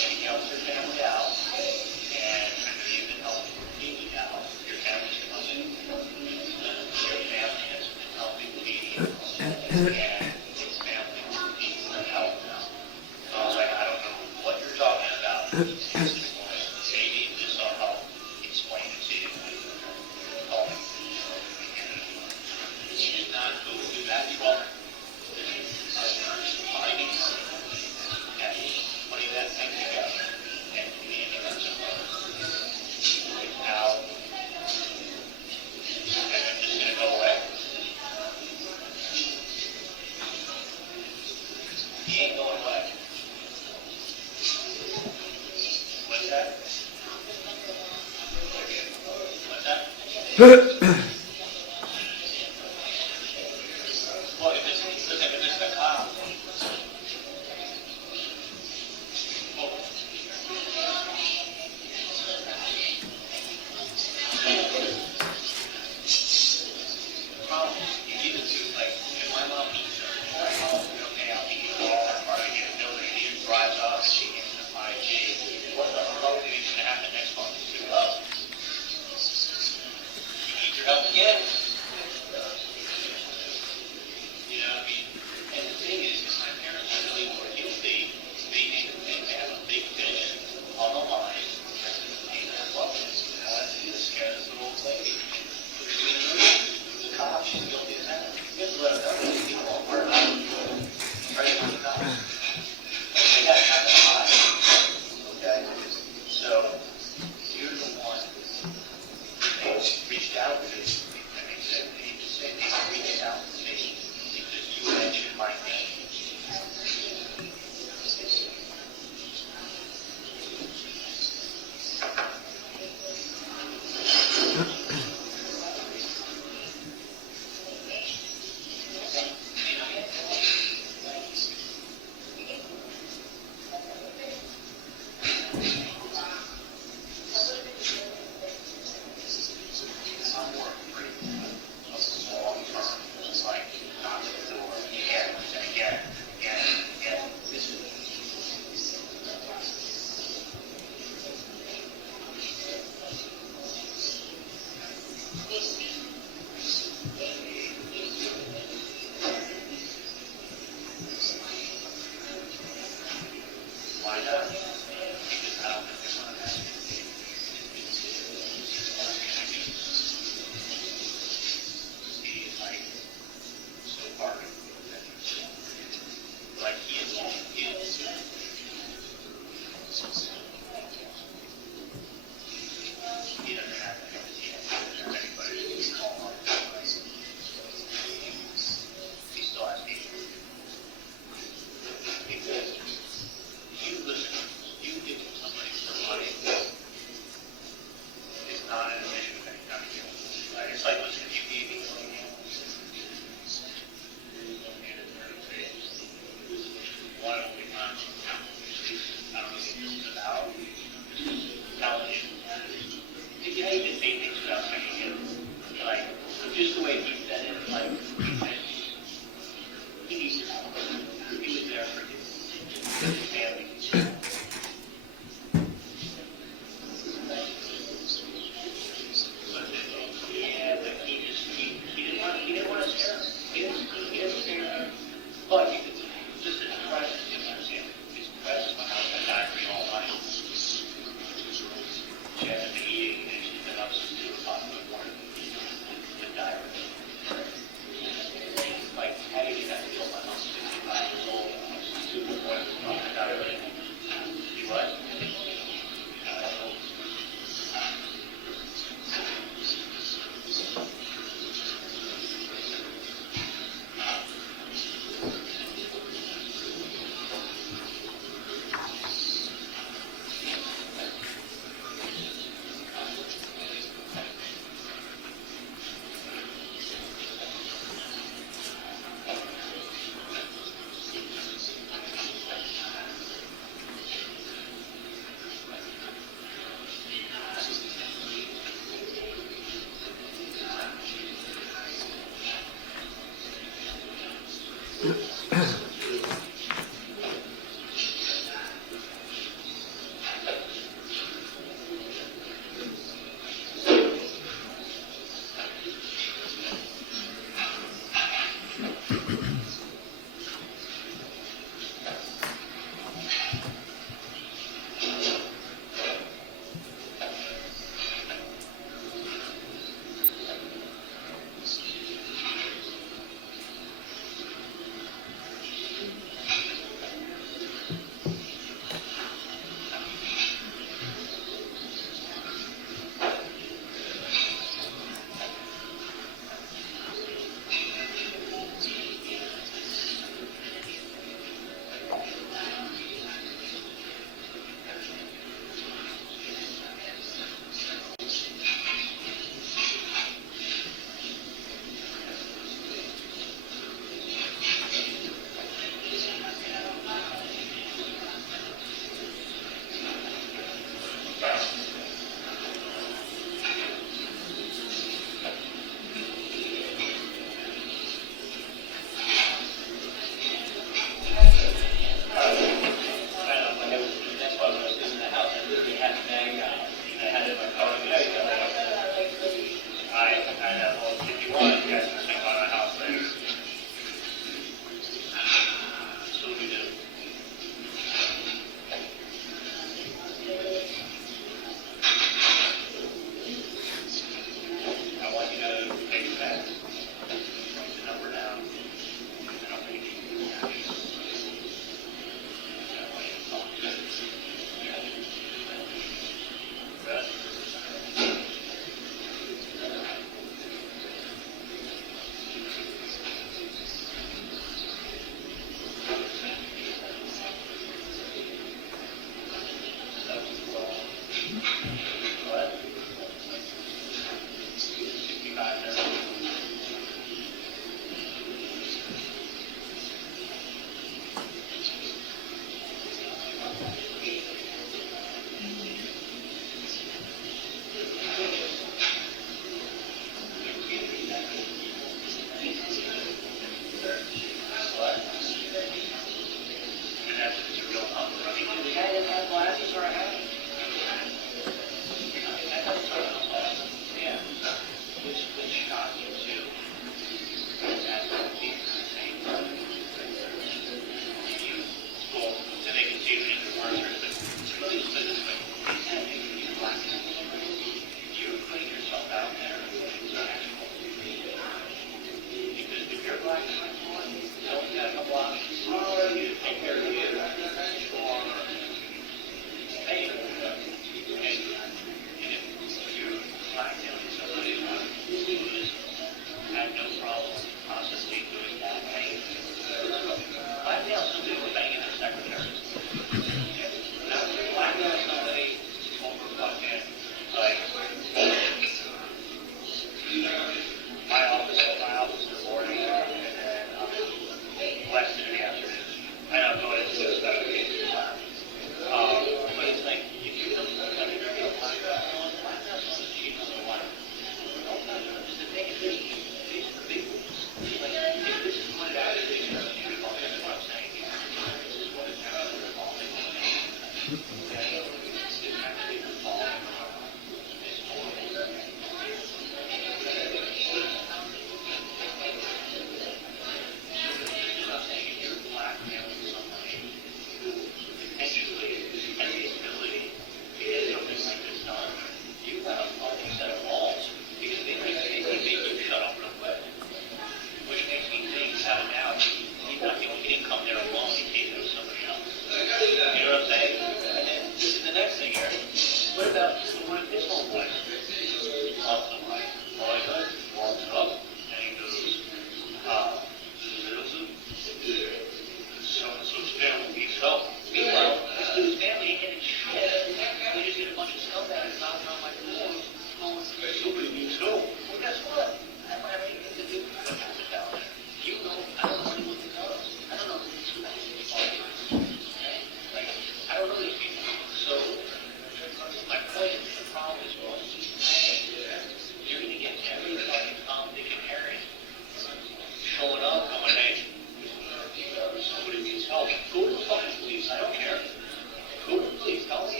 Any else or family out?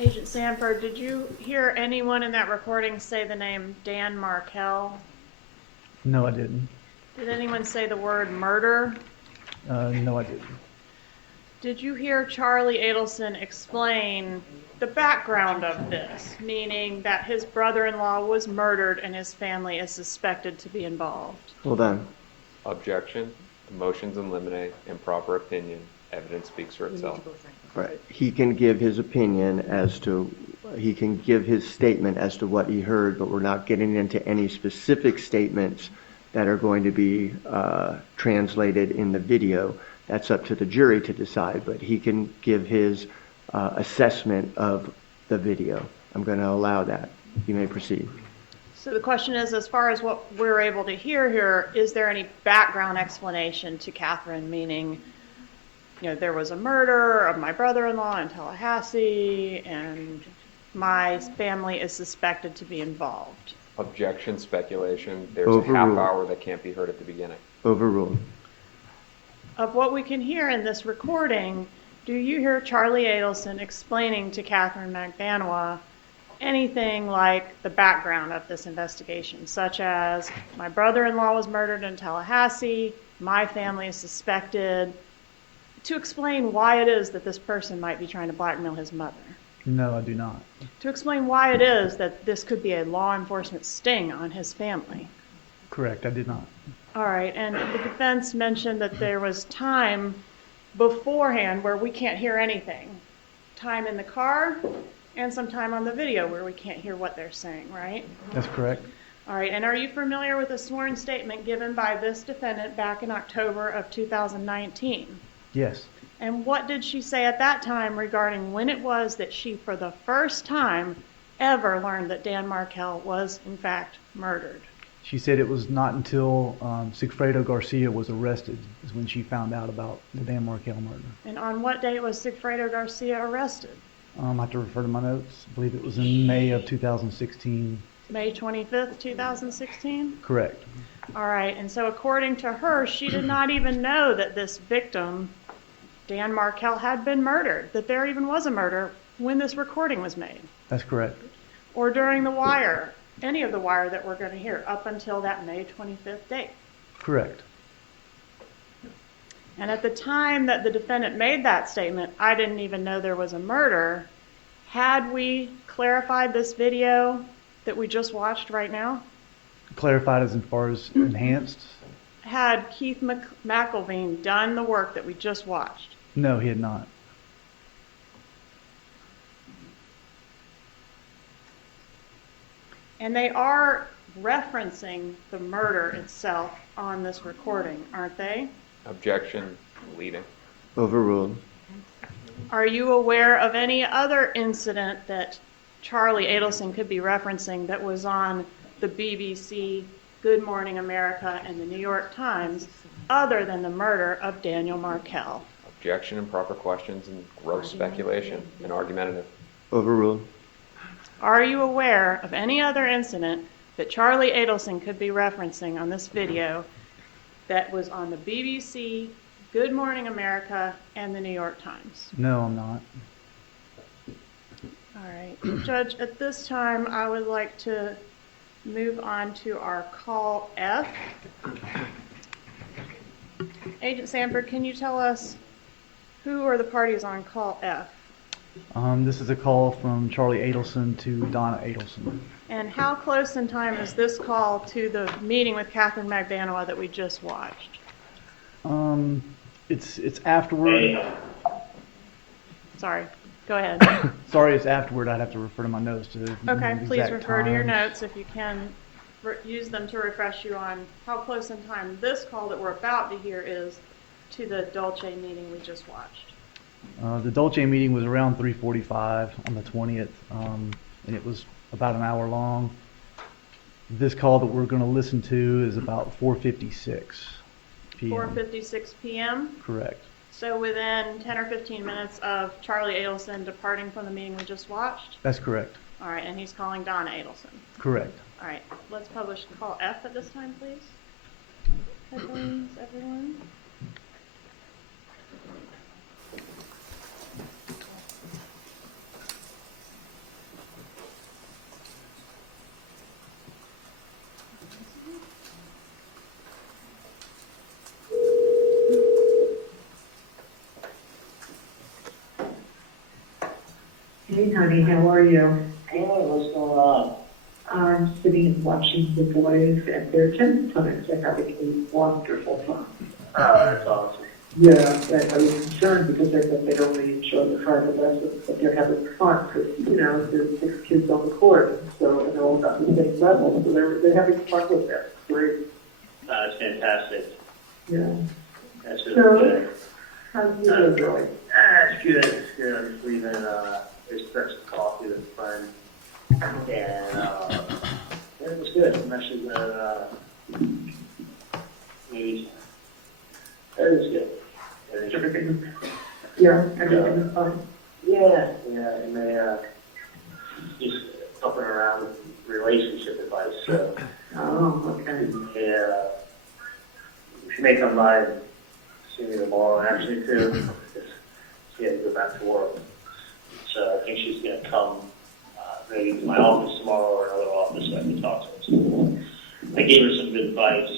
Agent Sanford, did you hear anyone in that recording say the name Dan Markel? No, I didn't. Did anyone say the word murder? No, I didn't. Did you hear Charlie Adelson explain the background of this, meaning that his brother-in-law was murdered and his family is suspected to be involved? Hold on. Objection. Motions in limine. Improper opinion. Evidence speaks for itself. Right. He can give his opinion he can give his statement as to what he heard, but we're not getting into any specific statements that are going to be translated in the video. That's up to the jury to decide, but he can give his assessment of the video. I'm going to allow that. You may proceed. So the question is, as far as what we're able to hear here, is there any background explanation to Kathryn, meaning there was a murder of my brother-in-law in Tallahassee, and my family is suspected to be involved. Objection, speculation. There's a half Overruled. hour that can't be heard at the beginning. Overruled. Of what we can hear in this recording, do you hear Charlie Adelson explaining to Kathryn McBanois anything like the background of this investigation, such as my brother-in-law was murdered in Tallahassee, my family is suspected, to explain why it is that this person might be trying to blackmail his mother? No, I do not. To explain why it is that this could be a law enforcement sting on his family? Correct, I did not. All right, and the defense mentioned that there was time beforehand where we can't hear anything. Time in the car and some time on the video where we can't hear what they're saying, right? That's correct. All right, and are you familiar with a sworn statement given by this defendant back in October of 2019? Yes. And what did she say at that time regarding when it was that she, for the first time, ever learned that Dan Markel was, in fact, murdered? She said it was not until Sigfredo Garcia was arrested is when she found out about the Dan Markel murder. And on what date was Sigfredo Garcia arrested? I have to refer to my notes. I believe it was in May of 2016. May 25th, 2016? Correct. All right, and so according to her, she did not even know that this victim, Dan Markel, had been murdered, that there even was a murder when this recording was made. That's correct. Or during the wire, any of the wire that we're going to hear up until that May 25th date. Correct. And at the time that the defendant made that statement, I didn't even know there was a murder. Had we clarified this video that we just watched right now? Clarified as far as enhanced? Had Keith McElveen done the work that we just watched? No, he had not. And they are referencing the murder itself on this recording, aren't they? Objection, leading. Overruled. Are you aware of any other incident that Charlie Adelson could be referencing that was on the BBC, Good Morning America, and the New York Times other than the murder of Daniel Markel? Objection, improper questions, and gross speculation and argumentative. Overruled. Are you aware of any other incident that Charlie Adelson could be referencing on this video that was on the BBC, Good Morning America, and the New York Times? No, I'm not. All right. Judge, at this time, I would like to move on to our call F. Agent Sanford, can you tell us who are the parties on call F? This is a call from Charlie Adelson to Donna Adelson. And how close in time is this call to the meeting with Kathryn McBanois that we just watched? It's afterward. Sorry, go ahead. Sorry, it's afterward. I'd have to refer to my notes to. Okay, the please exact refer to your times. notes if you can. Use them to refresh you on how close in time this call that we're about to hear is to the Dulce meeting we just watched. The Dulce meeting was around 3:45 on the 20th, and it was about an hour long. This call that we're going to listen to is about 4:56 p.m. 4:56 p.m. Correct. So within 10 or 15 minutes of Charlie Adelson departing from the meeting we just watched? That's correct. All right, and he's calling Donna Adelson. Correct. All right, let's publish call F at this time, please. Headphones, everyone. Hey, honey, how are you? Good, what's going on? I'm sitting and watching the boys at their tennis times. They're having a wonderful time. Oh, that's awesome. Yeah, and I was concerned because I thought they'd only enjoy the private lessons, but they're having fun because, there's 6 kids on the court, so they're all about the same level, so they're having fun with that. Great. That's fantastic. Yeah. That's So, really good. how's you doing? It's good, it's good. I'm just leaving, just some coffee with a friend. And, it was good. I'm actually gonna, maybe, it was good. Everything Yeah, everything is fine. Yeah, and they, just helping around with relationship advice, so, Oh, okay. yeah. She may come by and see me tomorrow, actually, too, because she had to go back to work. So I think she's gonna come, maybe to my office tomorrow or another office so I can talk to her. So I gave her some good advice,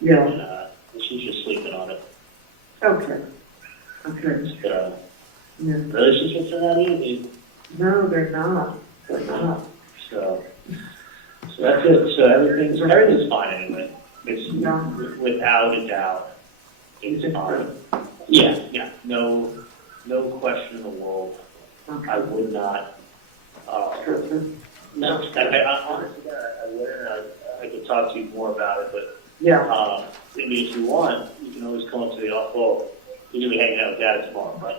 Yeah, and she's just sleeping on it. okay. Okay, Just, yeah. relationships are not easy, No, they're not. They're not. so that's it. So everything's fine anyway. It's Yeah. without a doubt, it's fine. Yeah, no question in the world. I would not. No, I honestly, I wouldn't. I could talk to you more about it, but Yeah, maybe if you want, you can always come up to the office. Well, you're gonna be hanging out with Dad tomorrow, right?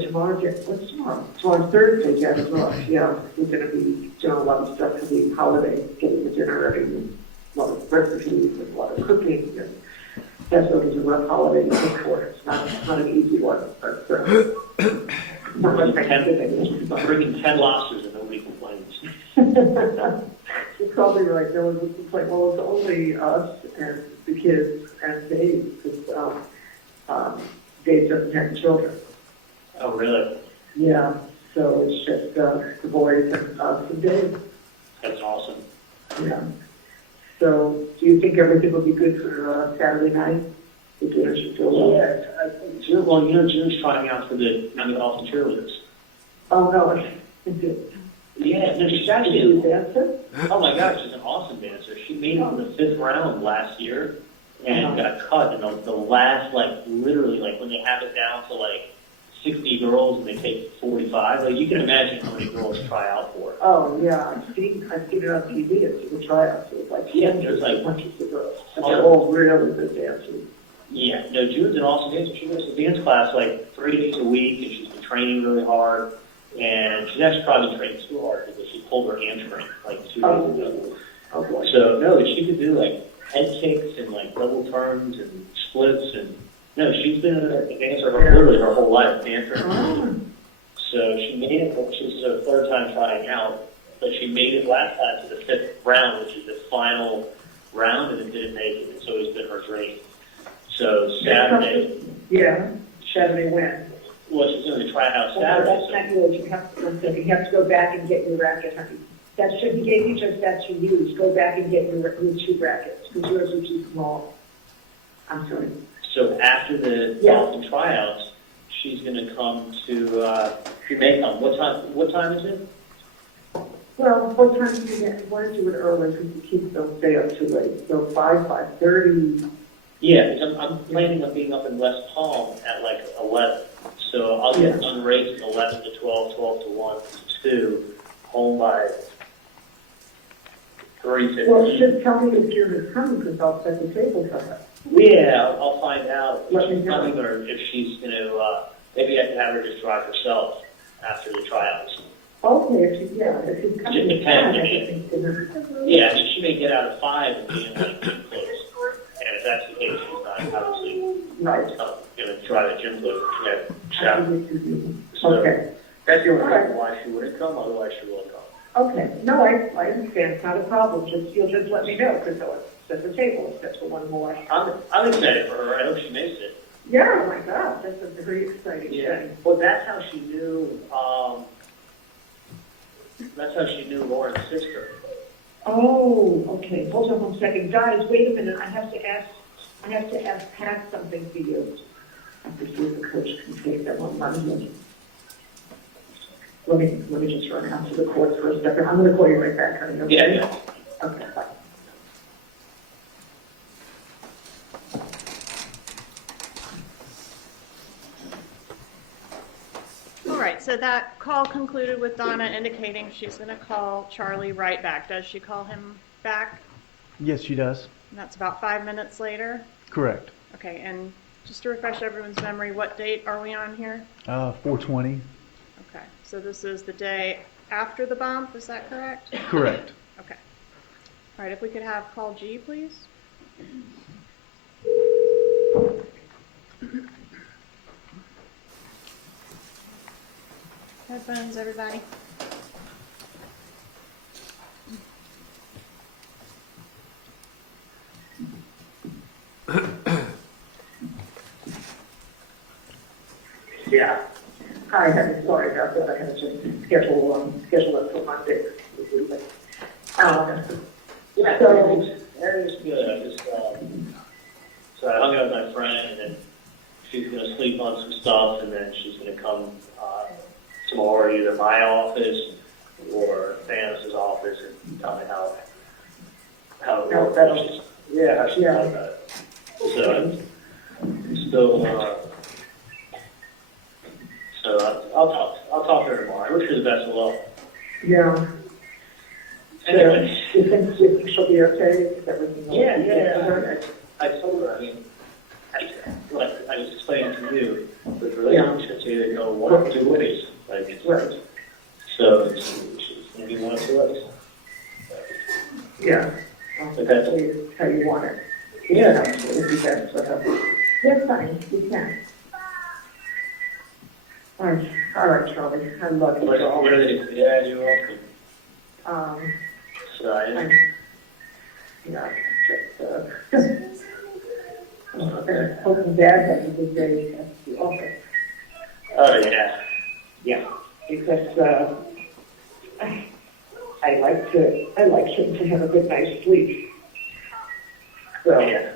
tomorrow, what's tomorrow? Tomorrow's Thursday, yeah, tomorrow, yeah. We're gonna be doing a lot of stuff for the holiday, getting the dinner ready, and a lot of recipes, and a lot of cooking, and that's what is a rough holiday to cook for. It's not an easy one, but, not like Thanksgiving. Bringing 10 lobsters and nobody complains. You're probably right, no one would complain. Well, it's only us and the kids and Dave, because, Dave doesn't have children. Oh, really? Yeah, so it's just, the boys and us and Dave. That's awesome. Yeah. So, do you think everything will be good for, Saturday night? The dinner should go well? Yeah, I think June's trying out for the young adults and cheerleaders. Oh, no, it's good. Yeah, no, she's Is she a actually, dancer? oh my gosh, she's an awesome dancer. She made it to the 5th round last year and got cut in the last, literally, when they have it down to 60 girls and they take 45. You can imagine how many girls try out for it. Oh, yeah, I've seen it on TV, it's the tryouts, it's like, Yeah, there's bunches of girls. And they're all really good dancers. Yeah, no, June's an awesome dancer. She goes to dance class 3 days a week, and she's been training really hard. And she's actually probably training too hard because she pulled her hamstring 2 days ago. Oh, boy. So no, she could do head kicks and double turns and splits, and no, she's been a dancer literally her whole life, dancer. So she made it. This is her 3rd time trying out, but she made it last time to the 5th round, which is the final round, and it didn't make it. And so it's been her dream. So Saturday. Yeah, Saturday when? Well, she's going to try out Oh, Saturday. that's not yours, you have to, one second, you have to go back and get your racket, honey. That should, he gave you just that to use, go back and get your 2 brackets, because yours are too small. I'm sorry. So after the Dolphin tryouts, she's going to come to, she may come. What time is it? Well, what time do you get, you want to do it early, because the kids don't stay up too late, so 5:30. Yeah, because I'm planning on being up in West Palm at 11. So I'll get done racing 11 to 12, 12 to 1 to 2, home by 3:15. Well, you should tell me if you're coming, because I'll set the table for her. Yeah, I'll find out Let if me she's know. coming or if she's going to, maybe I can have her just drive herself after the tryouts. Okay, if she's coming. Just depends, I mean. I think dinner. Yeah, she may get out at 5 and be in gym clothes. And if that's the case, she's not obviously Right. going to try the gym clothes. She had I shower. think you do. So Okay, that's the only All right. reason why she wouldn't come, otherwise she will come. okay. No, I understand. It's not a problem. You'll just let me know, because I'll set the table, set for one more. I'm excited for her. I hope she makes it. Yeah, oh my God, that's a very exciting thing. Well, that's how she knew. That's how she knew Lauren's sister. Oh, okay. Hold on 1 second. Guys, wait a minute. I have to ask Pat something for you. I have to see if the coach can take that one. Let me just run out to the court for a second. I'm going to call you right back, honey. Okay? Yeah. Okay, bye. All right, so that call concluded with Donna indicating she's going to call Charlie right back. Does she call him back? Yes, she does. And that's about 5 minutes later? Correct. Okay, and just to refresh everyone's memory, what date are we on here? 420. Okay, so this is the day after the bump, is that correct? Correct. Okay. All right, if we could have call G, please. microphones, everybody. Yeah. Hi, I'm sorry about that. I had to schedule it for Monday. Yeah, So, everything's good. I just, so I hung out with my friend, and then she's gonna sleep on some stuff, and then she's gonna come tomorrow to either my office or Thanos' office and tell me how it No, works. that'll- Yeah, how she Yeah. does that. So I'm still, so I'll talk to her tomorrow. I wish her the best of luck. yeah. Anyway. So, you think she'll be okay? Is everything okay? Yeah. I told her, I mean, like I was explaining to you, with relationships either go one or two ways. Like, Right. so it's going to be one or two ways. Yeah. But that's, How you want it. yeah. It would be best for her. That's fine, you can. All right, Charlie, I love you, What Charlie. are they? Yeah, you're welcome. So I'm, yeah, just, hoping Dad has a good day at the office. oh yeah. Yeah. Because, I like him to have a good night's sleep. So, Yeah.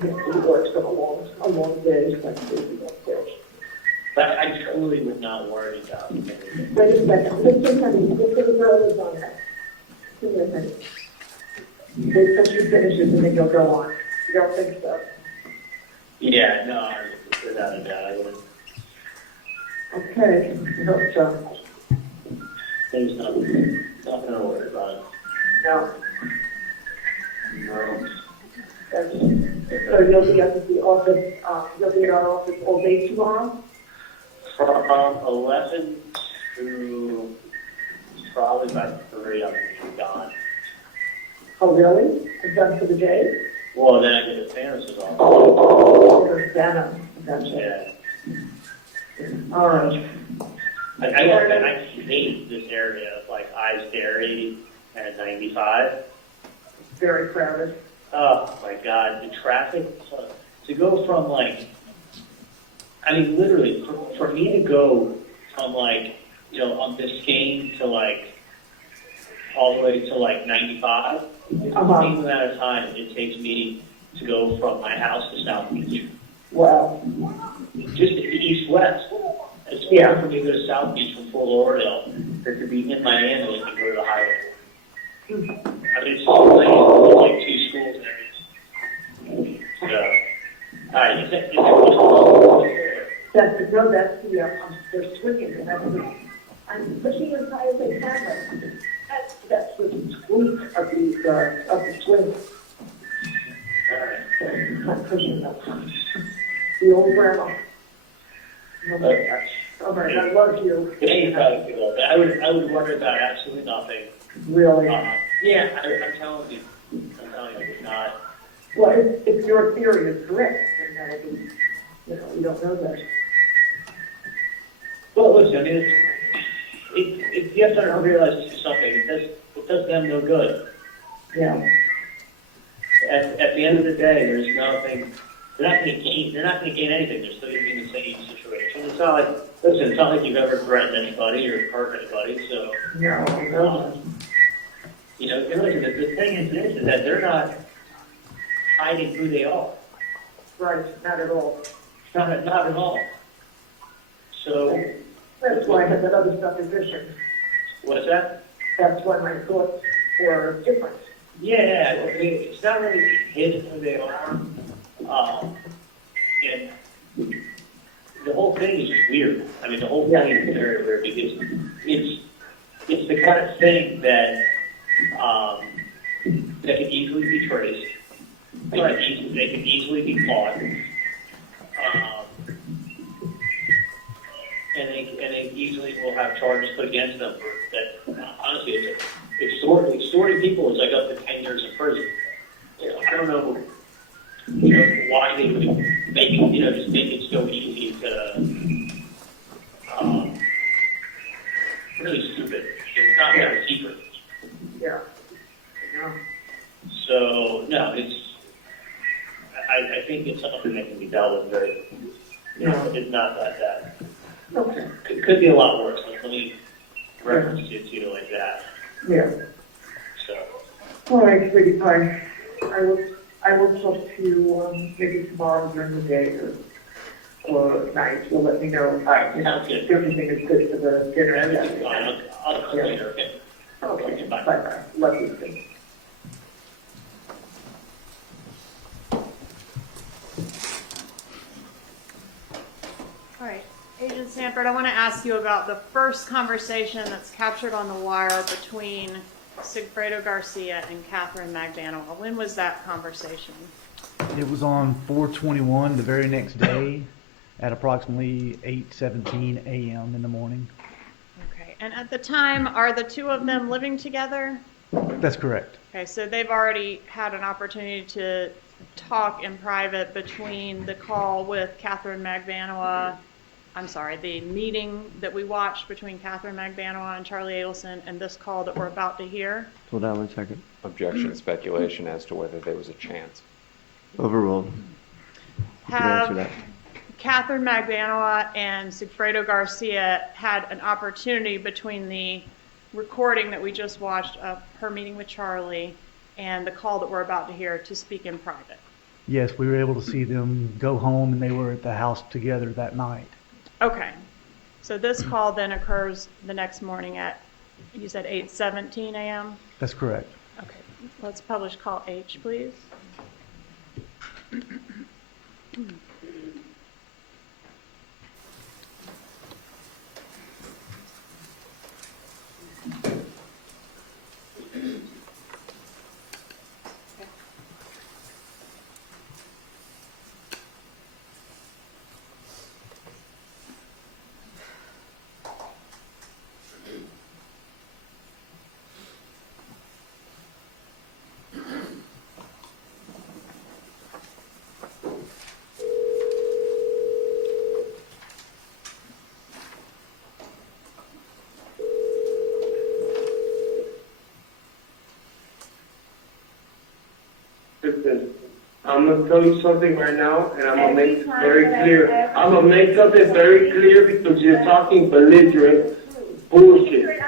he works on a long day, like busy upstairs. But I totally would not worry about it. Wait a second, listen, honey, look at the girl is on that. Give me a minute. Wait till she finishes and then you'll go on. You don't think so? Yeah, no, without a doubt, I wouldn't. Okay, I hope so. There's nothing to worry about. No. No. So you'll be up at the office, you'll be at our office all day tomorrow? From 11 to probably about 3, I'm going to be gone. Oh, really? I'm done for the day? Well, then I get to Thanos' office. Or Donna, gotcha. Yeah. All right. I hate this area, like I's Dairy and 95. Very crowded. Oh my God, the traffic, to go from like, I mean, literally, for me to go from like, you know, on Biscayne to like, all the way to like 95, it's the same amount of time it takes me to go from my house to South Beach. Wow. Just east-west. It's better for me to go to South Beach from Fort Lauderdale than to be in Miami and go to the highway. I mean, it's so late. There's like 2 schools and everything. So, all right, is That's they're swinging, and I'm pushing as high as I can. That's the squeak of the swing. all right. So I'm pushing that. The old grandma. All right, I love you. Yeah, you probably feel like that. I would worry about absolutely nothing. Really? Yeah, I'm telling you, it's not. Well, if your theory is correct, then that'll be, you don't know that. Well, listen, I mean, you have to realize something. It does them no good. Yeah. At the end of the day, there's nothing. They're not going to gain anything. They're still going to be in the same situation. It's not like, listen, it's not like you've ever threatened anybody or hurt anybody. So, No. you know, and listen, the thing is this, is that they're not hiding who they are. Right, not at all. Not at all. So, That's why I had that other supposition. what's that? That's why my thoughts were different. Yeah, I mean, it's not really hidden who they are. And the whole thing is just weird. I mean, the whole thing is very weird because it's the kind of thing that that can easily be traced. They can easily be caught. And they easily will have charges put against them for that. Honestly, extorting people is like up to 10 years in prison. You know, I don't know, why they would make it, just make it so easy to not a secret. Yeah. Yeah. So, no, I think it's something that can be dealt with very, it's not that. Okay. Could be a lot worse. Let me reference it to you like that. Yeah. So, All right, sweetie pie. I will talk to you maybe tomorrow during the day or night. You'll let me know. all right, You sounds know, good. if everything is good for the dinner. Everything's fine. I'll come Yeah. later, okay? Okay. Bye. Bye. Love you. Too. All right, Agent Sanford, I want to ask you about the first conversation that's captured on the wire between Sigfredo Garcia and Kathryn Magdanoa. When was that conversation? It was on 4/21, the very next day, at approximately 8:17 a.m. in the morning. Okay, and at the time, are the two of them living together? That's correct. Okay, so they've already had an opportunity to talk in private between the call with Kathryn Magdanoa, the meeting that we watched between Kathryn Magdanoa and Charlie Adelson and this call that we're about to hear. Hold on one second. Objection, speculation as to whether there was a chance. Overruled. You can answer Have that. Kathryn Magdanoa and Sigfredo Garcia had an opportunity between the recording that we just watched of her meeting with Charlie and the call that we're about to hear to speak in private? Yes, we were able to see them go home, and they were at the house together that night. Okay, so this call then occurs the next morning at, you said 8:17 a.m.? That's correct. Okay, let's publish call H, please. Listen, I'm gonna tell you something right now, and I'm gonna make it very clear. I'm gonna make something very clear because you're talking belligerent bullshit.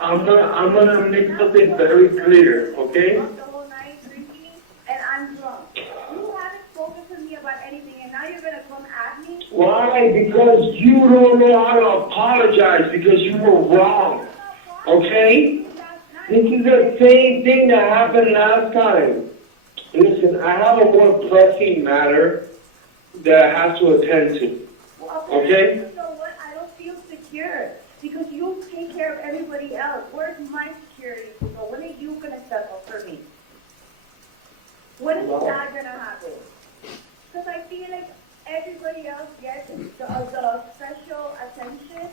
I'm gonna make something very clear, okay? The whole night drinking, and I'm drunk. You haven't spoken to me about anything, and now you're gonna come at me? Why? Because you don't know how to apologize because you were wrong, okay? This is the same thing that happened last time. Listen, I have a more pressing matter that I have to attend to. Okay? You know what? I don't feel secure because you take care of everybody else. Where's my security? So when are you gonna step up for me? When is that gonna happen? Because I feel like everybody else gets the special attention,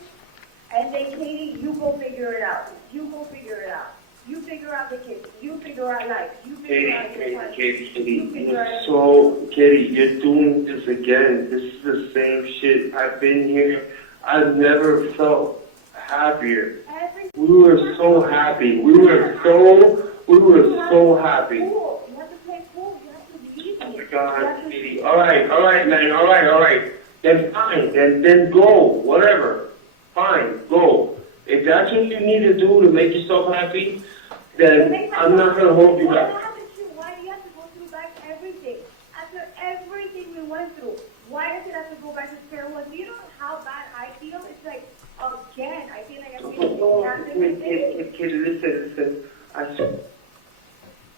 and then Katie, you go figure it out. You go figure it out. You figure out the kids. You figure out life. You figure out your plan. Katie, you're doing this again. This is the same shit. I've been here. I've never felt happier. We were so happy. We were so happy. Cool. You have to play cool. You have to believe Oh me. my God, Katie. All right, man. All right. Then fine. Then go. Whatever. Fine, go. If that's what you need to do to make yourself happy, then I'm not gonna hold you back. Why do you have to go through back everything? After everything we went through, why does it have to go back to square one? Do you know how bad I feel? It's like, again, I feel like I'm getting Katie, listen.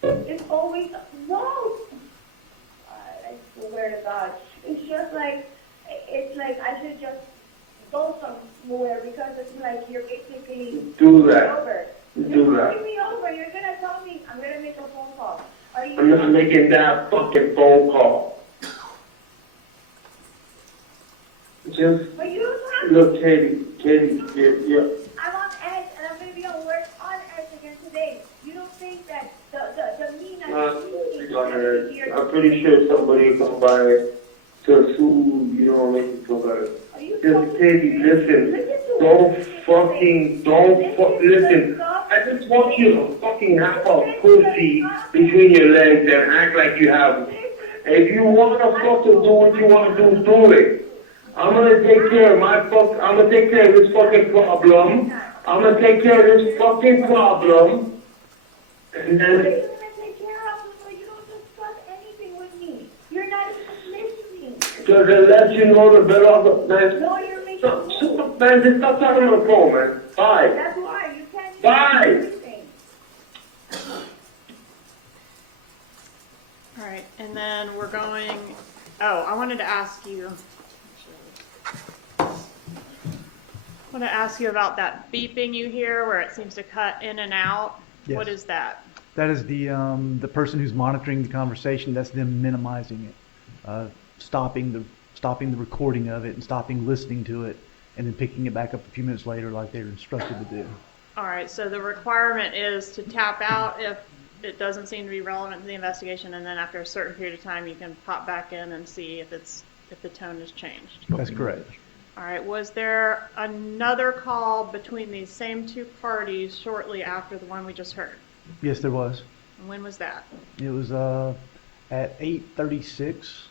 It's always, no! I swear to God. It's just like, I should just go somewhere because it's like you're basically Do that. over. Do that. You're me over. You're gonna tell me I'm gonna make a phone call. I'm not making that fucking phone call. Just But you don't have look, Katie, you're I'm on edge, and I'm going to be on work on edge again today. You don't think that the mean I'm pretty sure somebody will come by to sue you, don't make it feel better. Are you Just, Katie, listen. Listen to listen. I just want you to fucking have a pussy between your legs and act like you have. If you want to fucking do what you want to do it. I'm gonna take care of I'm gonna take care of this fucking problem. I'm gonna take care of this fucking problem. And What are then, you gonna take care of when you don't discuss anything with me? You're not even listening. because it lets you know the better of the, man. No, you're making Man, just stop talking on the phone, man. Bye. That's why you can't Bye. do anything. All right, and then we're going, oh, I wanted to ask you about that beeping you hear where it seems to cut in and out. Yes. What is that? That is the person who's monitoring the conversation. That's them minimizing it, stopping the recording of it and stopping listening to it, and then picking it back up a few minutes later like they're instructed to do. All right, so the requirement is to tap out if it doesn't seem to be relevant to the investigation, and then after a certain period of time, you can pop back in and see if the tone has changed. That's correct. All right, was there another call between these same two parties shortly after the one we just heard? Yes, there was. And when was that? It was at 8:36,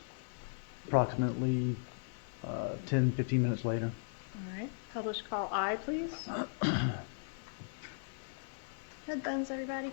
approximately 10, 15 minutes later. All right, publish call I, please. Headphones, everybody.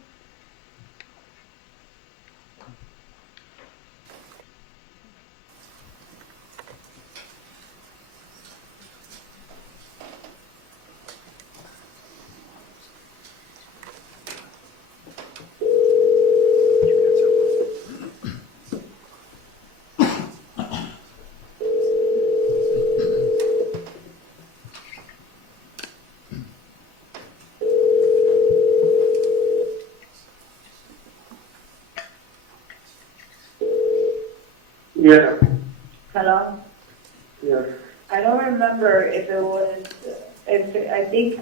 Yeah. Hello? Yeah. I don't remember if it was, I think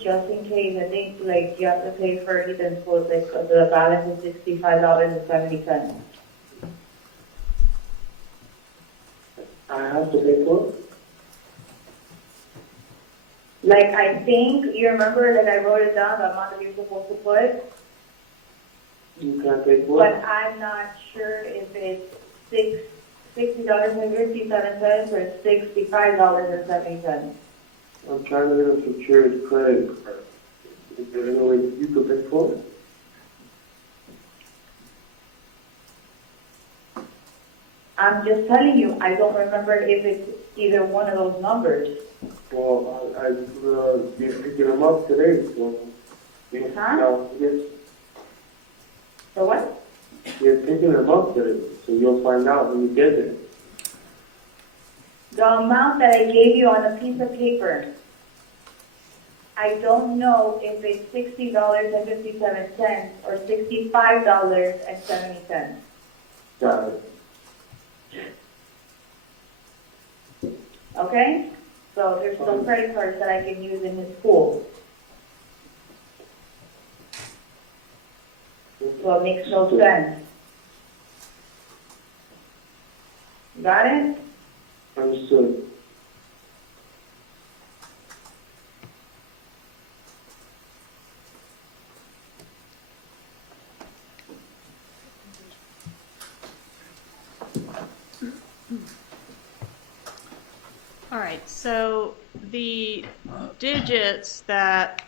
just in case, I think like you have to pay for Ethan's food, like the balance is $65.70. I have to pay for it? Like I think, you remember that I wrote it down, the amount that you're supposed to put, You can't pay for but it? I'm not sure if it's $60.57 or $65.70. I'm trying to get a secured credit card. Is there any way you could pay for it? I'm just telling you, I don't remember if it's either one of those numbers. Well, I've been picking them up today, so. Huh? No, yes, So what? you're picking them up today, so you'll find out when you get it. The amount that I gave you on a piece of paper, I don't know if it's $60.57 or $65.70. Got it. Okay? So there's some credit cards that I can use in his school. So it makes no sense. Got it? Understood. All right, so the digits that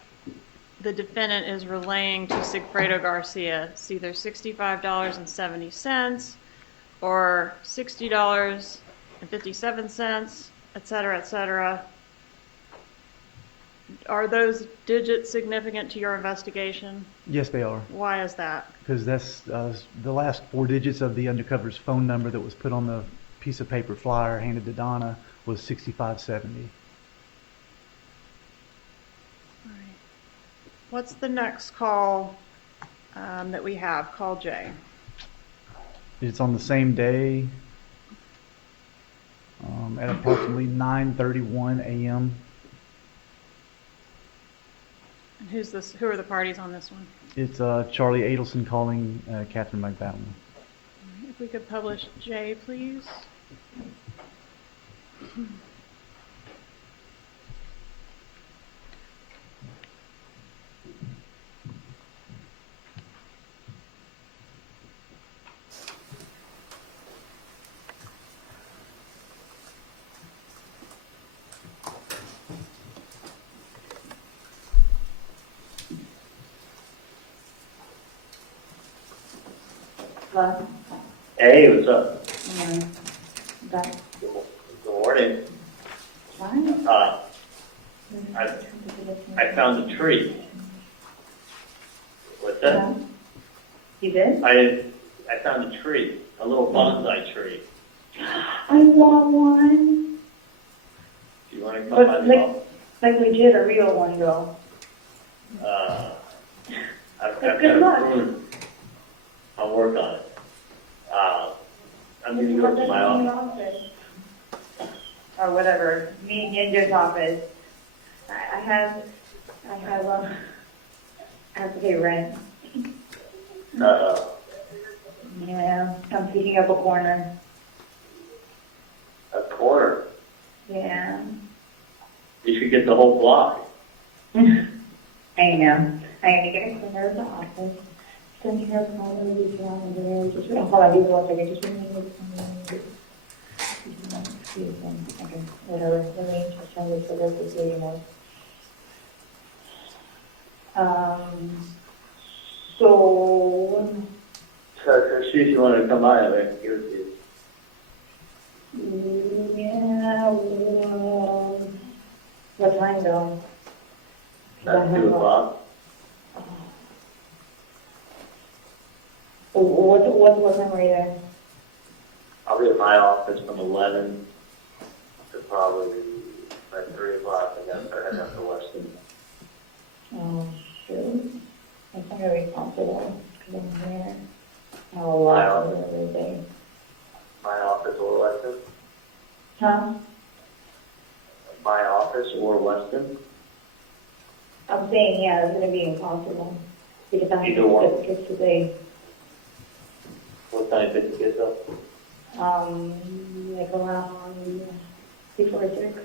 the defendant is relaying to Sigfredo Garcia, it's either $65.70 or $60.57, et cetera, et cetera. Are those digits significant to your investigation? Yes, they are. Why is that? Because that's the last four digits of the undercover's phone number that was put on the piece of paper flyer handed to Donna was 6570. All right. What's the next call that we have? Call J. It's on the same day at approximately 9:31 a.m. And who's this? Who are the parties on this one? It's Charlie Adelson calling Kathryn McBowen. If we could publish J, please. Hello? Hey, what's up? Okay. Good morning. Fine. I found a tree. What's that? You did? I found a tree, a little bonsai tree. I want one. Do you want to come But by the like, office? like legit a real one though. I've Good got luck. a prune. I'll work on it. I'm going to go to my office. Or whatever, me and Ginger's office. I have to pay rent. Yeah, I'm picking up a corner. A corner. Yeah. You should get the whole block. I know. I have to get a corner of the office. Send her a call and leave it on there. Just hold on, give me 1 second. Just remember okay, whatever. Let me just try this so that this anymore. So So see if you want to come by, I can give it to you. yeah, what time though? 'Cause I At have 2 o'clock. What time are you there? I'll be at my office from 11 to probably like 3 o'clock, and then start heading up to Weston. Oh, shoot. It's not gonna be possible, because I'm here. I have a lot to do every day. My office or Weston? Huh? My office or Weston? I'm saying, yeah, it's gonna be impossible. Because I have Either to one. get kids today. What time did you get up? Like around before 6.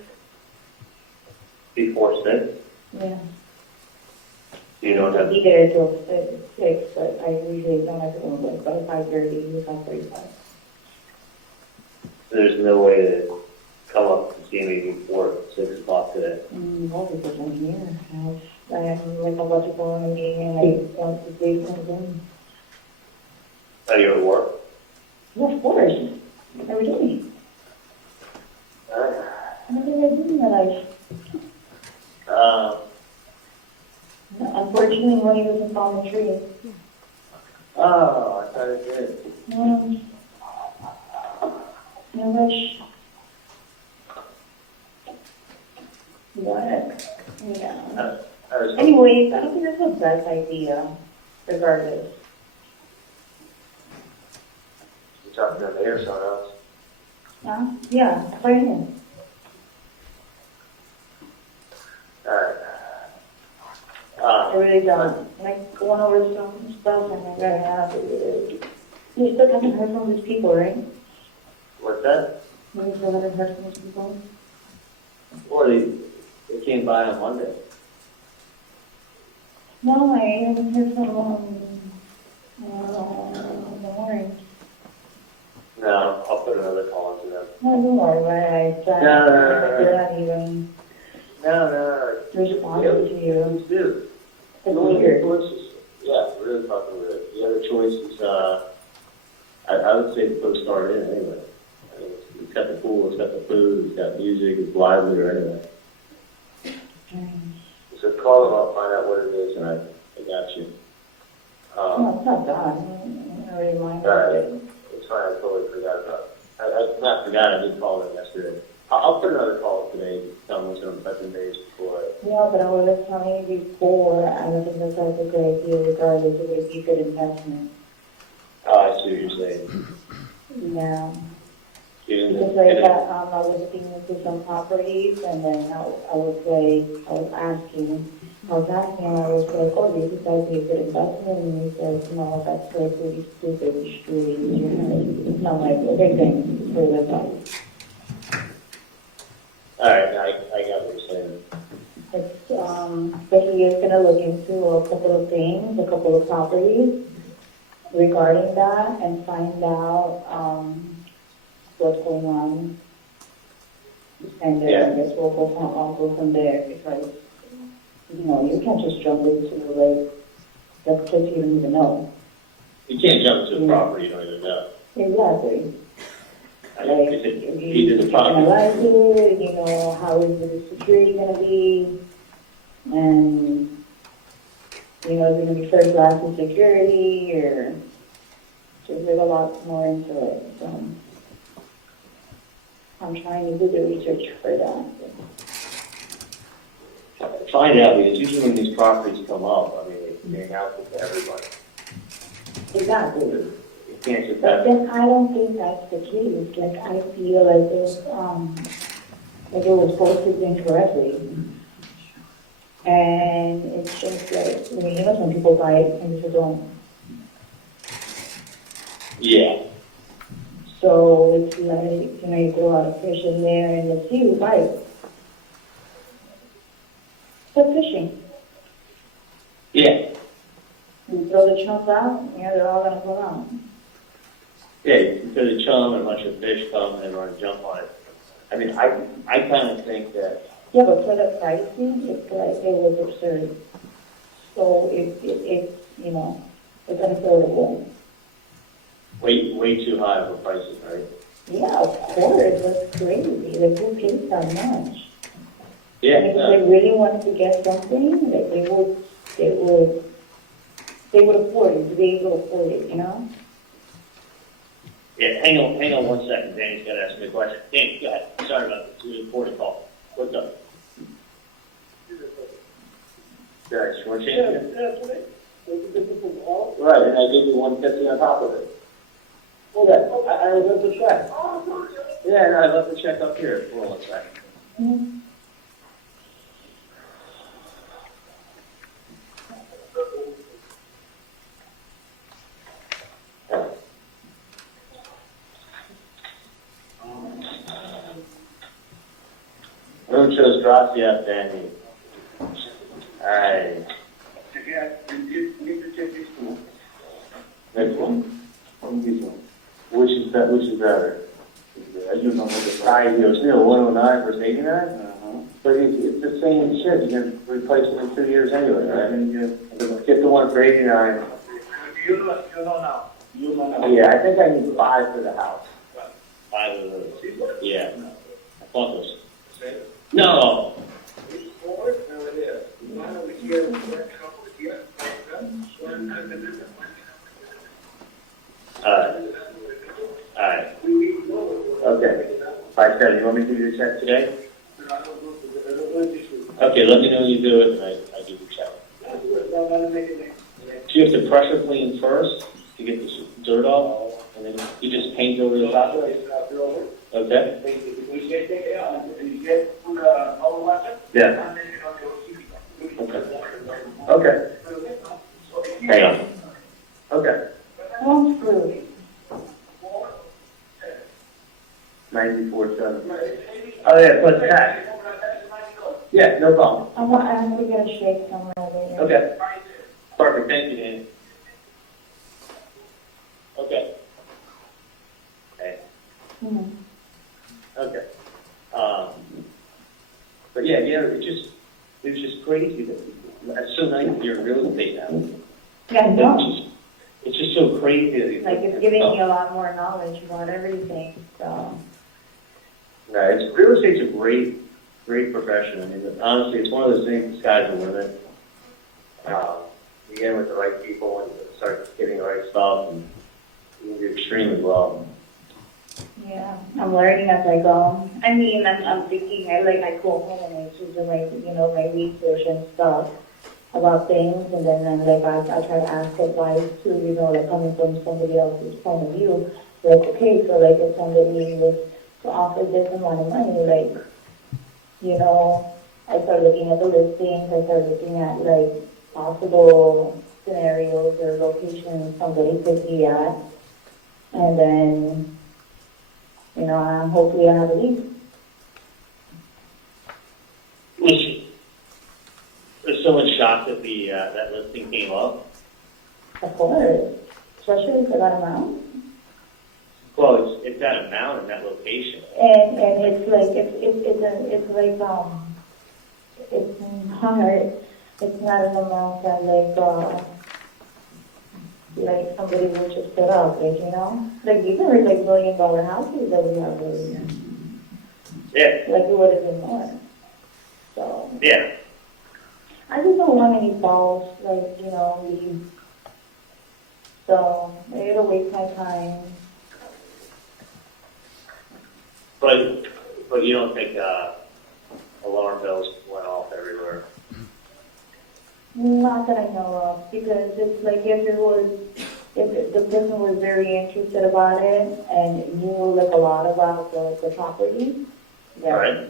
Before 6? Yeah. You don't I'll have, be there till 6, but I usually don't have to go like by 5:30, 5:45. there's no way to come up to see me before 6 o'clock today. Well, because I'm here. I have like electrical and meeting and I want to do something. Are you at work? Yeah, of course. Every day. Everything I do in my life. Unfortunately, money doesn't fall in the tree. Oh, I thought it did. I wish. What? Yeah. Anyways, I don't think that's the best idea, regardless. You talking to me or someone else? Huh? Yeah, right here. Alright. I really don't. Like, going over some stuff and I gotta have it. You still haven't heard from these people, right? What's that? You still haven't heard from these people? Well, they came by on Monday. No, I haven't heard from in the morning. No, I'll put another call into them. No, don't worry about it. They're not even No. responding to you. Dude. It's weird. Yeah, really fucking weird. The other choice is, I would say put a star in anyway. I mean, it's got the pool, it's got the food, it's got music, it's lively or anyway. So call them up, find out what it is, and I got you. No, it's not done. I already mind Alright. it. It's fine, I totally forgot about it. I not forgot, I did call them yesterday. I'll put another call today, tell them what's on the 7 days before. Yeah, but I was telling you before, I don't think that's a good idea regardless. It would be a good investment. Oh, I see what you're saying. Yeah. Using Because the- I got, I was looking into some properties and then I was asking, I was like, oh, do you think that would be a good investment? And he says, no, that's like really stupid, it's really, it's not like, okay, thanks for the advice. Alright, I got what you're saying. It's, but he is gonna look into a couple of things, a couple of properties regarding that and find out, what's going on. And then I guess I'll go from there because, you know, you can't just jump into like, that place you don't even know. You can't jump to a property you don't to know. Exactly. I Like, mean, is it if deed to you the can analyze property? it, you know, how is the security gonna be? And, you know, is it gonna be first class in security or just there's a lot more into it, so. I'm trying to do the research for that. Find out, because usually when these properties come up, I mean, they announce it to everybody. Exactly. You can't just But have, then I don't think that's the case. Like, I feel like it was posted incorrectly. And it's just like, I mean, you know, some people buy it and just don't. yeah. So it's like, you know, you throw out a fish in there and it's you, right? So fishing. Yeah, You throw the chunks out, you know, they're all gonna come out. yeah, you put a chum and a bunch of fish come and run jump on it. I mean, I kind of think that, Yeah, but for the pricing, it's like, it was absurd. So it's, you know, it's unaffordable. way too high for prices, right? Yeah, of course, that's crazy. Like, who pays that much? Yeah, And if they really wanted to get something, like, they would afford it, be able to afford it, you know? yeah, hang on 1 second, Danny's got to ask me a question. Danny, go ahead, sorry about this, it was an important call. What's up? Yeah, just want to change it? Right, and I gave you 150 on top of it. Well, yeah, I left the check. Yeah, no, I left the check up here. Hold on 1 second. Mm-hmm. Muchas gracias, Danny. Alright. Next one? This one. Which is better? You know, the price, you know, still 109 versus 89? But it's the same shit, you're gonna replace it in 2 years anyway, right? And you get the one for 89. You know now. Yeah, I think I need 5 for the house. 5 of those. Yeah. I thought those. No. Alright. Okay. 570. You want me to do your check today? Okay, let me know when you do it, and I do the check. So you have to pressure clean first to get the dirt off, and then you just paint over the top of it? Okay. Yeah. Okay. Hang on. Okay. One fruit. 94.7. Oh yeah, plus tax. Yeah, no problem. I have to get a shake somewhere later. Okay. Perfect, thank you, Danny. Okay. Okay. Mhm. Okay. But yeah, it's just crazy that it's so nice that you're in real estate now. Yeah, no. It's just so crazy that Like, it's giving me a lot more knowledge about everything, so. No, real estate's a great profession. I mean, honestly, it's one of those things, the sky's the limit. You get in with the right people and start getting the right stuff, and you can do extremely well. Yeah, I'm learning as I go. I mean, I'm thinking, I go home and I just do my, you know, my research and stuff about things, and then I try to ask advice too, you know, like coming from somebody else's point of view. Like, okay, so like if somebody was to offer this amount of money, like, you know, I start looking at the listings, I start looking at like possible scenarios or locations somebody could be at, and then, you know, hopefully I have a lead. Was someone shocked that that listing came up? Of course, especially for that amount. Well, it's that amount and that location. And it's like it's hard. It's not an amount that like like somebody would just put up, like, you know? Like these are like $1 million houses that we have over here. Yeah, Like it would have been more. So yeah. I just don't want any balls, like, you know, leave. So it'll waste my time. But you don't think, alarm bells went off everywhere? Not that I know of, because it's like if the person was very interested about it and knew like a lot about the property, then Right.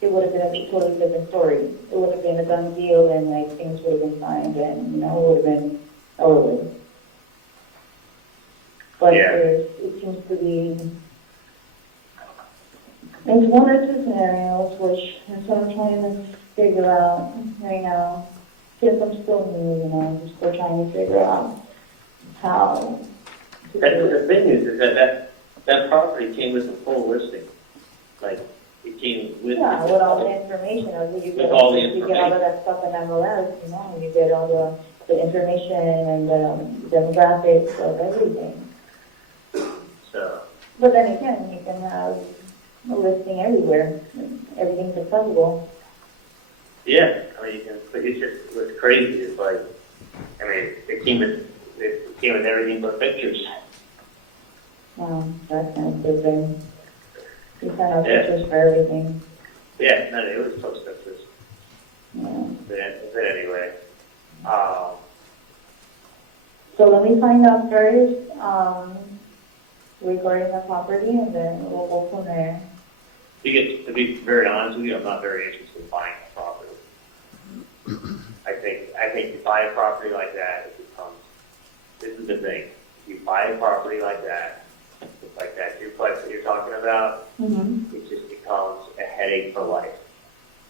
it would have been a totally different story. It would have been a done deal and like things would have been signed and, you know, it would have been over with. But Yeah. it seems to be, there's one or two scenarios which that's what I'm trying to figure out right now. Since I'm still new, you know, I'm still trying to figure out how to That's do the it. thing is that property came with a full listing. Like, it came with. Yeah, with all the information, you With all the you get all of that stuff in MLS, you know, you get all the information and the demographics of everything. So, But then again, you can have a listing everywhere, everything's accessible. yeah, I mean, you can, but it's just, what's crazy is like, I mean, it came with everything but pictures. That's nice, good thing. You send out Yeah. pictures for everything. Yeah, no, it was post pictures. Yeah. But anyway, So let me find out first, regarding the property and then we'll go from there. to be very honest with you, I'm not very interested in buying a property. I think you buy a property like that, it becomes, this is the thing, if you buy a property like that duplex that you're talking about, Mm-hmm. it just becomes a headache for life.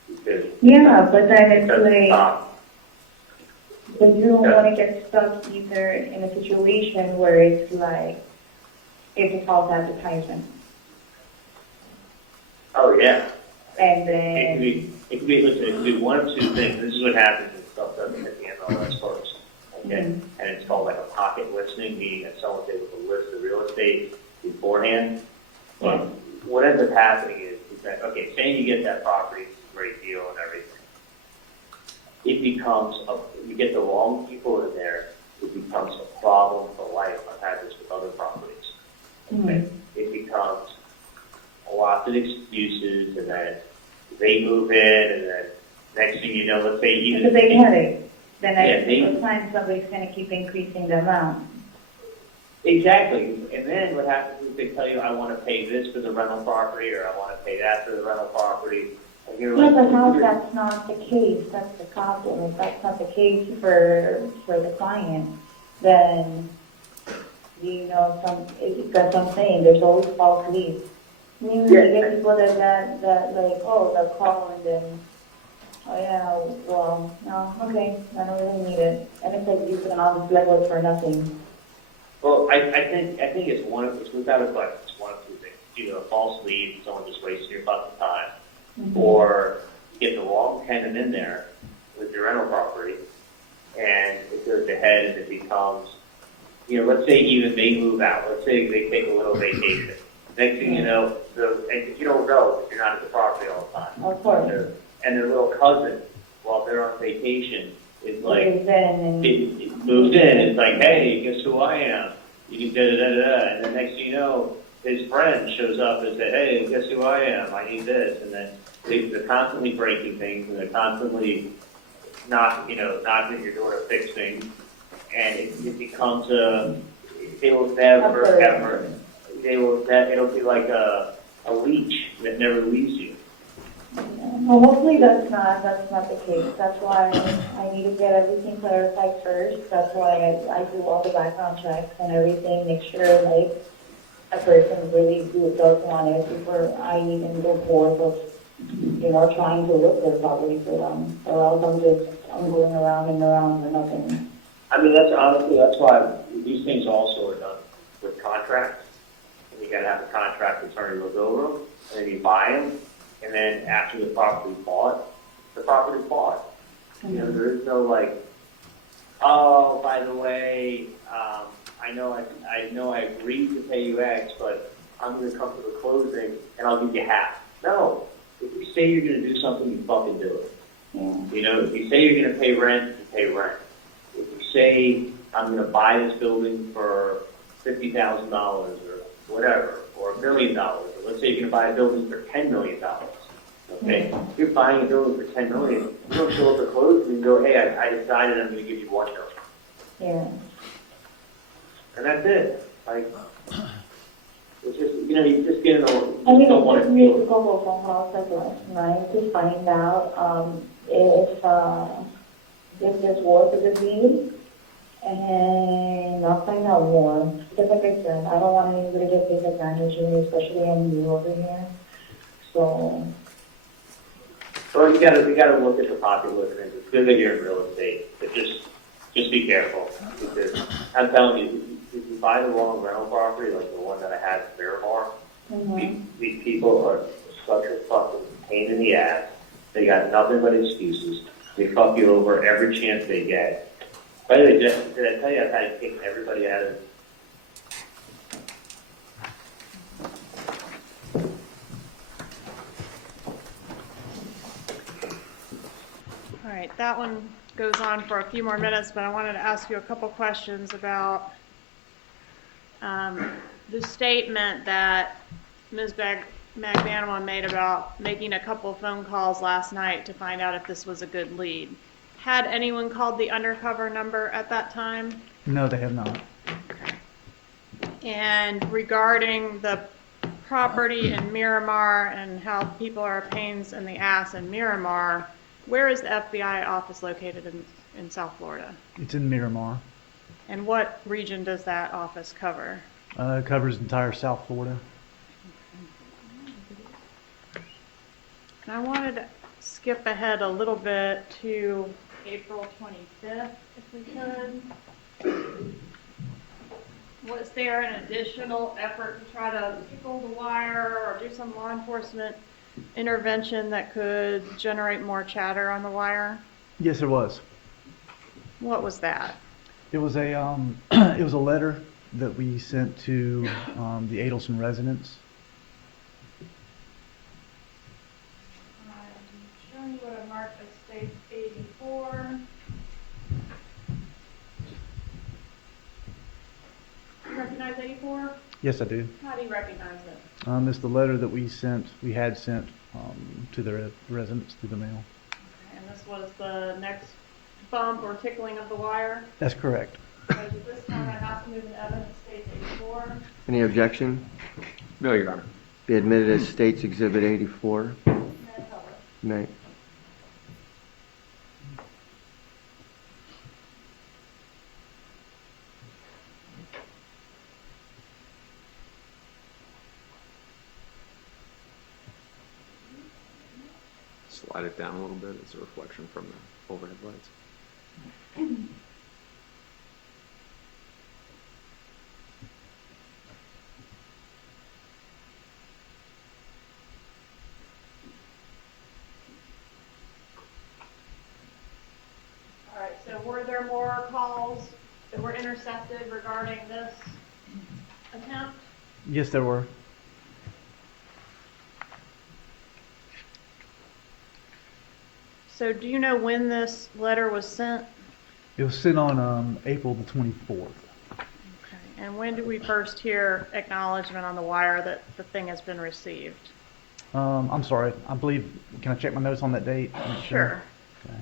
Because Yeah, but then it it's doesn't like, stop. but you don't Yeah. want to get stuck either in a situation where it's like, it's a false advertisement. Oh, yeah. And It could be, listen, it could be one of two things. This is what happens when stuff doesn't hit the MLS first. Okay? Mhm. And it's called like a pocket listing, meaning that someone's able to list the real estate beforehand. But what ends up happening is that, okay, saying you get that property, it's a great deal and everything. It becomes, you get the wrong people in there, it becomes a problem for life. I've had this with other properties. Okay? It becomes lots of excuses, and then they move in, and then next thing you know, let's say it's even a big headache. Then Yeah, every time somebody's going to keep increasing the amount. exactly, and then what happens is they tell you, I want to pay this for the rental property, or I want to pay that for the rental property, and you're Yeah, like, but how that's not the case, that's the problem. If that's not the case for the client, then, you know, that's what I'm saying, there's always false leads. You get people that like, oh, they'll call and then, oh yeah, well, no, okay, I don't really need it. And it's like you can all this legwork for nothing. well, I think it's without a question, it's one of two things. Either a false lead, someone just wasting your fucking time, or you get the wrong tenant in there with your rental property, and it goes ahead and it becomes, you know, let's say even they move out, let's say they take a little vacation. Next thing you know, and you don't know if you're not at the property all the time. Of course. And their little cousin, while they're on vacation, is like, Moves in and- it moves in, it's like, hey, guess who I am? You can da-da-da-da-da, and then next thing you know, his friend shows up and says, hey, guess who I am? I need this. And then they're constantly breaking things, and they're constantly knocking at your door to fix things. And it becomes they will never, ever, it'll be like a leech that never leaves you. Well, hopefully that's not the case. That's why I need to get everything clarified first. That's why I do all the background checks and everything, make sure like a person really does want it before I even go forth of, you know, trying to look for property for them. Or else I'm going around and around for nothing. I mean, that's why these things also are done with contracts. And you gotta have a contract attorney look over them, and then you buy them, and then after the property's bought, the property's bought. You know, there is no like, oh, by the way, I know I agreed to pay you X, but I'm gonna come to the closing and I'll give you half. No, if you say you're gonna do something, you fucking do it. Yeah. You know, if you say you're gonna pay rent, you pay rent. If you say, I'm gonna buy this building for $50,000 or whatever, or $1 million, or let's say you're gonna buy a building for $10 million. Okay, if you're buying a building for $10 million, you don't show up at closing and go, hey, I decided I'm gonna give you $1 million. Yeah. And that's it. Like, it's just, you know, you just get in a, you I mean, don't I want just to made a feel. couple of phone calls like last night to find out if there's work for the deal, and I'll find out more. Because like I said, I don't want anybody to take advantage of me, especially I'm new over here. So, Well, you gotta look at the popular things. It's good that you're in real estate, but just be careful. Because I'm telling you, if you buy the wrong rental property, like the one that I had in Miramar, these people are such a fucking pain in the ass. They got nothing but excuses. They fuck you over every chance they get. By the way, Jeff, did I tell you I've had to kick everybody out of? All right, that one goes on for a few more minutes, but I wanted to ask you a couple questions about the statement that Ms. Magbanua made about making a couple phone calls last night to find out if this was a good lead. Had anyone called the undercover number at that time? No, they have not. And regarding the property in Miramar and how people are pains in the ass in Miramar, where is the FBI office located in South Florida? It's in Miramar. And what region does that office cover? It covers entire South Florida. And I wanted to skip ahead a little bit to April 25th, if we could. Was there an additional effort to try to tickle the wire or do some law enforcement intervention that could generate more chatter on the wire? Yes, there was. What was that? It was a it was a letter that we sent to the Adelson residents. I'm showing you what I marked as state 84. You recognize 84? Yes, I do. How do you recognize it? It's the letter that we had sent to the residents through the mail. Okay, and this was the next bump or tickling of the wire? That's correct. Because at this time, I have to move an evidence state 84. Any objection? No, Your Honor. Be admitted as State's Exhibit 84. May. Slide it down a little bit. It's a reflection from the overhead lights. All right, so were there more calls that were intercepted regarding this attempt? Yes, there were. So do you know when this letter was sent? It was sent on April the 24th. Okay. And when did we first hear acknowledgement on the wire that the thing has been received? I'm sorry. I believe. Can I check my notes on that date? Make Sure. Okay.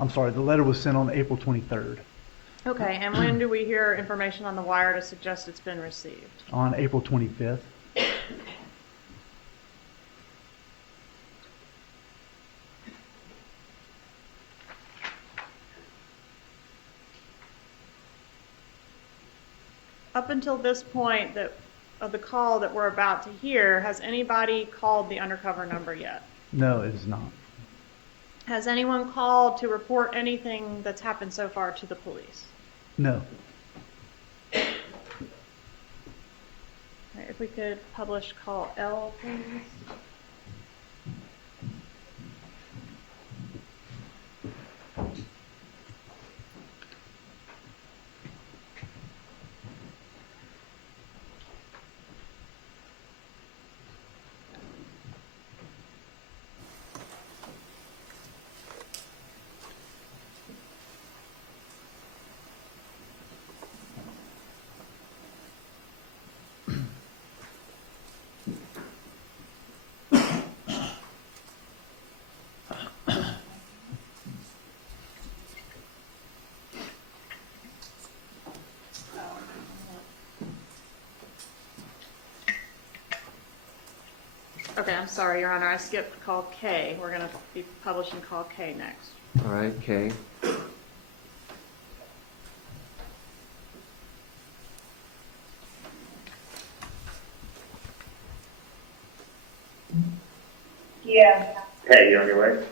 I'm sorry. The letter was sent on April 23rd. Okay, and when do we hear information on the wire to suggest it's been received? On April 25th. Up until this point of the call that we're about to hear, has anybody called the undercover number yet? No, it is not. Has anyone called to report anything that's happened so far to the police? No. All right, if we could publish call L, please. Okay, I'm sorry, Your Honor, I skipped call K. We're gonna be publishing call K next. All right, Kay. Yeah. Hey, you on your way?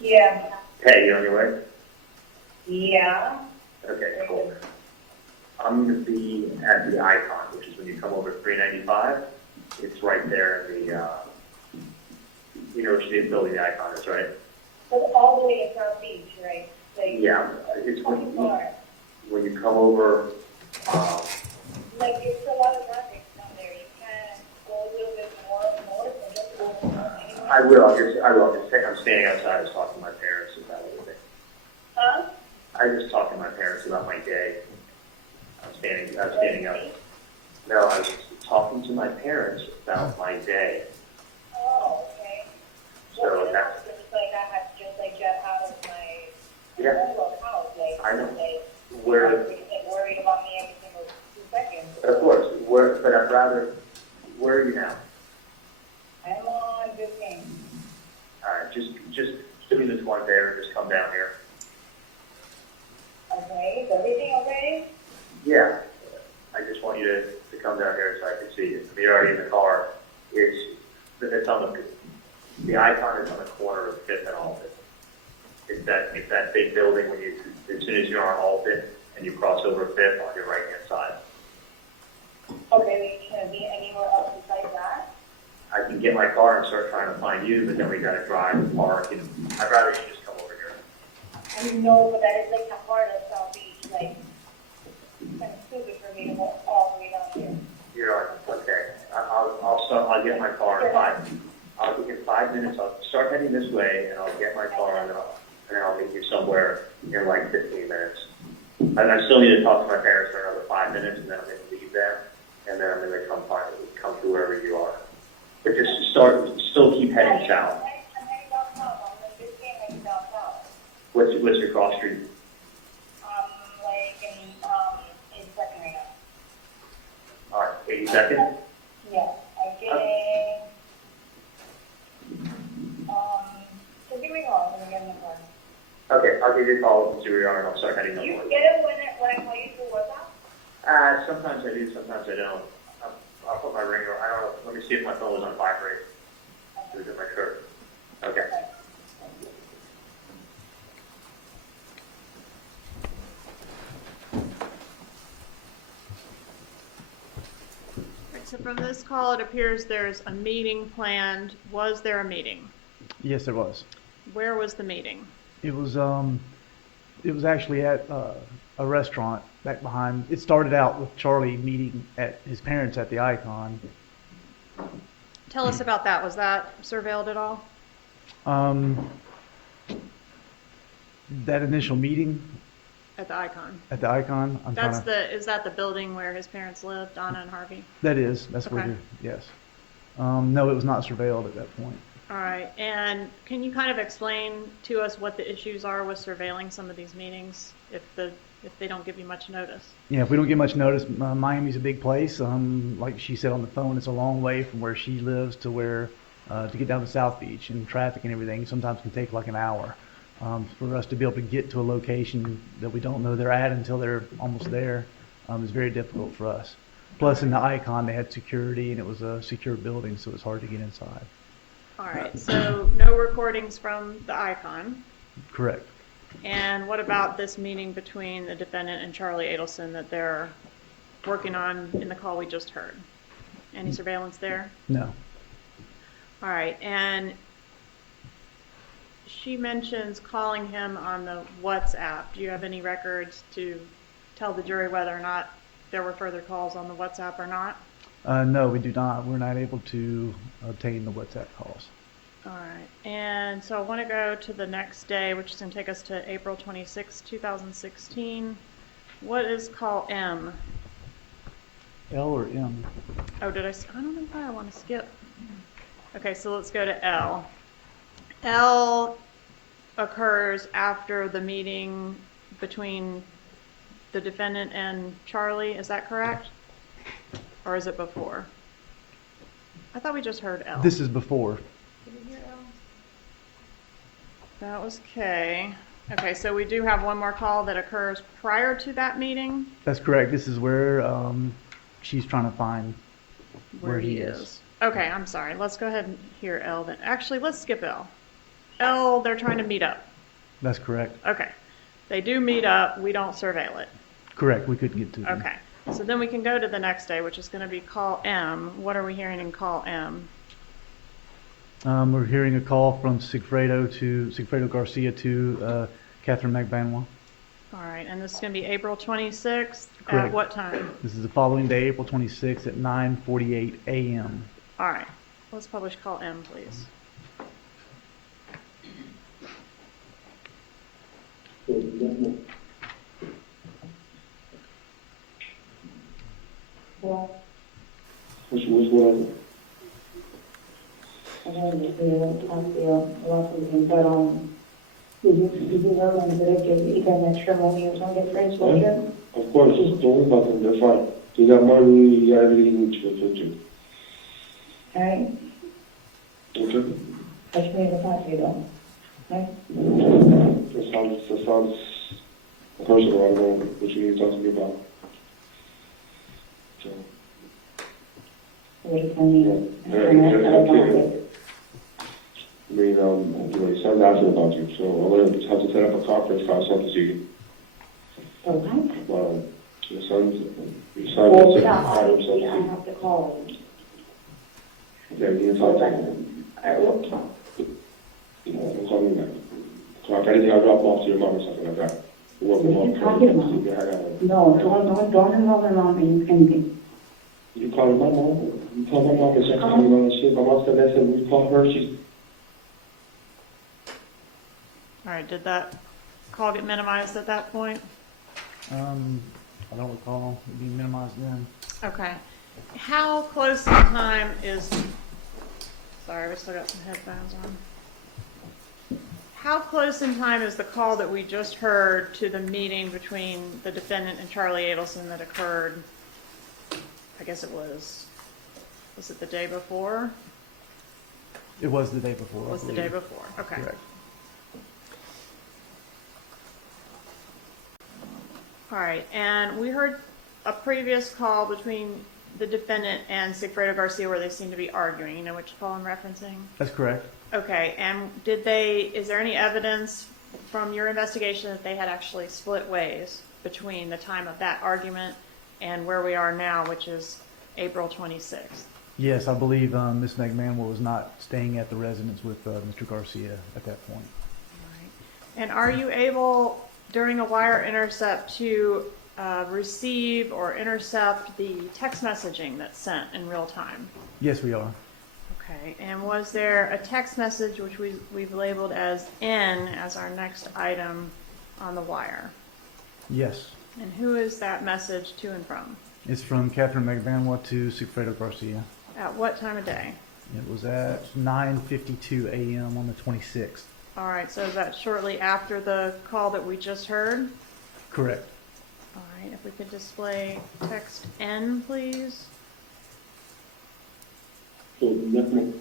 Yeah. Hey, you on your way? Yeah. Okay, cool. I'm going to be at the Icon, which is when you come over 395. It's right there in the, you know which building the Icon is, right? So all the way to South Beach, right? Like, Yeah, it's fucking far. when you come over, Like, it's a lot of traffic down there. You can go a little bit more north and just go anywhere. I will, I'm standing outside, I was talking to my parents about everything. Huh? I just talked to my parents about my day. I was standing up. No, I was talking to my parents about my day. Oh, okay. So that's, Just like I had to just like get out of my yeah, regular house, like, I know. like, Where, like worried about me every single 2 seconds. of course, but I'd rather, where are you now? I'm on 15. Alright, just do me this one favor, just come down here. Okay, is everything okay? Yeah, I just want you to come down here so I can see you. I mean, you're already in the car. It's on the Icon is on the corner of 5th and Alton. It's that big building when as soon as you're on Alton and you cross over 5th on your right hand side. Okay, we can't be anywhere else besides that? I can get my car and start trying to find you, but then we gotta drive, park, and I'd rather you just come over here. I know, but that is like a part of South Beach, like, kind of stupid for me to walk all the way down here. You're on, okay. I'll get my car I'll get in 5 minutes, I'll start heading this way, and I'll get my car, and then I'll meet you somewhere in like 15 minutes. I still need to talk to my parents for another 5 minutes, and then I'm gonna leave them, and then I'm gonna come to wherever you are. But still keep heading south. I'm heading downtown, I'm like, this game heading downtown. What's your cross street? Like in second right now. Alright, 82nd? Yeah, I'm getting, so give me a call when I get in the car. Okay, I'll give you a call and see where you are, and I'll start heading Do you north. get it when I call you through WhatsApp? Sometimes I do, sometimes I don't. I'll put my ringer, I don't know, let me see if my phone was on vibrate. It was in my shirt. Okay. Right, so from this call, it appears there's a meeting planned. Was there a meeting? Yes, there was. Where was the meeting? It was actually at a restaurant back behind. It started out with Charlie meeting at his parents at the Icon. Tell us about that. Was that surveilled at all? That initial meeting At the Icon. at the Icon, Is that the building where his parents lived, Donna and Harvey? that's where Okay. yes. No, it was not surveilled at that point. All right, and can you kind of explain to us what the issues are with surveilling some of these meetings if they don't give you much notice? Yeah, if we don't get much notice, Miami's a big place. Like she said on the phone, it's a long way from where she lives to where to get down to South Beach, and traffic and everything sometimes can take like an hour. For us to be able to get to a location that we don't know they're at until they're almost there is very difficult for us. Plus, in the Icon, they had security, and it was a secure building, so it's hard to get inside. All right, so no recordings from the Icon. Correct. And what about this meeting between the defendant and Charlie Adelson that they're working on in the call we just heard? Any surveillance there? No. All right, and she mentions calling him on the WhatsApp. Do you have any records to tell the jury whether or not there were further calls on the WhatsApp or not? No, we do not. We're not able to obtain the WhatsApp calls. All right, and so I want to go to the next day, which is going to take us to April 26, 2016. What is call M? L or M? Oh, I don't know why I want to skip. Okay, so let's go to L. L occurs after the meeting between the defendant and Charlie, is that correct? Or is it before? I thought we just heard L. This is before. Did we hear L? That was K. Okay, so we do have one more call that occurs prior to that meeting That's correct. This is where she's trying to find where he is. Okay, I'm sorry. Let's go ahead and hear L then. Actually, let's skip L. L, they're trying to meet up. That's correct. Okay. They do meet up. We don't surveil it. Correct. We couldn't get to them. Okay. So then we can go to the next day, which is going to be call M. What are we hearing in call M? We're hearing a call from Sigfredo Garcia to Kathryn McBanois. All right, and this is going to be April 26th. At Correct. what time? This is the following day, April 26th at 9:48 a.m. All right, let's publish call M, please. Well, What's going on? I don't know if you talk to you about something, but did you know that they give you guys extra money or something for exposure? Of course, just don't worry about them. They're fine. You got money, you got everything you need to do. Alright, Okay? I just need to talk to you though. Okay? That sounds personal. I don't know what you need to talk to me about. So, What do you mean? yeah, I mean, your son's asking about you, so I'm going to have to set up a conference call, something to you. For what? Your son Well, has yeah, to hire himself obviously I to have to call him. Yeah, you need to talk So to then, him. I will talk. You know, don't call me back. So if anything, I'll drop off to your mom or something like that. What are you talking about? No, don't involve my mom in anything. You call my mom? You call my mom and check on me on shit. My mom said that, said we call her, she's... All right, did that call get minimized at that point? I don't recall it being minimized then. Okay. How close in time is, sorry, we still got some headphones on. How close in time is the call that we just heard to the meeting between the defendant and Charlie Adelson that occurred? I guess it was it the day before? It was the day before. It was the day before, okay. Correct. All right, and we heard a previous call between the defendant and Sigfredo Garcia where they seemed to be arguing. You know which call I'm referencing? That's correct. Okay, and is there any evidence from your investigation that they had actually split ways between the time of that argument and where we are now, which is April 26th? Yes, I believe Ms. McManwell was not staying at the residence with Mr. Garcia at that point. All right. And are you able, during a wire intercept, to receive or intercept the text messaging that's sent in real time? Yes, we are. Okay, and was there a text message which we've labeled as N as our next item on the wire? Yes. And who is that message to and from? It's from Kathryn McBanois to Sigfredo Garcia. At what time of day? It was at 9:52 a.m. on the 26th. All right, so is that shortly after the call that we just heard? Correct. All right, if we could display text N, please. So, nothing.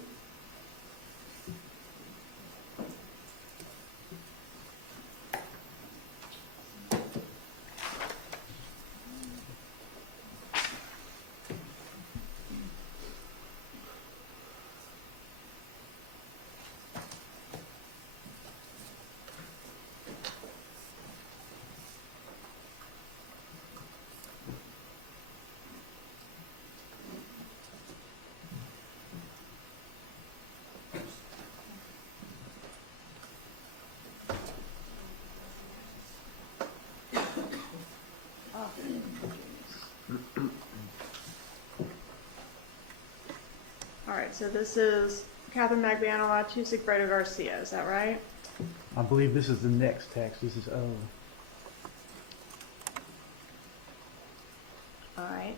All right, so this is Kathryn McBanois to Sigfredo Garcia, is that right? I believe this is the next text. This is O. All right,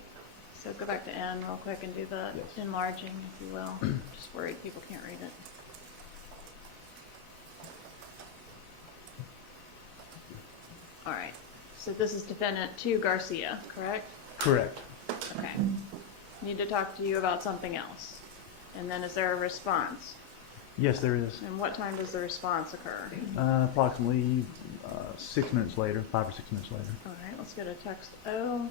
so go back to N real quick and do the Yes. enlarging, if you will. Just worried people can't read it. All right, So this is defendant 2 Garcia, correct? Correct. Okay. Need to talk to you about something else. And then is there a response? Yes, there is. And what time does the response occur? Approximately 6 minutes later, 5 or 6 minutes later. All right, let's go to text O.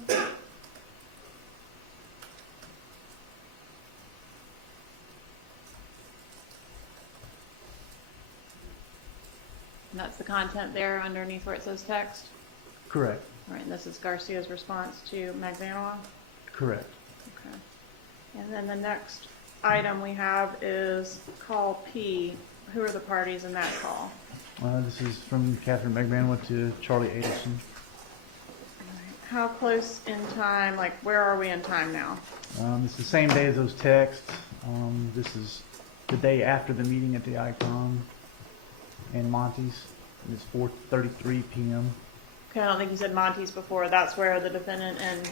And that's the content there underneath where it says text? Correct. All right, and this is Garcia's response to Magdanoa? Correct. Okay. And then the next item we have is call P. Who are the parties in that call? This is from Kathryn McManua to Charlie Adelson. How close in time, like where are we in time now? It's the same day as those texts. This is the day after the meeting at the Icon and Monty's. It's 4:33 p.m. Okay, I don't think you said Monty's before. That's where the defendant and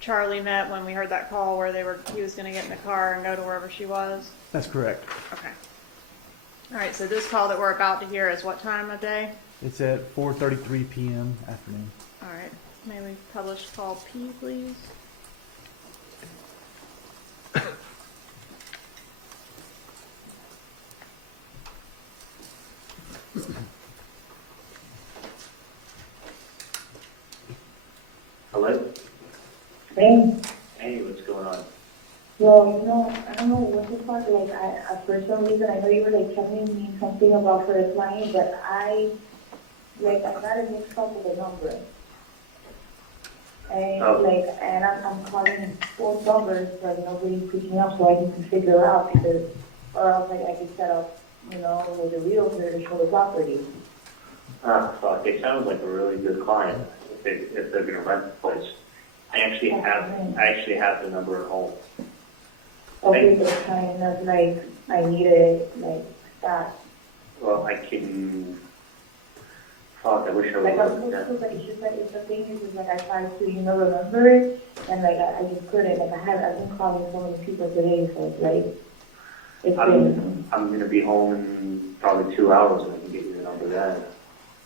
Charlie met when we heard that call where he was gonna get in the car and go to wherever she was? That's correct. Okay. All right, so this call that we're about to hear is what time of day? It's at 4:33 p.m. afternoon. All right, may we publish call P, please? Hello? Hey, Hey, what's going on? well, I don't know what the fuck, like, for some reason, I know you were, like, telling me something about for a client, but I got a mixed up with the number. And, Oh. and I'm calling both numbers, but nobody's picking up, so I need to figure out, because, or else, like, I could set up, with a realtor to show the property. Ah, fuck, it sounds like a really good client if they're gonna rent the place. I actually have the number at home. Okay, but it's kind of like, I need it, like, that. Well, I can, fuck, I wish I Like, I'm would. supposed to, like, it's just like, it's the thing is like, I tried to, remember it, and like, I just couldn't, like, I've been calling so many people today, so it's like, it's been, I'm gonna be home in probably 2 hours and I can get you the number then.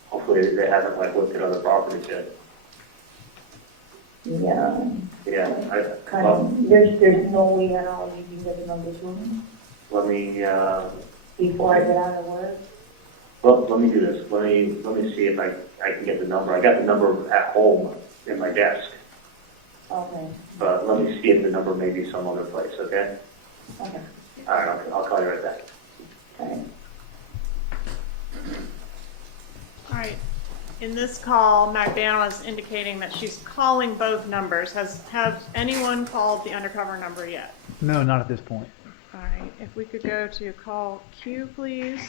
Hopefully they haven't like looked at other properties yet. yeah. Yeah, Kind of, there's no way at all you can get the number to me let me, before I get out of work. well, let me do this. Let me see if I can get the number. I got the number at home in my desk, Okay, but let me see if the number may be some other place, okay? okay, All right, I'll call you right back. alright. All right, in this call, Magdanoa is indicating that she's calling both numbers. Has anyone called the undercover number yet? No, not at this point. All right, if we could go to call Q, please.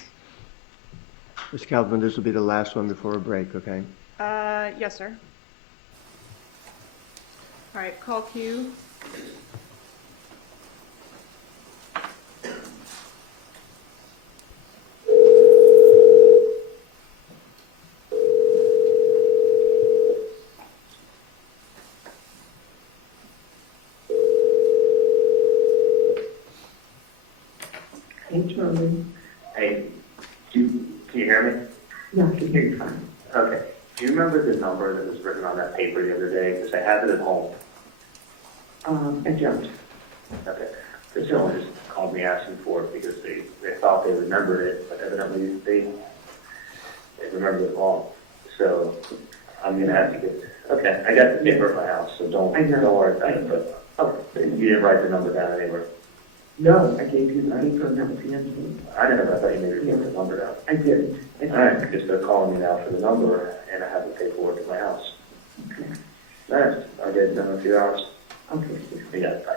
Ms. Calvin, this will be the last one before a break, okay? Yes, sir. All right, call Q. Hey, Charlie. Hey, can you hear me? Yeah, I can hear you fine. Okay. Do you remember the number that was written on that paper the other day? Because I have it at home. I don't. Okay. So someone just called me asking for it because they thought they remembered it, but evidently they remembered it wrong. So I'm gonna have to get. Okay, I got the paper at my house, so don't worry about it. But you didn't write the number down anywhere. No, I gave you the paper and that was the answer. I thought you maybe gave the number down. I didn't. All right, because they're calling me now for the number, and I have the paperwork at my house. Okay. All right, I'll get it done in a few hours. Okay. Yeah, bye.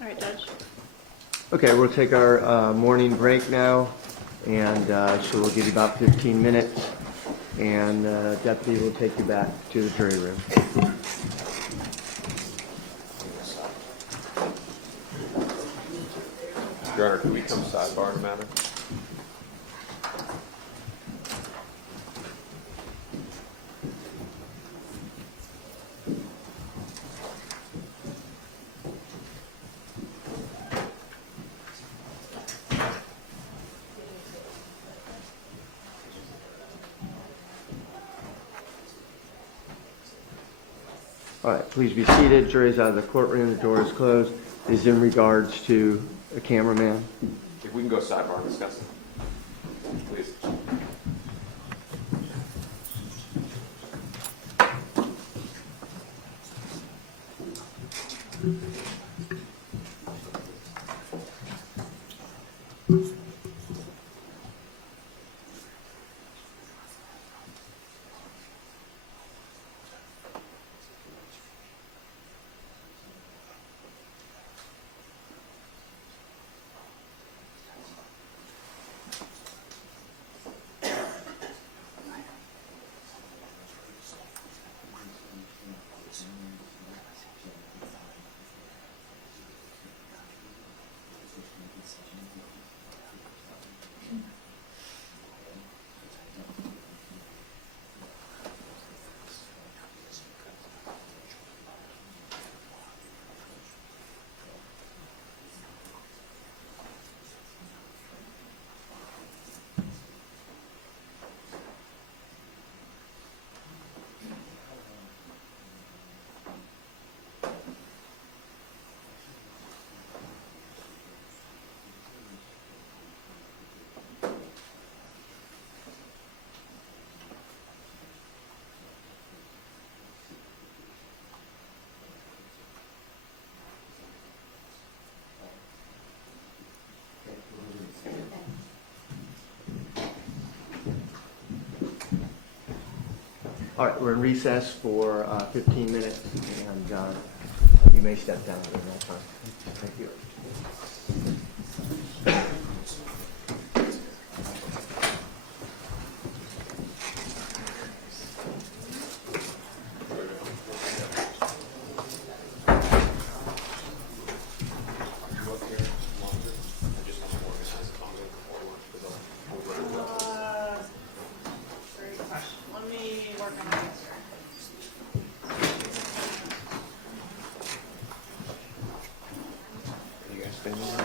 All right, Judge. Okay, we'll take our morning break now, and so we'll give you about 15 minutes, and Deputy will take you back to the jury room. Your Honor, can we come sidebar in a matter? All right, please be seated. Jury's out of the courtroom. The door is closed. Is in regards to a cameraman. If we can go sidebar and discuss it, please. All right, we're in recess for 15 minutes, and you may step down during that time. Thank you. Great question. Let me work on my answer. You guys staying?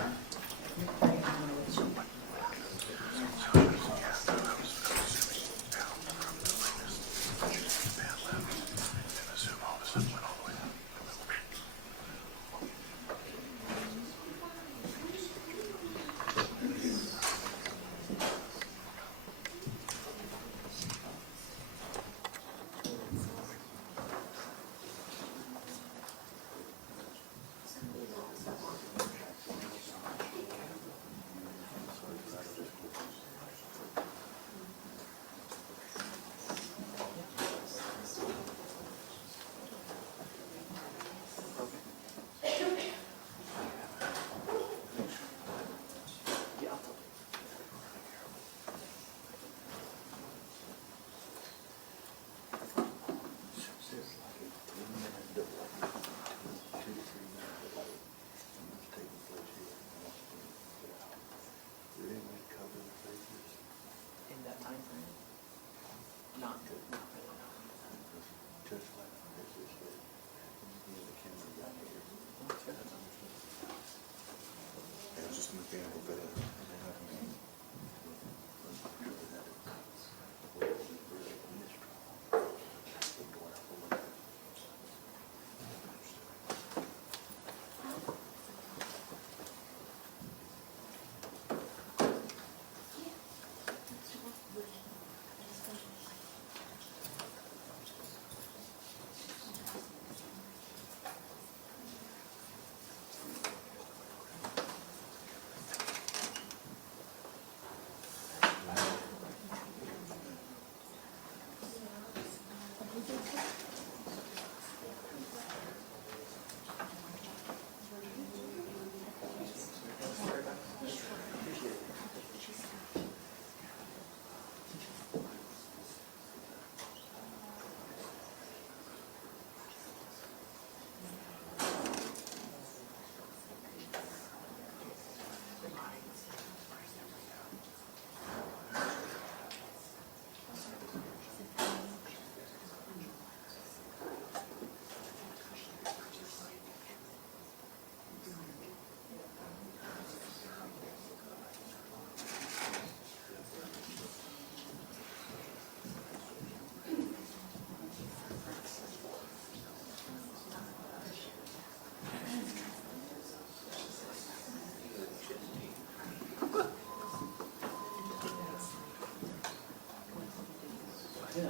Yeah.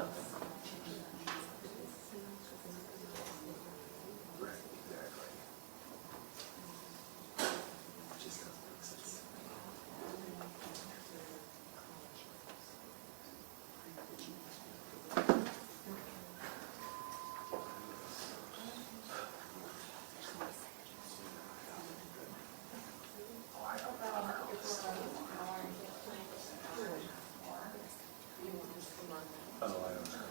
Oh, I don't know.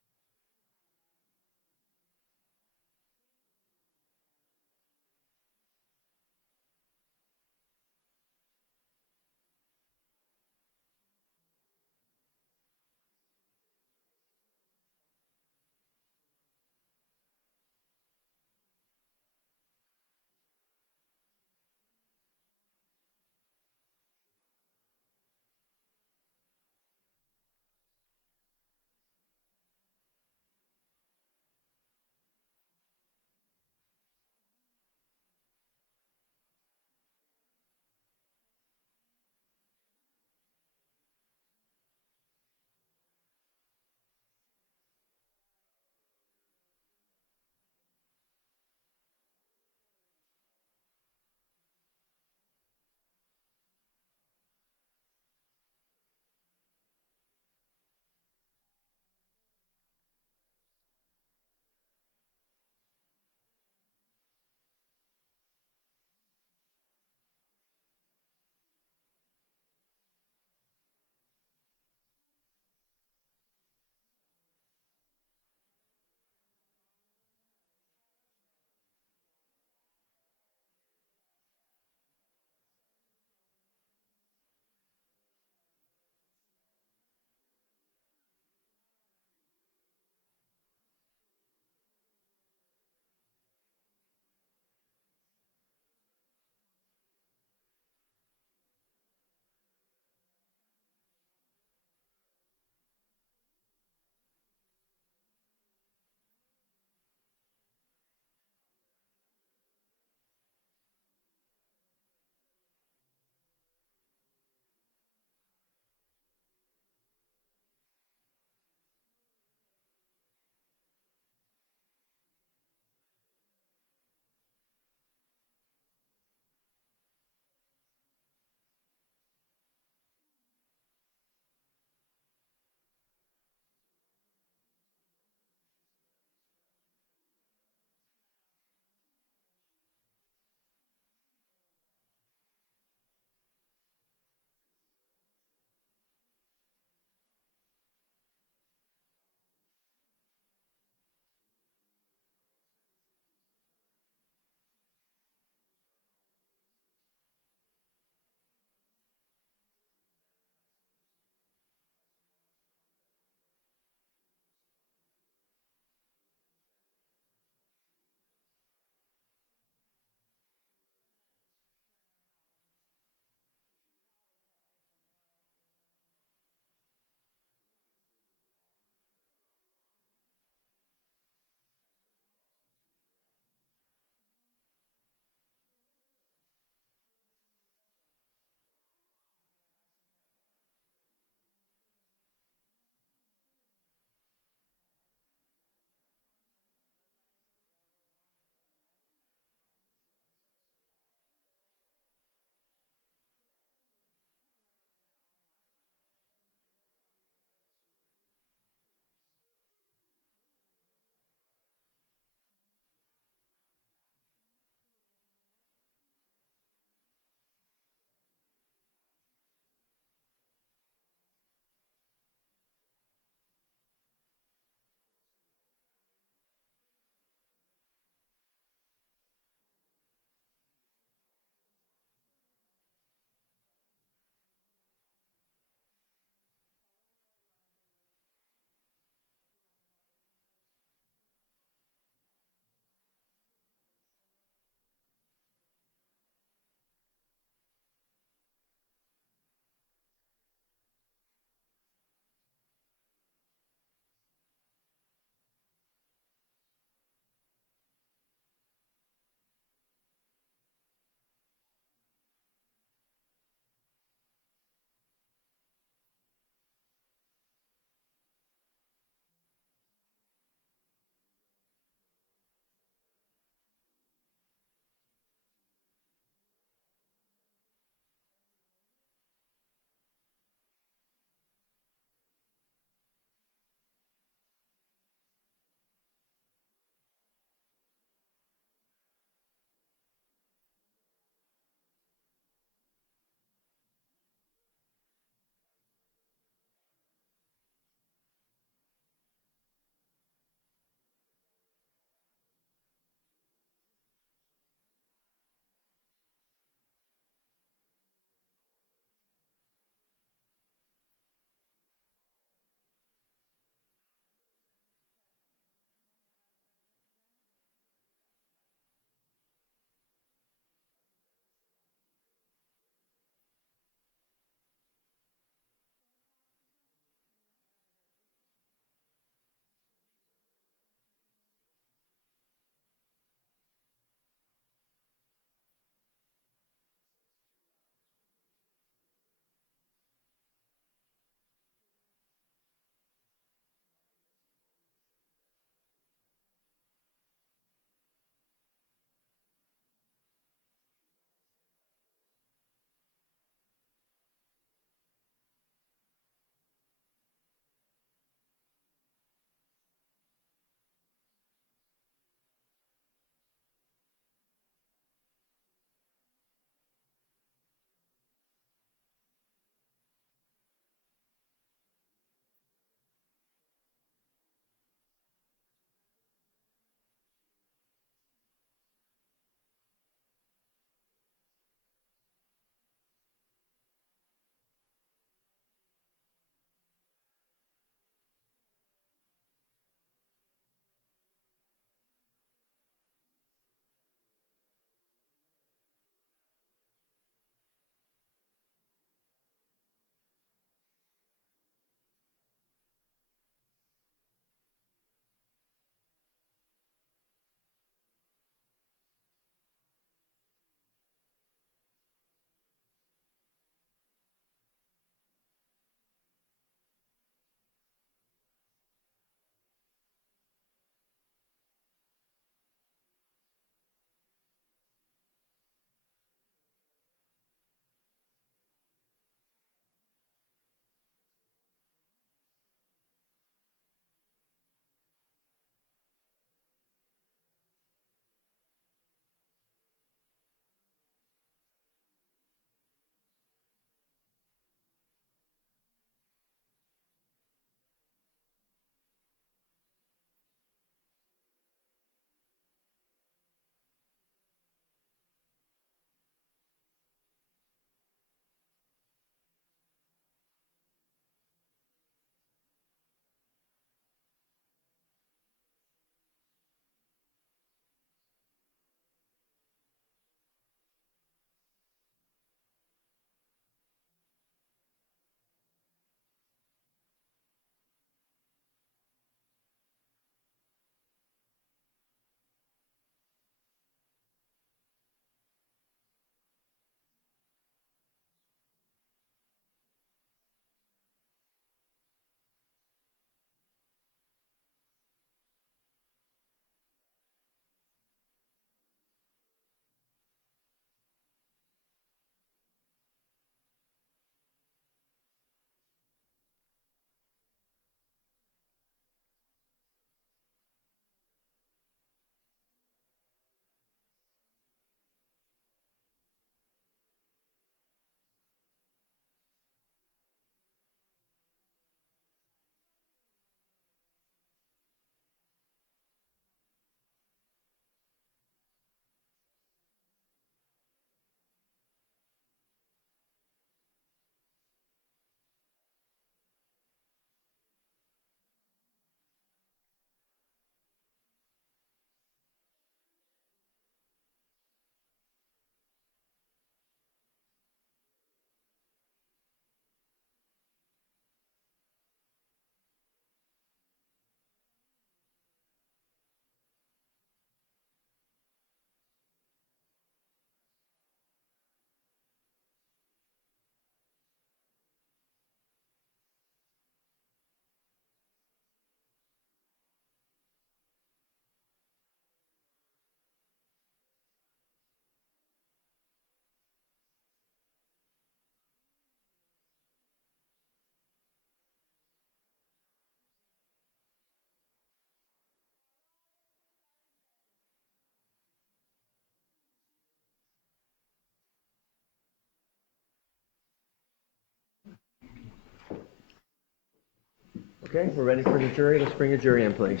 Okay, we're ready for the jury. Let's bring the jury in, please.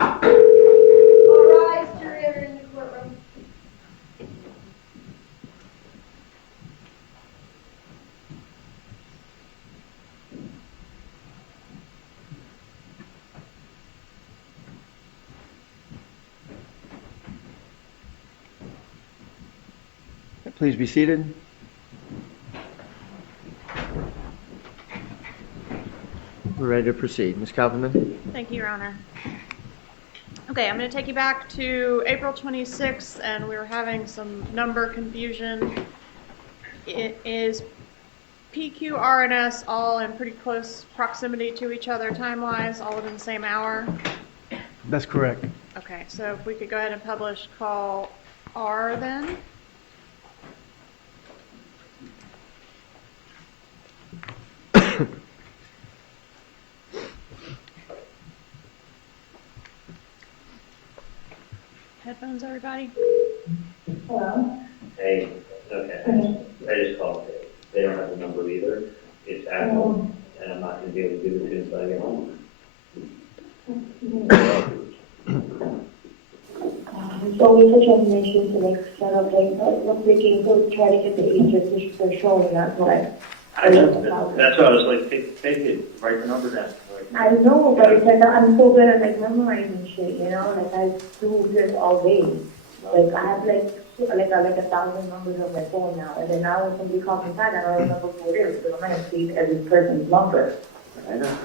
All rise, jury are in the courtroom. Please be seated. We're ready to proceed. Ms. Kaufman? Thank you, Your Honor. Okay, I'm going to take you back to April 26th, and we were having some number confusion. It is PQ, R, and S all in pretty close proximity to each other time-wise, all within the same hour. That's correct. Okay, so if we could go ahead and publish call R then. Headphones, everybody? Hello? Hey, okay, I just called. They don't have the number either. It's Apple, and I'm not gonna be able to do it until I get home. It's always such an issue to like set up like, I'm thinking to try to get the agent to show me, that's why. I know, that's why I was like, take it, write the number down. I know, but it's like, I'm so good at like memorizing shit, you know, like I do this all day. Like I have like 1,000 numbers on my phone now, and then now when somebody calls me back, I don't remember who it is, because I'm gonna save every person's number. I know.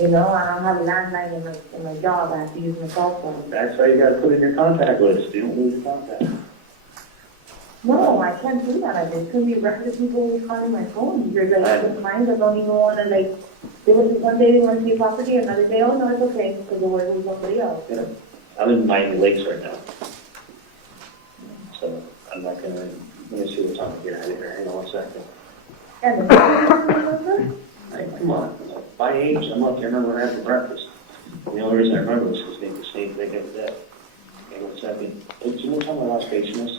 You know, I don't have a landline in my job, I have to use my cell phone. That's why you gotta put in your contact list. You don't lose contact. No, I can't do that. There's too many records people who calling my phone. There's like some clients that don't even want to like. There was one day they want to see a property, another day, oh no, it's okay because the word was somebody else. Yeah. I'm in Miami Lakes right now. So I'm not gonna, let me see what time to get out of here. Hang on 1 second. And the phone number? Hey, come on. My age, I'm lucky I remember after breakfast. The only reason I remember this is the same thing every day. Hang on 1 second. Hey, do you know what time my last patient is?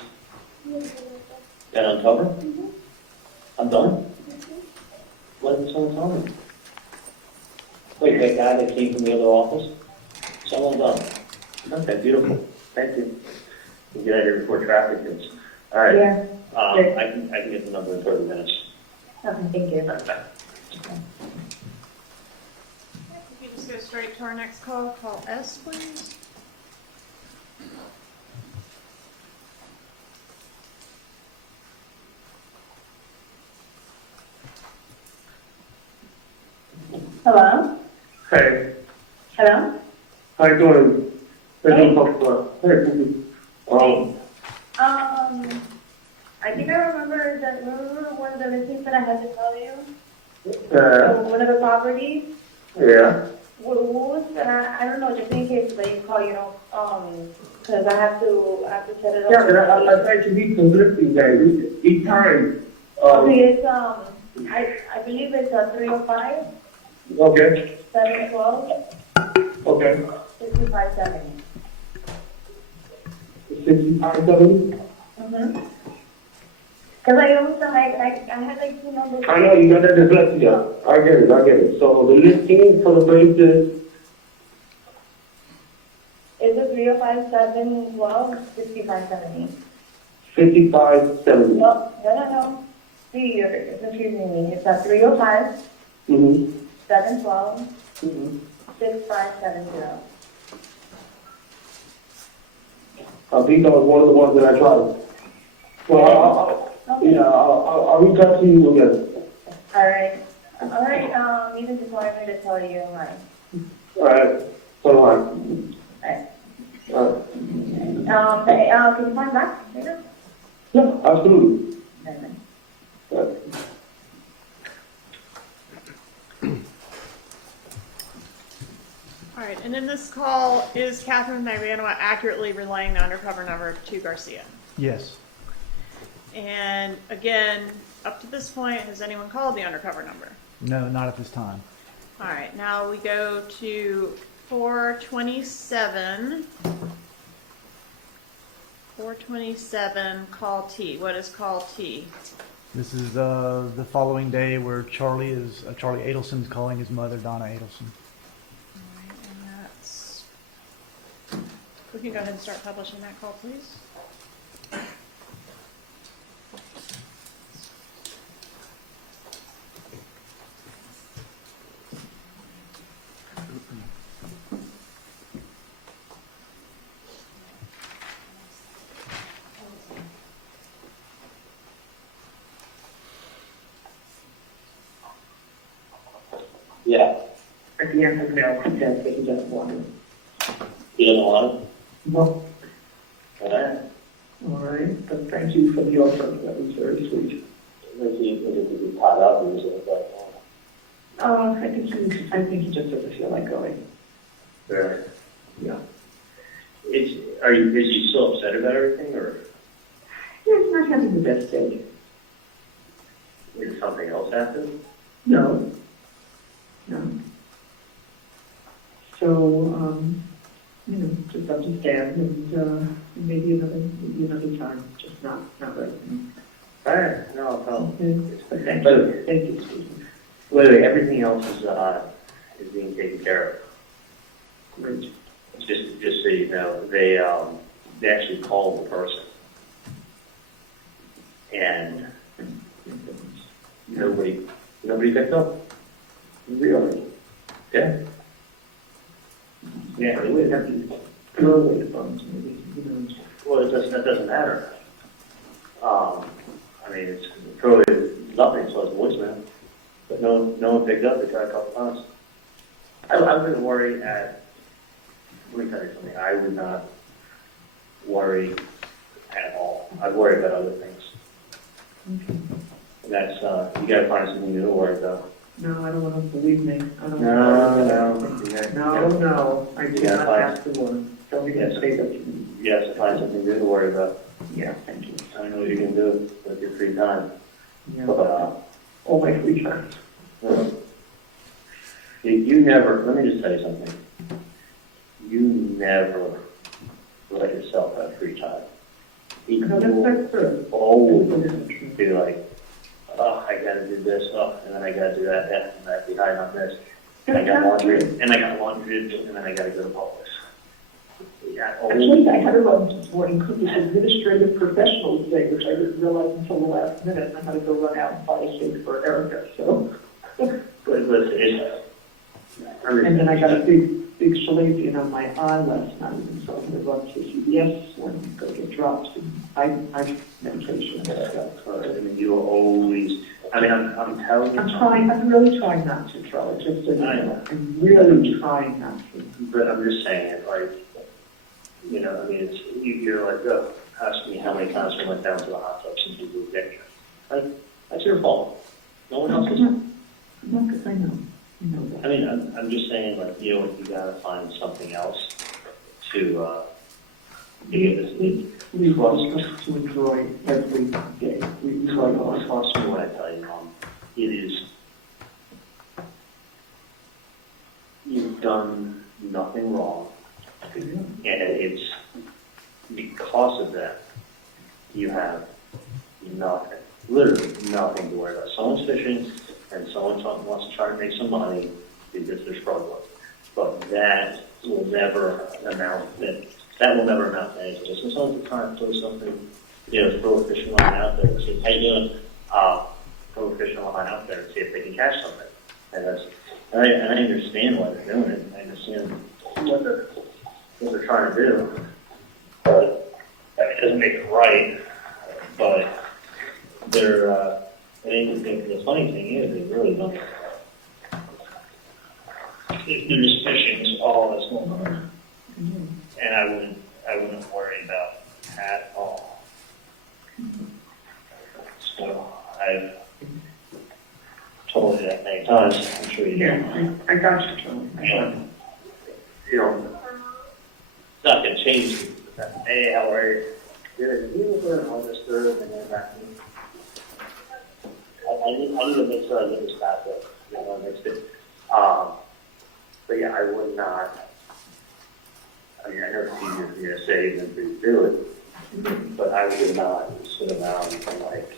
That Undercover? Mm-hmm. I'm done? What did someone tell me? Wait, that guy that came from the other office? Someone done. Okay, beautiful. Thank you. We'll get out of here before traffic hits. All right. Yeah. I can get the number in 30 minutes. Okay, thank you. All right, bye. If you just go straight to our next call, call S, please. Hello? Hey, Hello? how you doing? Hey. I think I remember one of the listings that I had to tell you? One of the properties? Yeah. What was, I don't know, just in case they call, you know, because I have to set it up. Yeah, but I tried to read some listing guys each time. Okay, it's, I believe it's 305, Okay, 712, okay. 6570. 6570? Mm-hmm. Because I also, I had like two numbers. I know, you got that dyslexia. I get it. So the listing for the place is? It's a 305, 712, 6570. 5570. No. You're confusing me. It's a 305, Mm-hmm. 712, Mm-hmm. 6570. I think that was one of the ones that I tried. Well, No, Yeah, I'll reach out to you again. Alright. Alright, Ethan just wanted me to tell you mine. Alright, so on. Alright. Alright. Hey, can you find back right now? Yeah, absolutely. Okay. Alright. All right, and in this call, is Kathryn Magbanua accurately relaying the undercover number to Garcia? Yes. And again, up to this point, has anyone called the undercover number? No, not at this time. All right, now we go to 427. 427, call T. What is call T? This is the following day where Charlie Adelson is calling his mother, Donna Adelson. All right, and that's... We can go ahead and start publishing that call, please. Yeah, At the end of no, he says that he doesn't want it. he doesn't want it? No. Alright. All right, but thank you for the offer, that was very sweet. Is he tied up or is it like, I think he just doesn't feel like going. Right. Yeah. Is he still upset about everything, or Yeah, he's not having the best day. did something else happen? No. No. So, just understand and, maybe another time, just not right now. Alright, no, no. Okay. But thank But- you, thank you, Stephen. Wait, everything else is being taken care of. Great. Just so you know, they actually called the person. And nobody picked up. Really? Yeah. Yeah, they would have to throw away the phones, maybe, Well, that doesn't matter. I mean, it's probably nothing, so it's voicemail. But no one picked up. They tried a couple times. I wouldn't worry let me tell you something. I would not worry at all. I'd worry about other things. Okay. And that's, you gotta find something new to worry about. No, I don't want to believe me. I don't No. No, I did Yeah, not fine. ask the woman. Don't even Yes. say that to me. You have to find something new to worry about. Yeah, thank you. I know what you can do with your free time. Yeah. But, All my free time. you never, let me just tell you something. You never let yourself have free time. No, People that's true. always That's true. be like, oh, I gotta do this, and then I gotta do that, and I have to be behind on this. And I got laundry, and I got laundry to do, and then I gotta go to Publix. Yeah, Actually, I had a run this morning because it's administrative professionals day, which I didn't realize until the last minute. I had to go run out and buy a cake for Erica, so. but listen, And then I got a big chalazion on my eye last night, and so I'm gonna run to CVS and go get drops and eye medication and stuff. I mean, you always, I mean, I'm telling you. I'm really trying not to, Charlie, just so you know. I'm really trying not to. But I'm just saying, like, I mean, it's, you're like, oh, ask me how many times we went down to the hot tub since we moved in here. Like, that's your fault. No one else's. No, because I know that. I mean, I'm just saying, like, you gotta find something else to get this. We want us to enjoy every day. We try to Trust me when I tell you, Mom, it is, you've done nothing wrong. And it's because of that, you have nothing, literally nothing to worry about. Someone's fishing and someone wants to try to make some money because they're struggling. But that will never amount to anything. Just when someone's trying to throw something, throw a fishing line out there and say, how you doing? Throw a fishing line out there and see if they can catch something. And I understand why they're doing it. I understand what they're trying to do, but it doesn't make it right. But they're, the funny thing is, they really don't. They're just fishing all that's going on. And I wouldn't worry about it at all. So I've told you that many times, I'm sure you know. Yeah, I got you, Joe. And, you know, it's not gonna change. Hey, how are you? Good. You learn all this through and then back. I need to make sure I get this back up. You know, next thing. But yeah, I would not. I mean, I know it's easier for me to say than for you to do it, but I would not sit around and like,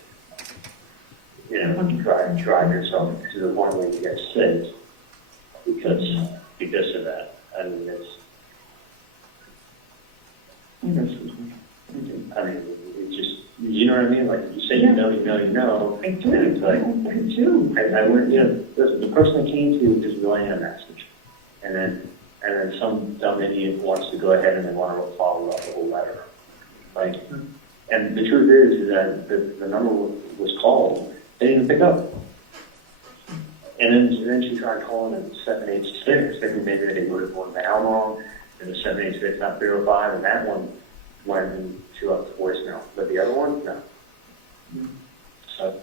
you know, drive yourself to the one where you get sick because of that. I mean, it's just, you know what I mean? Like, you say you know. I do. And it's like, I do. I wouldn't, you know, the person I came to just relaying a message. And then some dumb idiot wants to go ahead and they want to follow up with a letter. Like, and the truth is that the number was called, they didn't pick up. And then she tried calling at 786, thinking maybe they would have gone down wrong, and the 786 not 305, and that one went to up to voicemail. But the other one, no. So.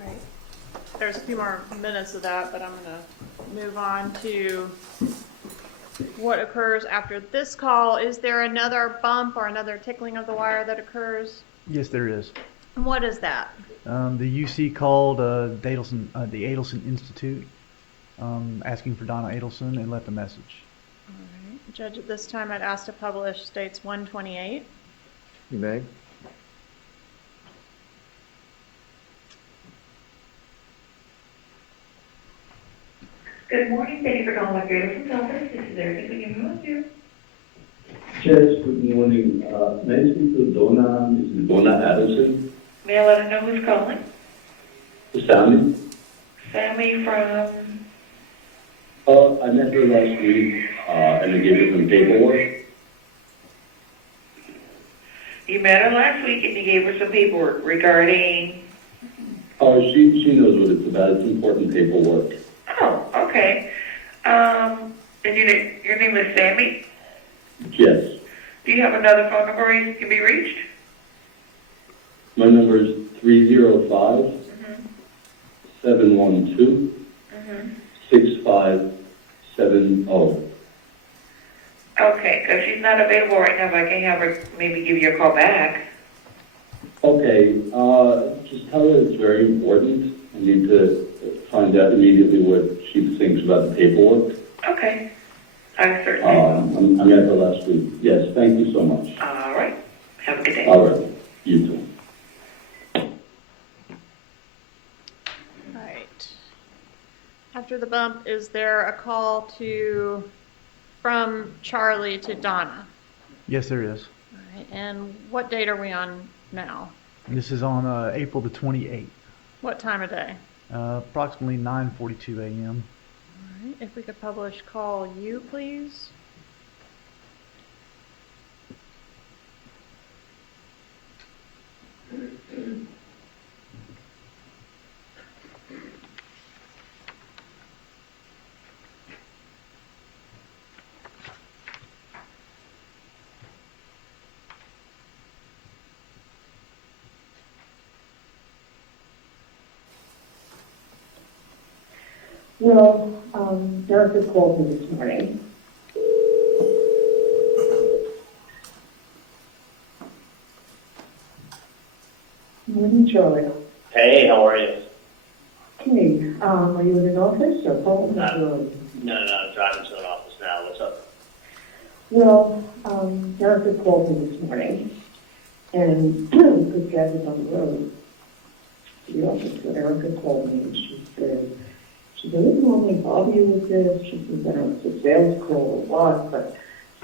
Right. There's a few more minutes of that, but I'm going to move on to what occurs after this call. Is there another bump or another tickling of the wire that occurs? Yes, there is. What is that? The UC called the Adelson Institute, asking for Donna Adelson, and left a message. All right. Judge, at this time, I'd ask to publish states 128. You may. Good morning. Thank you for calling my Adelson's office. This is Erica. Can you move to? Yes, good morning. May I speak to Donna, Mrs. Donna Addison? May I let her know who's calling? Sammy? Sammy from... I met her last week, and I gave her some paperwork. You met her last week and you gave her some paperwork regarding... She knows what it's about. It's important paperwork. Oh, okay. And your name is Sammy? Yes. Do you have another phone number you can be reached? My number is 305 712 6570. Okay, if she's not available right now, if I can have her maybe give you a call back. Okay, just tell her it's very important. I need to find out immediately what she thinks about the paperwork. Okay. I certainly. I met her last week. Yes, thank you so much. All right. Have a good day. All right. You too. All right. After the bump, is there a call from Charlie to Donna? Yes, there is. All right. And what date are we on now? This is on April the 28th, What time of day? approximately 9:42 a.m. All right. If we could publish call you, please. Well, Erica called me this morning. Morning, Charlie. Hey, how are you? Hey, are you in an office or home? No, I'm driving to an office now. What's up? Well, Erica called me this morning, and because Dad was on the road to the office, so Erica called me and she said, I didn't normally bother you with this. She said, I don't know if it's a sales call or what, but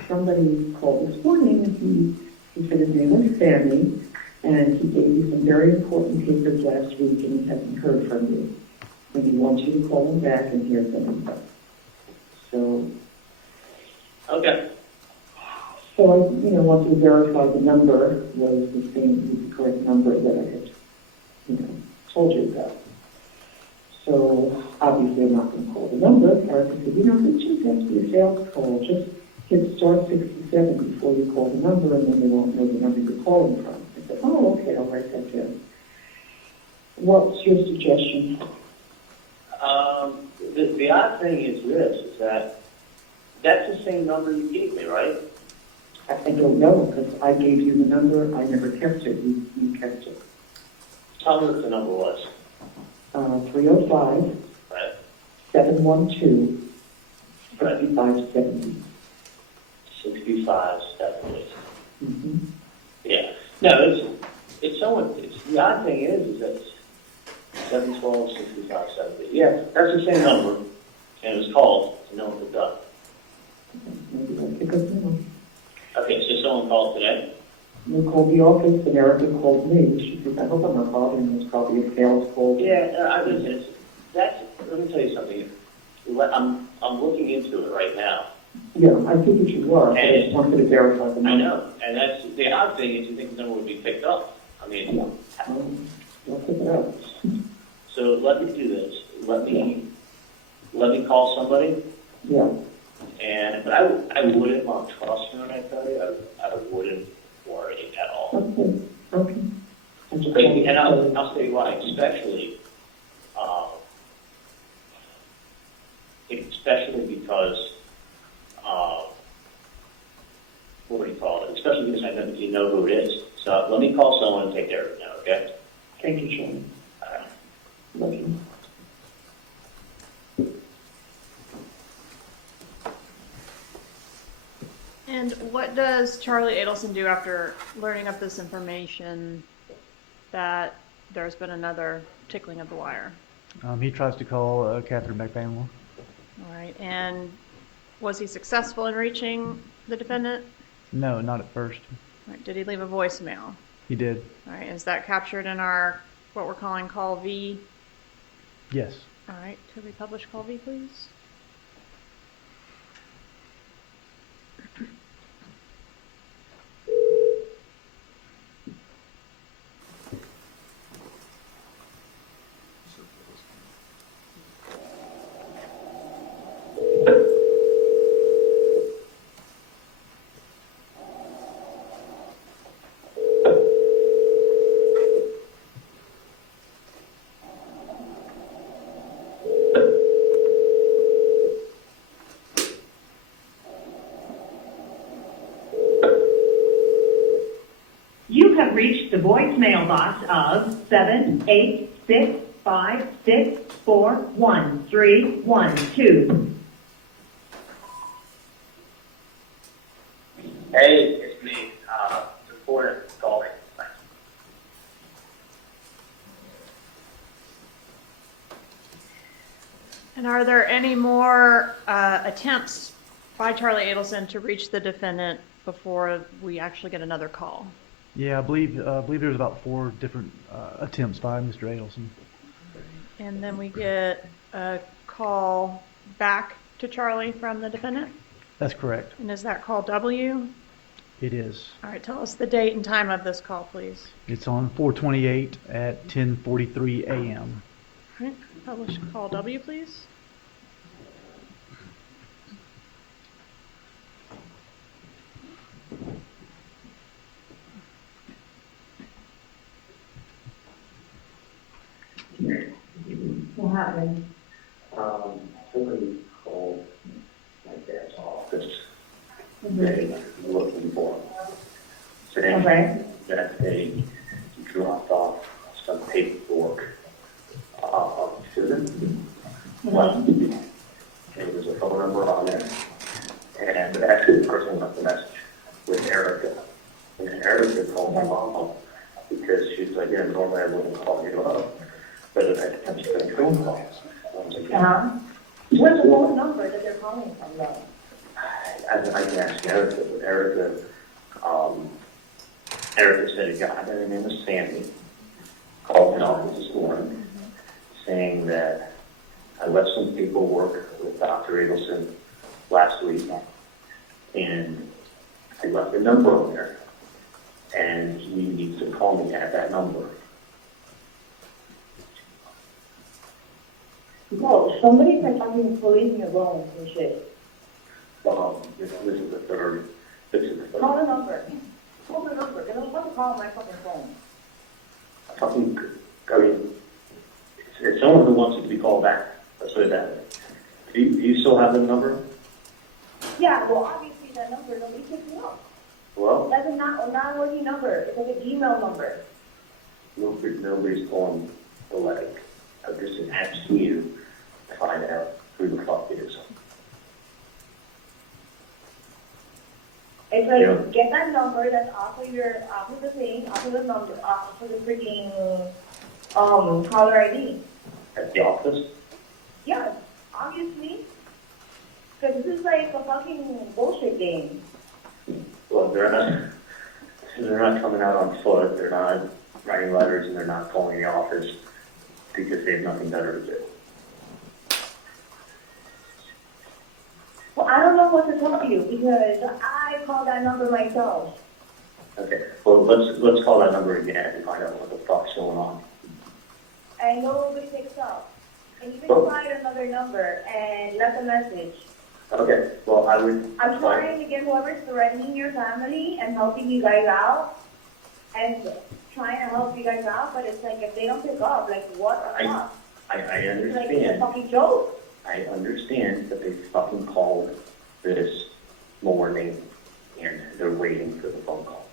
somebody called this morning and he said his name was Sammy, and he gave you some very important papers last week and he hasn't heard from you. And he wants you to call him back and hear from him. So. Okay. So I, once we verified the number was the same, was the correct number that I had, told you about. So obviously I'm not going to call the number. Erica said, this just has to be a sales call. Just hit star 67 before you call the number, and then they won't know the number you're calling from. I said, oh, okay, I'll write that down. What's your suggestion? The odd thing is this, is that that's the same number you gave me, right? I don't know, because I gave you the number. I never kept it. You kept it. Tell me what the number was. 305 Right. 712 6570. 6570. Mm-hmm. Yeah. No, the odd thing is that it's 712 6570. Yeah, that's the same number. And it was called, and no one picked up. Maybe I'll pick up the number. Okay, so someone called today? You called the office, and Erica called me. She said, I hope I'm not bothering. It's probably a sales call. Yeah, let me tell you something. I'm looking into it right now. Yeah, I figured you were. I just wanted to verify the number. I know, and that's the odd thing is you think the number would be picked up. I mean, I'll pick it up. so let me do this. Let me call somebody. Yeah. But I wouldn't, trust me when I tell you, I wouldn't worry at all. Okay. And I'll say why, especially because, what do you call it? Especially because I know that you know who it is. So let me call someone and take care of it now, okay? Thank you, Sean. Love you. And what does Charlie Adelson do after learning of this information that there's been another tickling of the wire? He tries to call Kathryn back Banwell. All right. And was he successful in reaching the defendant? No, not at first. All right. Did he leave a voicemail? He did. All right. Is that captured in our, what we're calling Call V? Yes. All right. Could we publish Call V, please? Reached the voicemail box of 78656413112. Hey, it's me, supporter calling. And are there any more attempts by Charlie Adelson to reach the defendant before we actually get another call? Yeah, I believe there's about 4 different attempts by Mr. Adelson. And then we get a call back to Charlie from the defendant? That's correct. And is that call W? It is. All right, tell us the date and time of this call, please. It's on 4/28 at 10:43 a.m. All right, publish call W, please. What happened? Somebody called my dad's office. They were looking for him. Saying that they dropped off some paperwork to them. And there was a phone number on there. And actually the person left a message with Erica. And Erica called my mom because she's like, yeah, normally I wouldn't call you up. But I'm just getting phone calls. What's the phone number that they're calling from, though? I can ask Erica, but Erica said a guy by the name of Sandy called my office this morning saying that I left some paperwork with Dr. Adelson last week, and I left a number on there, and he needs to call me at that number. No, somebody's like fucking pulling your bones and shit. This is the third. This is the third. Call the number. Call the number. Because I'm about to call my fucking phone. I mean, it's someone who wants it to be called back. Let's put it that way. Do you still have the number? Yeah, well, obviously that number, nobody picks it up. Well, That's a non-working number. It's like an email number. nobody's calling the leg. I'm just asking you to find out who the fuck it is. It's like, Yeah. get that number that's off of the thing, off of the number, off of the freaking, caller ID. At the office? Yeah, obviously. Because this is like a fucking bullshit game. Well, they're not coming out on foot. They're not writing letters, and they're not calling the office because they have nothing better to do. Well, I don't know what to tell you because I called that number myself. Okay. Well, let's call that number again and find out what the fuck's going on. And nobody picks up. And even Oh. tried another number and left a message. Okay. Well, I would. I'm trying to get whoever's threatening your family and helping you guys out and trying to help you guys out, but it's like if they don't pick up, like what the fuck? I It's like it's a understand. fucking joke. I understand that they fucking called this morning and they're waiting for the phone call.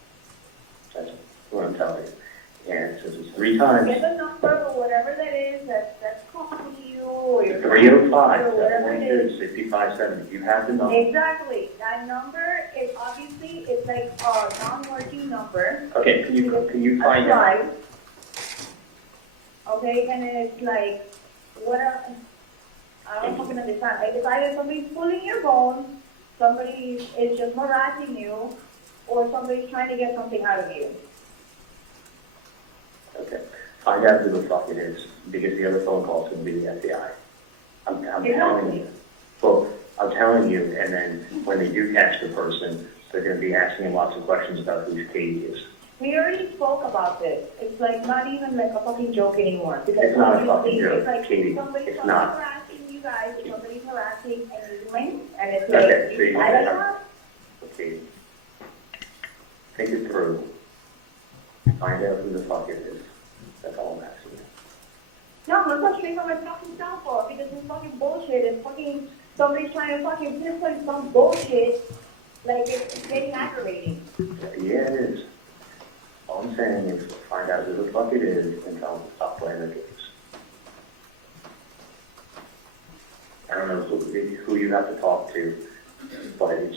That's what I'm telling you. And since it's 3 times, Get the number or whatever that is that's calling you or your 305, or whatever it is. 6570. You have the number. Exactly. That number is obviously it's like a non-working number. Okay, can you find out? Right. Okay, and then it's like what I don't fucking understand. Like it's either somebody's pulling your bones, somebody is just harassing you, or somebody's trying to get something out of you. Okay, find out who the fuck it is because the other phone call is going to be the FBI. I'm telling you. Well, I'm telling you, and then when they do catch the person, they're going to be asking him lots of questions about who Katie is. We already spoke about this. It's like not even like a fucking joke anymore. Because It's not a obviously fucking joke, it's like Katie. somebody's It's fucking not. harassing you guys, or somebody's harassing and doing, and it's Okay, like, so you I don't have- know. Okay. Think it through. Find out who the fuck it is. That's all I'm asking you. No, I'm not straight from my fucking cell phone because it's fucking bullshit. It's fucking somebody's trying to fucking pinpoint some bullshit. Like it's getting aggravating. Yeah, it is. All I'm saying is find out who the fuck it is and tell them to stop playing their games. I don't know who you have to talk to, but it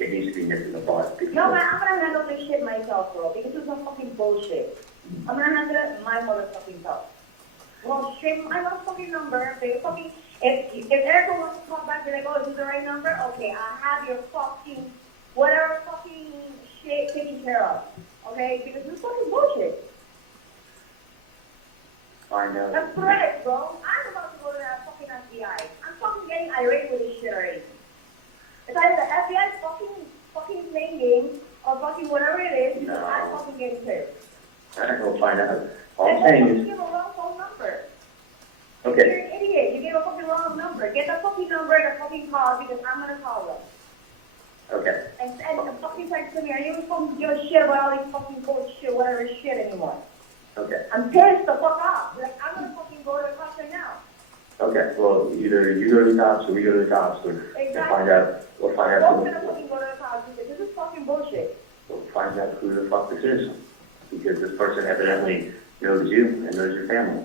needs to be nipped in the butt. Because No, man, I'm gonna handle this shit myself, bro, because it's some fucking bullshit. I'm gonna handle it my motherfucking self. Well, straight my motherfucking number. They fucking if Erica wants to call back, they're like, oh, is this the right number? Okay, I have your fucking whatever fucking shit taken care of. Okay, because it's fucking bullshit. find out. That's correct, bro. I'm about to go to that fucking FBI. I'm fucking getting irate with this shit already. It's either the FBI fucking playing games or fucking whatever it is, because I'm fucking getting pissed. I don't know, find out. All And I'm then saying you is, give a wrong phone number. okay, You're an idiot. You gave a fucking wrong number. Get the fucking number and a fucking call because I'm gonna call them. okay, And the fucking text to me, I even fucking give a shit about all these fucking bullshit, whatever shit anymore. okay. I'm pissed the fuck off. Like, I'm gonna fucking go to the cops right now. Okay, well, either you go to the cops or we go to the cops and Exactly. find out, we'll find We're out both who, gonna fucking go to the cops because this is fucking bullshit. we'll find out who the fuck this is. Because this person evidently knows you and knows your family.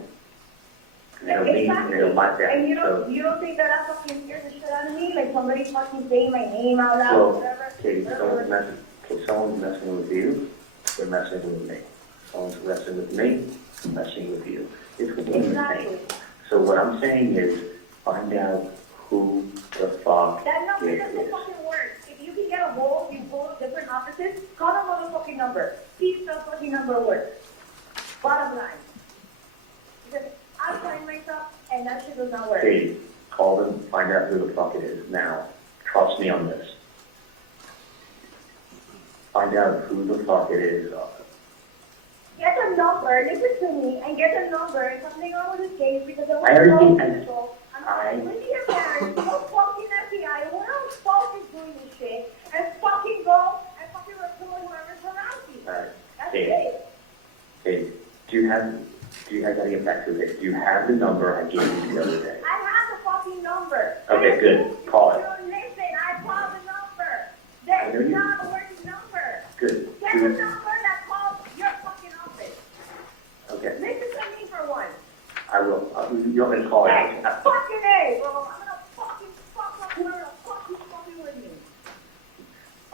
And they know me and they know my And family, so. you don't think that I fucking scares the shit out of me? Like somebody fucking saying my name out loud or Well, whatever? Katie, someone's messing with you, they're messing with me. Someone's messing with me, messing with you. It's one and the Exactly. same. So what I'm saying is, find out who the fuck That number it doesn't is. fucking work. If you can get a hold, you go to different offices, call the motherfucking number. See if the fucking number works. Bottom line. Because I find myself and that shit does not work. Katie, call them, find out who the fuck it is now. Trust me on this. find out who the fuck it is. Get a number, listen to me, and get a number, and something wrong with this case because it was I already so did. difficult. I'm with your parents, no fucking FBI, what else fuck is doing this shit, and fucking go and fucking report whoever's around you. Alright, That's Dave, it. Dave, I gotta get back to this. Do you have the number I gave you the other day? I have the fucking number. Okay, good. Call it. Listen, I called the number. I know That's you- not a working number. Good. Get the number that calls your fucking office. Okay, Listen to me for once. I will. You want me to call it? Hey, fucking A, bro. I'm gonna fucking fuck up whoever the fuck you fucking with me.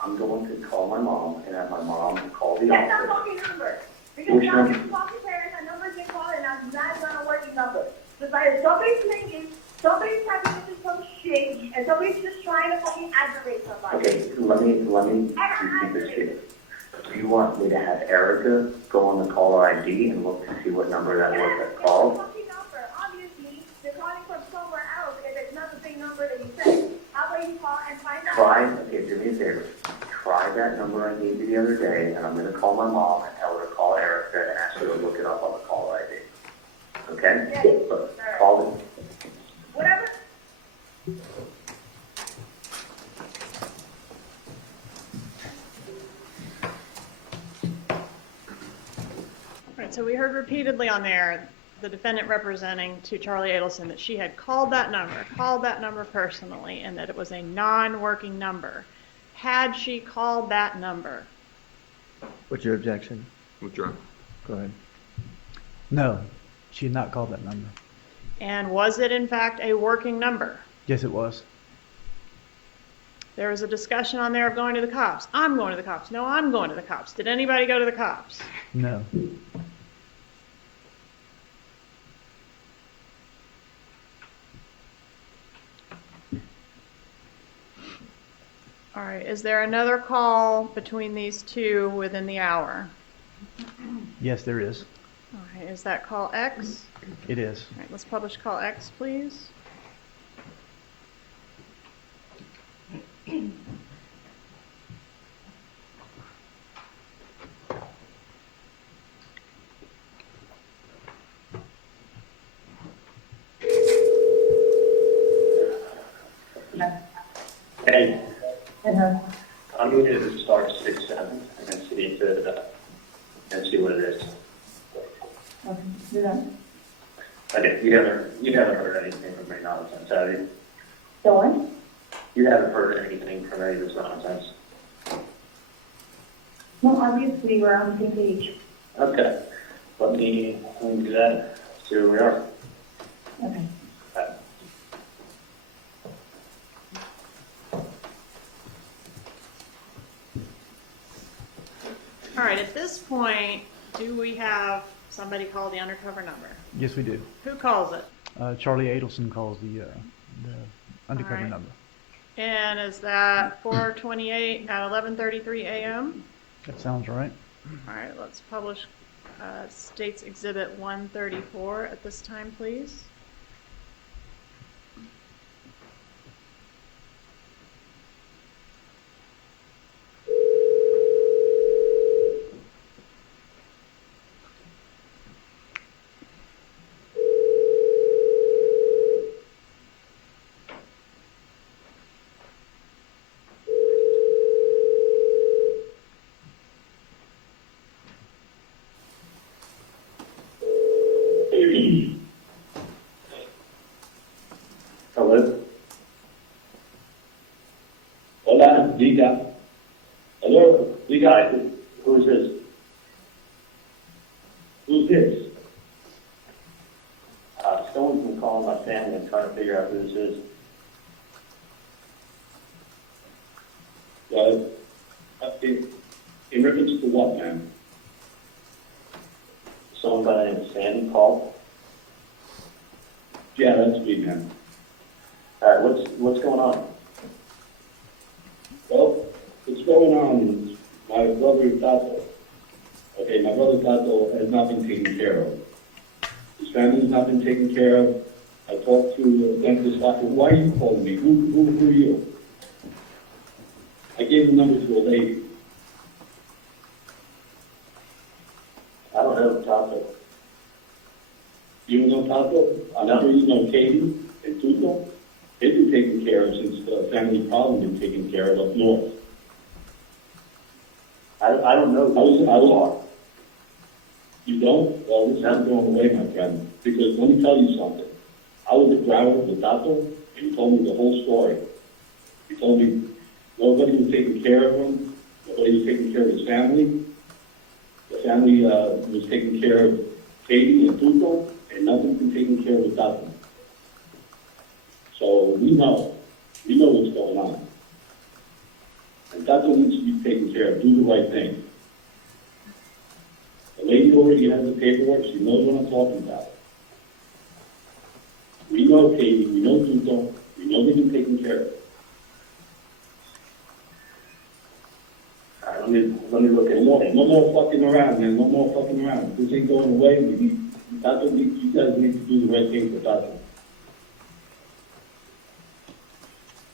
I'm going to call my mom and have my mom call the Get that office. fucking number. Because Which now number? your fucking parents, that number's been called and that's not a working number. It's either somebody's thinking, somebody's typing into some shit, and somebody's just trying to fucking aggravate somebody. Okay, let me repeat this to you. Do you want me to have Erica go on the caller ID and look to see what number that was that called? Fucking number. Obviously, they're calling from somewhere else if it's not the same number that you said. How about you call and find out? Okay, do me a favor. Try that number I gave you the other day, and I'm gonna call my mom and tell her to call Erica and ask her to look it up on the caller ID. Okay? Yeah. But call it. Whatever. Right, so we heard repeatedly on there, the defendant representing to Charlie Adelson that she had called that number personally, and that it was a non-working number. Had she called that number? What's your objection? Withdraw. Go ahead. No, she had not called that number. And was it in fact a working number? Yes, it was. There was a discussion on there of going to the cops. I'm going to the cops. No, I'm going to the cops. Did anybody go to the cops? No. All right, is there another call between these two within the hour? Yes, there is. All right, is that call X? It is. All right, let's publish call X, please. Hey, Uh-huh. I'm going to start 6-7 and then see if it, and see what it is. Okay, do that. Okay, you haven't heard anything from any nonsense, have you? The one? You haven't heard anything from any of this nonsense? No, obviously we're on the same page. Okay, let me do that, see where we are. Okay. All right, at this point, do we have somebody call the undercover number? Yes, we do. Who calls it? Charlie Adelson calls the undercover All right. number. And is that 4:28 at 11:33 a.m.? That sounds right. All right, let's publish State's Exhibit 134 at this time, please. Hello? Hola, diga. Hello, diga. Who is this? Who's this? Someone's been calling my family and trying to figure out who this is. In reference to what, ma'am? Someone by the name of Sandy called. Yeah, that's me, ma'am. All right, what's going on? Well, what's going on is my brother Tato. Okay, my brother Tato has not been taken care of. His family has not been taken care of. I talked to the dentist doctor. Why are you calling me? Who are you? I gave the number to a lady. Tato? I'm No. sure you know Katie and Tuco. They've been taken care of since the family problem been taken care of up north. I don't know. I was, you don't? Well, this is going away, my friend. Because let me tell you something. I was at Broward with Tato, and he told me the whole story. He told me nobody was taking care of him. Nobody was taking care of his family. The family was taking care of Katie and Tuco, and nothing's been taken care of with Tato. So we know what's going on. And Tato needs to be taken care of. Do the right thing. The lady over here has the paperwork. She knows what I'm talking about. We know Katie. We know Tuco. We know they've been taken care of. All right, let me look at it. No more fucking around, man. No more fucking around. This ain't going away. You guys need to do the right thing for Tato.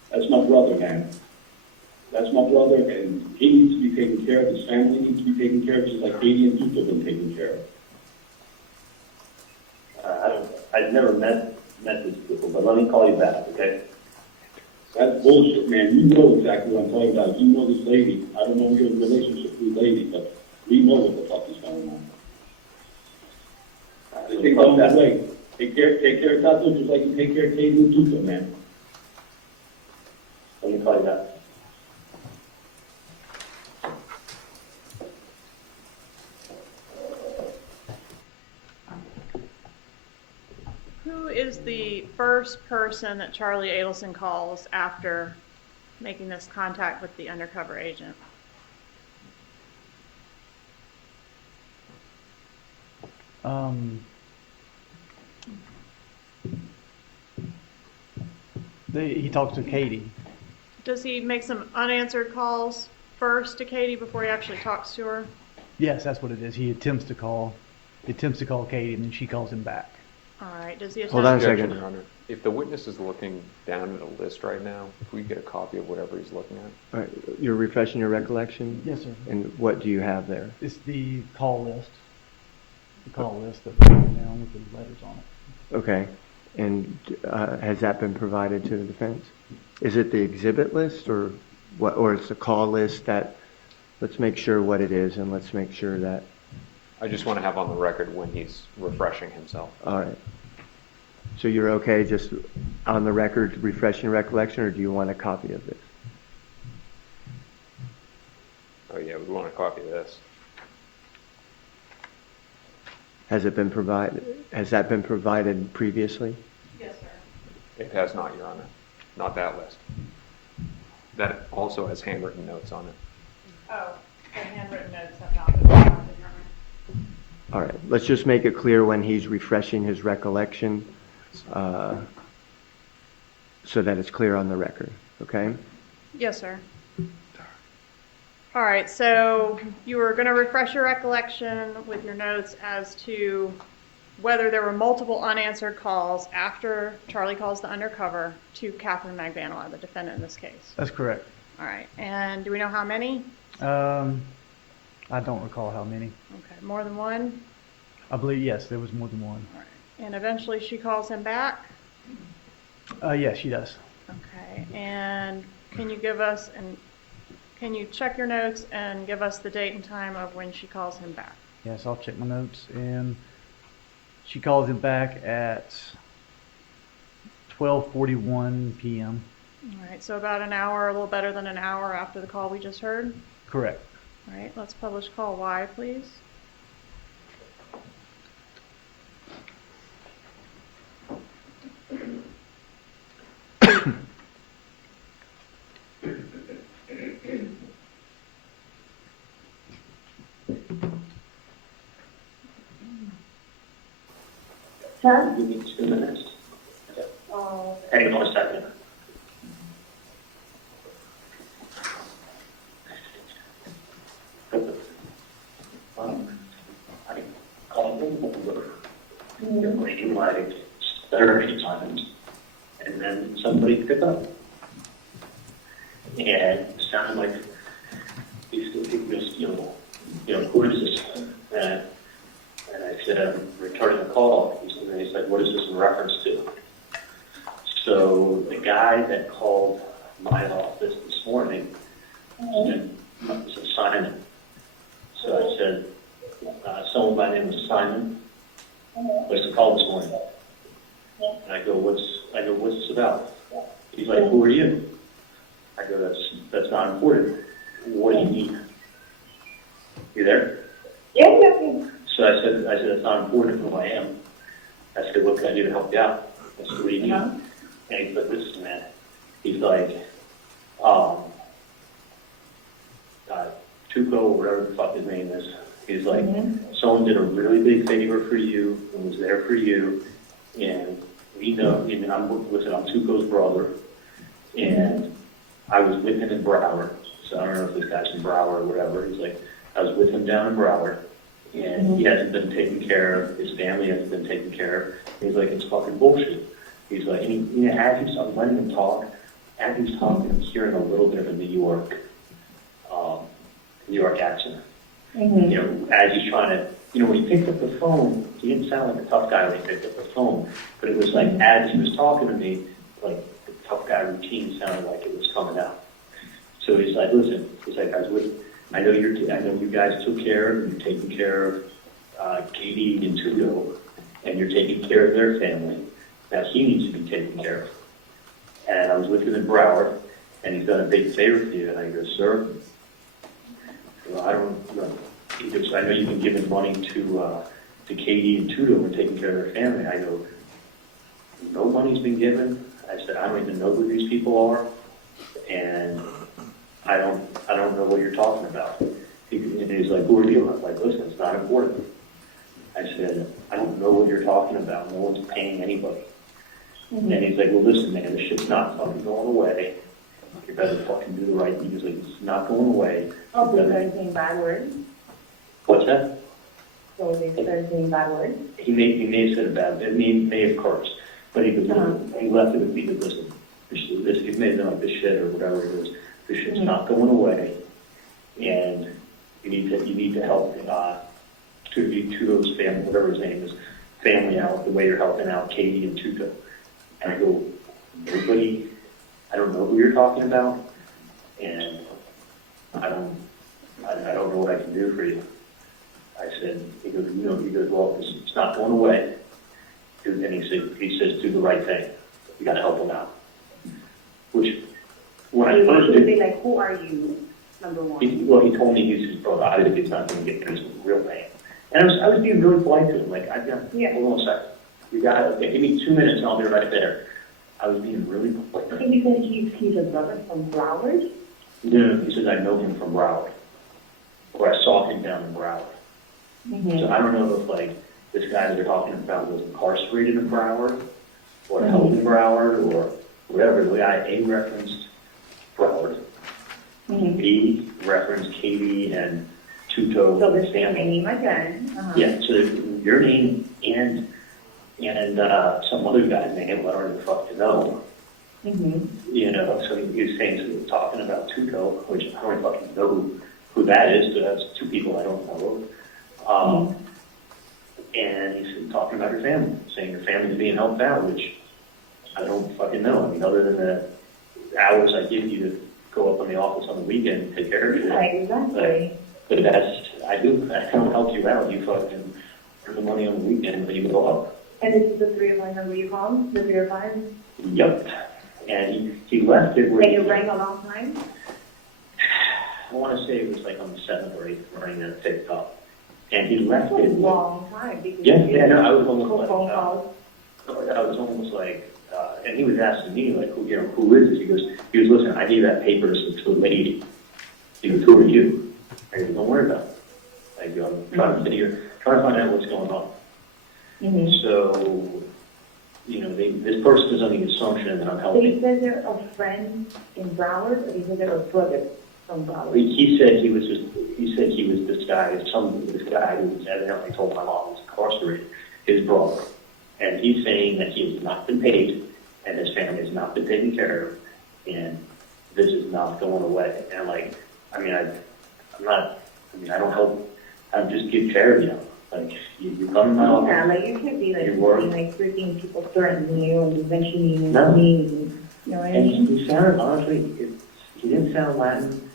That's my brother, man. That's my brother, and he needs to be taken care of. His family needs to be taken care of, just like Katie and Tuco have been taken care of. I've never met these people, but let me call you back, okay? That's bullshit, man. You know exactly what I'm talking about. You know this lady. I don't know your relationship with this lady, but we know what the fuck is going on. This ain't going that way. Take care of Tato just like you take care of Katie and Tuco, man. Let me call you back. Who is the first person that Charlie Adelson calls after making this contact with the undercover agent? He talks to Katie. Does he make some unanswered calls first to Katie before he actually talks to her? Yes, that's what it is. He attempts to call Katie, and then she calls him back. All right. Does he attempt? Hold on a Objection, second. Your Honor. If the witness is looking down at a list right now, if we get a copy of whatever he's looking at. All right, you're refreshing your recollection? Yes, sir. And what do you have there? It's the call list. The call list that was written down with the letters on it. Okay. And has that been provided to the defense? Is it the exhibit list or what, or it's the call list that, let's make sure what it is and let's make sure that, I just want to have on the record when he's refreshing himself. all right. So you're okay just on the record refreshing recollection, or do you want a copy of this? Oh yeah, we want a copy of this. Has that been provided previously? Yes, sir. It has not, Your Honor. Not that list. That also has handwritten notes on it. Oh, the handwritten notes have not been provided, Your Honor. All right, let's just make it clear when he's refreshing his recollection, so that it's clear on the record, okay? Yes, sir. All right, so you were going to refresh your recollection with your notes as to whether there were multiple unanswered calls after Charlie calls the undercover to Kathryn McVanola, the defendant in this case. That's correct. All right, and do we know how many? I don't recall how many. Okay, more than one? I believe, yes, there was more than one. All right, and eventually she calls him back? Yes, she does. Okay, and can you check your notes and give us the date and time of when she calls him back? Yes, I'll check my notes, and she calls him back at 12:41 p.m. All right, so about an hour, a little better than an hour after the call we just heard. Correct. All right, let's publish call Y, please. Huh? Give me 2 minutes. Oh. Hang on a second. I called them over, like 30 times, and then somebody picked up. And it sounded like these people just, who is this? And I said, I'm returning the call. And they said, like, what is this in reference to? So the guy that called my office this morning, this is Simon. So I said, someone by the name of Simon was to call this morning. And I go, what's this about? He's like, who are you? I go, that's not important. What do you need? You there? Yeah, yeah. So I said, it's not important who I am. I said, what can I do to help you out? I said, what do you need? And he's like, listen, man. He's like, Tuco, whatever the fuck his name is. He's like, someone did a really big favor for you and was there for you. And we know, and I'm Tuco's brother. And I was with him in Broward. So I don't know if this guy's from Broward or whatever. He's like, I was with him down in Broward. And he hasn't been taken care of. His family hasn't been taken care of. He's like, it's fucking bullshit. He's like, and as he's letting him talk, as he's talking, I'm hearing a little bit of a New York accent. You know, as he's trying to, you know, when he picked up the phone, he didn't sound like a tough guy when he picked up the phone, but it was like, as he was talking to me, like the tough guy routine sounded like it was coming out. So he's like, listen, he's like, I know you guys took care of, you're taking care of Katie and Tudo, and you're taking care of their family. Now he needs to be taken care of. And I was with him in Broward, and he's done a big favor for you. And I go, sir, I don't know. He goes, I know you've been giving money to Katie and Tudo and taking care of their family. I go, no money's been given. I said, I don't even know who these people are, and I don't know what you're talking about. And he's like, who are you? I'm like, listen, it's not important. I said, I don't know what you're talking about. No one's paying anybody. And he's like, well, listen, man, this shit's not fucking going away. You better fucking do the right thing. He's like, it's not going away. Oh, they started saying bad words? What's that? So they started saying bad words? He may have said a bad word. He may have cursed. But he was, he left it with me to listen. It may have been like this shit or whatever it is. This shit's not going away. And you need to help Tudo's family, whatever his name is, family out the way you're helping out Katie and Tudo. And I go, I don't know who you're talking about, and I don't know what I can do for you. I said, he goes, well, it's not going away. And he says, do the right thing. You got to help him out. Which, when I first did, like, who are you? Number one. He told me he's his brother. Obviously, it's not going to get his real name. And I was being really polite to him. Like, hold on a second. You got it. Okay, give me 2 minutes, and I'll be right there. I was being really polite. I think he said he's a brother from Broward? No, he says, I know him from Broward. Or I saw him down in Broward. So I don't know if, like, this guy that they're talking about was incarcerated in Broward, or held in Broward, or whatever. The guy A referenced Broward. B referenced Katie and Tuto. So this family, my dad. Yeah, so your name and some other guy's name, whatever the fuck you know. You know, so he was saying, so we're talking about Tuto, which I don't fucking know who that is, so that's two people I don't know. And he's talking about your family, saying your family's being helped out, which I don't fucking know. I mean, other than the hours I give you to go up in the office on the weekend and take care of you. Right, exactly. But I don't help you out. You fucking earn the money on the weekend when you go up. And this is the 305 number you called? The 305? Yep. And he left it where... And you rang a long time? I want to say it was like on the 7th or 8th morning that it picked up. And he left it... a long time. No, I was almost like... phone calls. I was almost like... and he was asking me, like, who is this? He goes, listen, I gave that paper to a lady. He goes, who are you? I go, don't worry about it. I go, I'm trying to find out what's going on. So, you know, this person is under the assumption that I'm helping. So he said they're a friend in Broward, or he said they're a brother from Broward? He said he was this guy who evidently told my mom was incarcerated, his brother. And he's saying that he has not been paid, and his family has not been taken care of, and this is not going away. And like, I don't help, I just give charity out. Like, you come in my office. Yeah, like you could be like, You work. like freaking people threatening you and mentioning No. me. You know what I And mean? he sounded, honestly, he didn't sound Latin,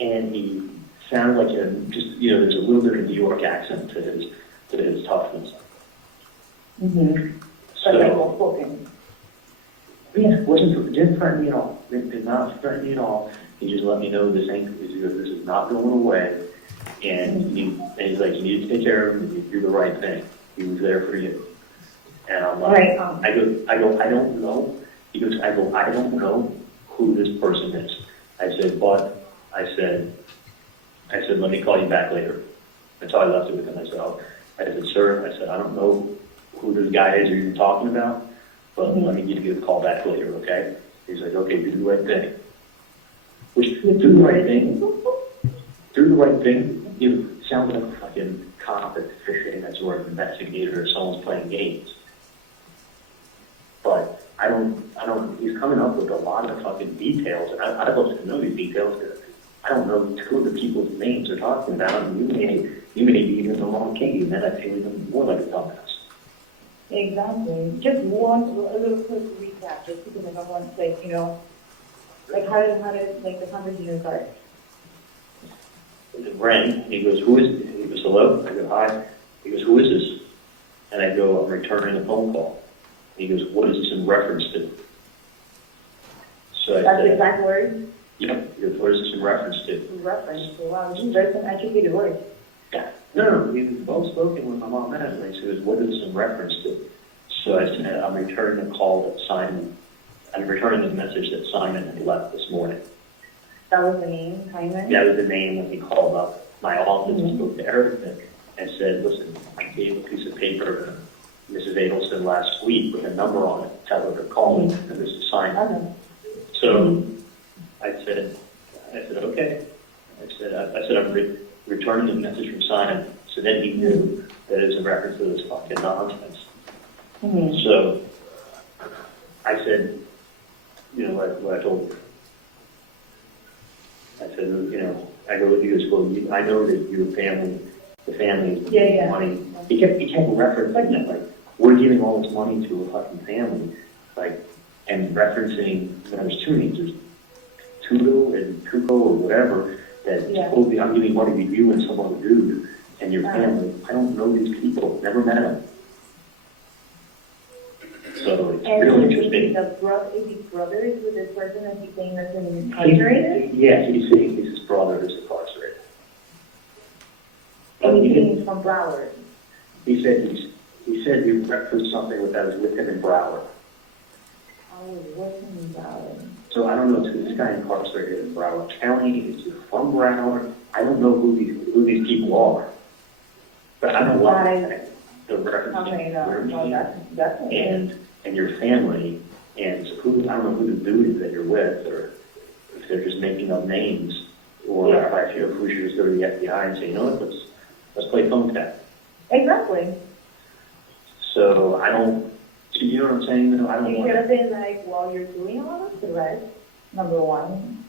and he sounded like there's a little bit of a New York accent to his toughness. Mm-hmm. But like So, well spoken. yeah, didn't threaten me at all. Did not threaten me at all. He just let me know this is not going away, and he's like, you need to take care of him, you do the right thing. He was there for you. And I'm like, Right. I don't know. He goes, I don't know who this person is. I said, let me call you back later. That's how I left it with him. I said, sir, I don't know who this guy is you're talking about, but let me give you a call back later, okay? He's like, okay, do the right thing. Which, do the right thing, you sound like a fucking cop at the fishing that's or an investigator or someone's playing games. But he's coming up with a lot of fucking details, and I'd love to know these details, because I don't know two of the people's names they're talking about, and you may be even the wrong king, and then I feel even more like a dumbass. Exactly. Just one a little quick recap, just because I don't want like, you know, like how did like the conversation start? It rang. He goes, who is it? He goes, hello? I go, hi. He goes, who is this? And I go, I'm returning a phone call. And he goes, what is this in reference to? So I That's the said, exact word? yeah. He goes, what is this in reference to? Reference to, wow, there's some educated words. Yeah. No, he was well spoken with my mom and I said, what is this in reference to? So I said, I'm returning a call that Simon, I'm returning the message that Simon had left this morning. That was the name, Simon? That was the name when he called up my office and spoke to Eric and said, listen, I gave a piece of paper to Mrs. Adelson last week with a number on it, tell her to call me, and this is Simon. Okay. So I said, okay. I said, I'm returning the message from Simon. So then he knew that it was in reference to this fucking nonsense. Mm-hmm. So I said, you know, what I told him. I said, you know, I go, he goes, well, I know that your family, the family is giving money. He kept referencing that, like, we're giving all this money to a fucking family, like, and referencing, there's two names, there's Tudo and Tuco or whatever, that supposedly I'm giving money to you and some other dude and your family. I don't know these people, never met them. So it's really interesting. Is he brothers with this person that he's saying that's incarcerated? Yeah, he's saying he's his brother who's incarcerated. And he's saying he's from Broward. He said he referenced something that was with him in Broward. Oh, with him in Broward. So I don't know, is this guy incarcerated in Broward County? Is he from Broward? I don't know who these people are. But I don't like the reference to your and your family, and I don't know who the dude is that you're with, or if they're just making up names, or if we should just go to the FBI and say, you know what, let's play phone tag. Exactly. So I don't, you know what I'm saying? I don't You want should have been like, while you're doing all of the rest, number one,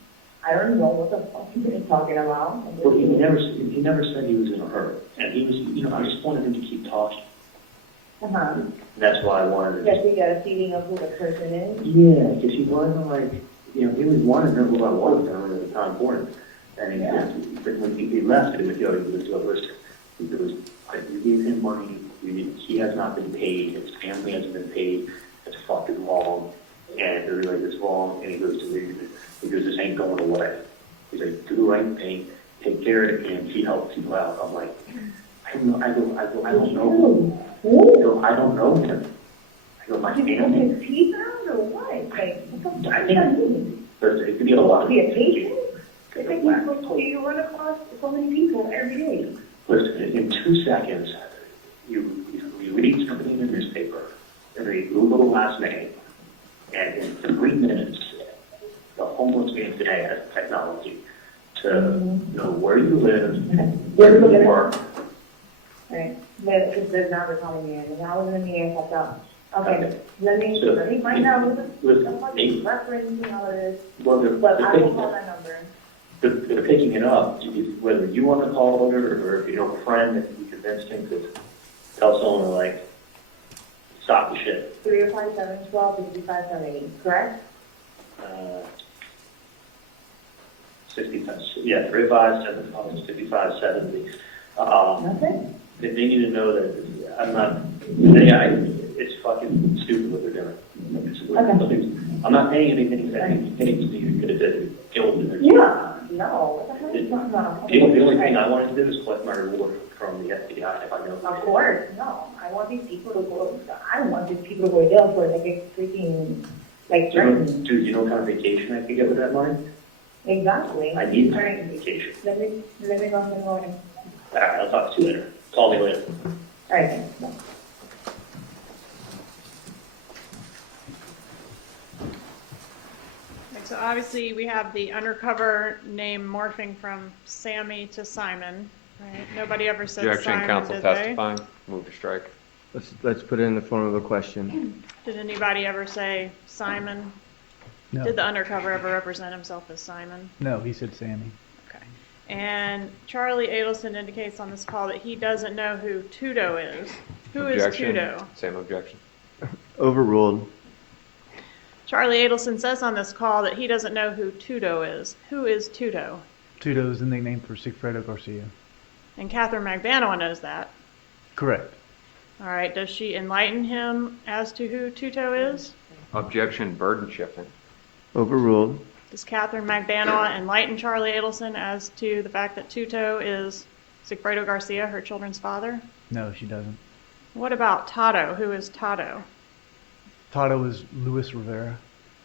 I don't know what the fuck you're talking about. Well, he never said he was in a hurry, and he was, you know, I just wanted him to keep talking. Uh-huh. That's why I wanted to. Just to get a feeling of who the person is. Yeah, because he wasn't like, you know, he was wanting to know who I was, and it was kind of important. And but when he left, he was, listen, he goes, you gave him money, he has not been paid, his family hasn't been paid, it's fucking wrong, and they're like, it's wrong, and he goes to me, this ain't going away. He's like, do the right thing, take care of it, and he helps people out. I'm like, I don't know, I don't know. I don't know him. I go, my family. His teeth out or what? Like, what the fuck I does that mean? It could be a lot. Be a patient? You run across so many people every day. Listen, in 2 seconds, you read something in the newspaper, and you Google the last name, and in 3 minutes, the homeless man today has technology to know where you live, where you work. Right. Because there's now they're calling me in, and I was in the air, I thought, okay, let me find out what the fuck is referencing all of this. Well, but I will call that number. They're picking it up, whether you want to call it or if you know a friend that you can convinced him to tell someone to like stop the shit. 305-712-5570, correct? 65, yeah, 357-5570. Nothing? They need to know that I'm not, it's fucking stupid what they're doing. I'm not paying anything that anything could have did, killed in there. Yeah, no, what the hell is going on? The only thing I wanted to do is collect my reward from the FBI if I know. Of course, no. I want these people to go to jail for like a freaking, like, threatening. Dude, you know what kind of vacation I could get with that money? Exactly. I need my vacation. Let me go in the morning. All right, I'll talk to you later. Call me later. All right, thanks. Bye. So obviously, we have the undercover name morphing from Sammy to Simon, right? Nobody ever said Objection, Simon, counsel did they? testifying. Move to strike. Let's put it in the form of a question. Did anybody ever say Simon? No. Did the undercover ever represent himself as Simon? No, he said Sammy. Okay. And Charlie Adelson indicates on this call that he doesn't know who Tudo is. Who is Objection. Tudo? Same objection. Overruled. Charlie Adelson says on this call that he doesn't know who Tudo is. Who is Tudo? Tudo is the nickname for Sigfredo Garcia. And Kathryn Magbanua knows that. Correct. All right. Does she enlighten him as to who Tudo is? Objection, burden shifting. Overruled. Does Kathryn Magbanua enlighten Charlie Adelson as to the fact that Tudo is Sigfredo Garcia, her children's father? No, she doesn't. What about Tato? Who is Tato? Tato is Luis Rivera.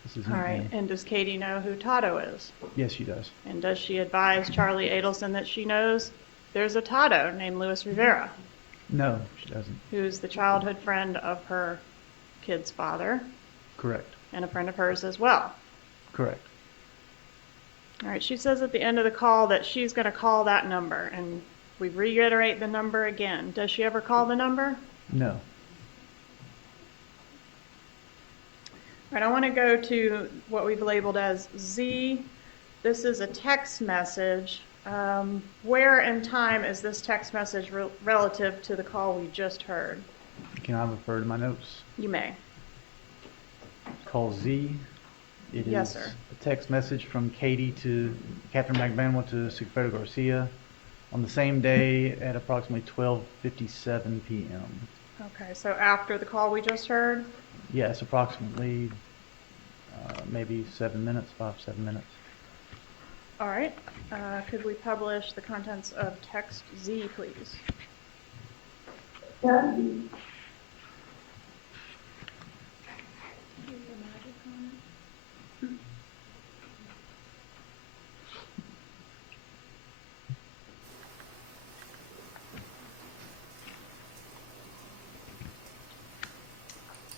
This is his All right. nickname. And does Katie know who Tato is? Yes, she does. And does she advise Charlie Adelson that she knows there's a Tato named Luis Rivera, No, she doesn't. who's the childhood friend of her kid's father Correct. and a friend of hers as well? Correct. All right. She says at the end of the call that she's going to call that number, and we reiterate the number again. Does she ever call the number? No. All right, I want to go to what we've labeled as Z. This is a text message. Where in time is this text message relative to the call we just heard? Can I refer to my notes? You may. Call Z. It Yes, is sir. a text message from Katie to Kathryn Magbanua to Sigfredo Garcia on the same day at approximately 12:57 p.m. Okay, so after the call we just heard? Yes, approximately maybe 7 minutes, 5-7 minutes. All right. Could we publish the contents of text Z, please? Yeah.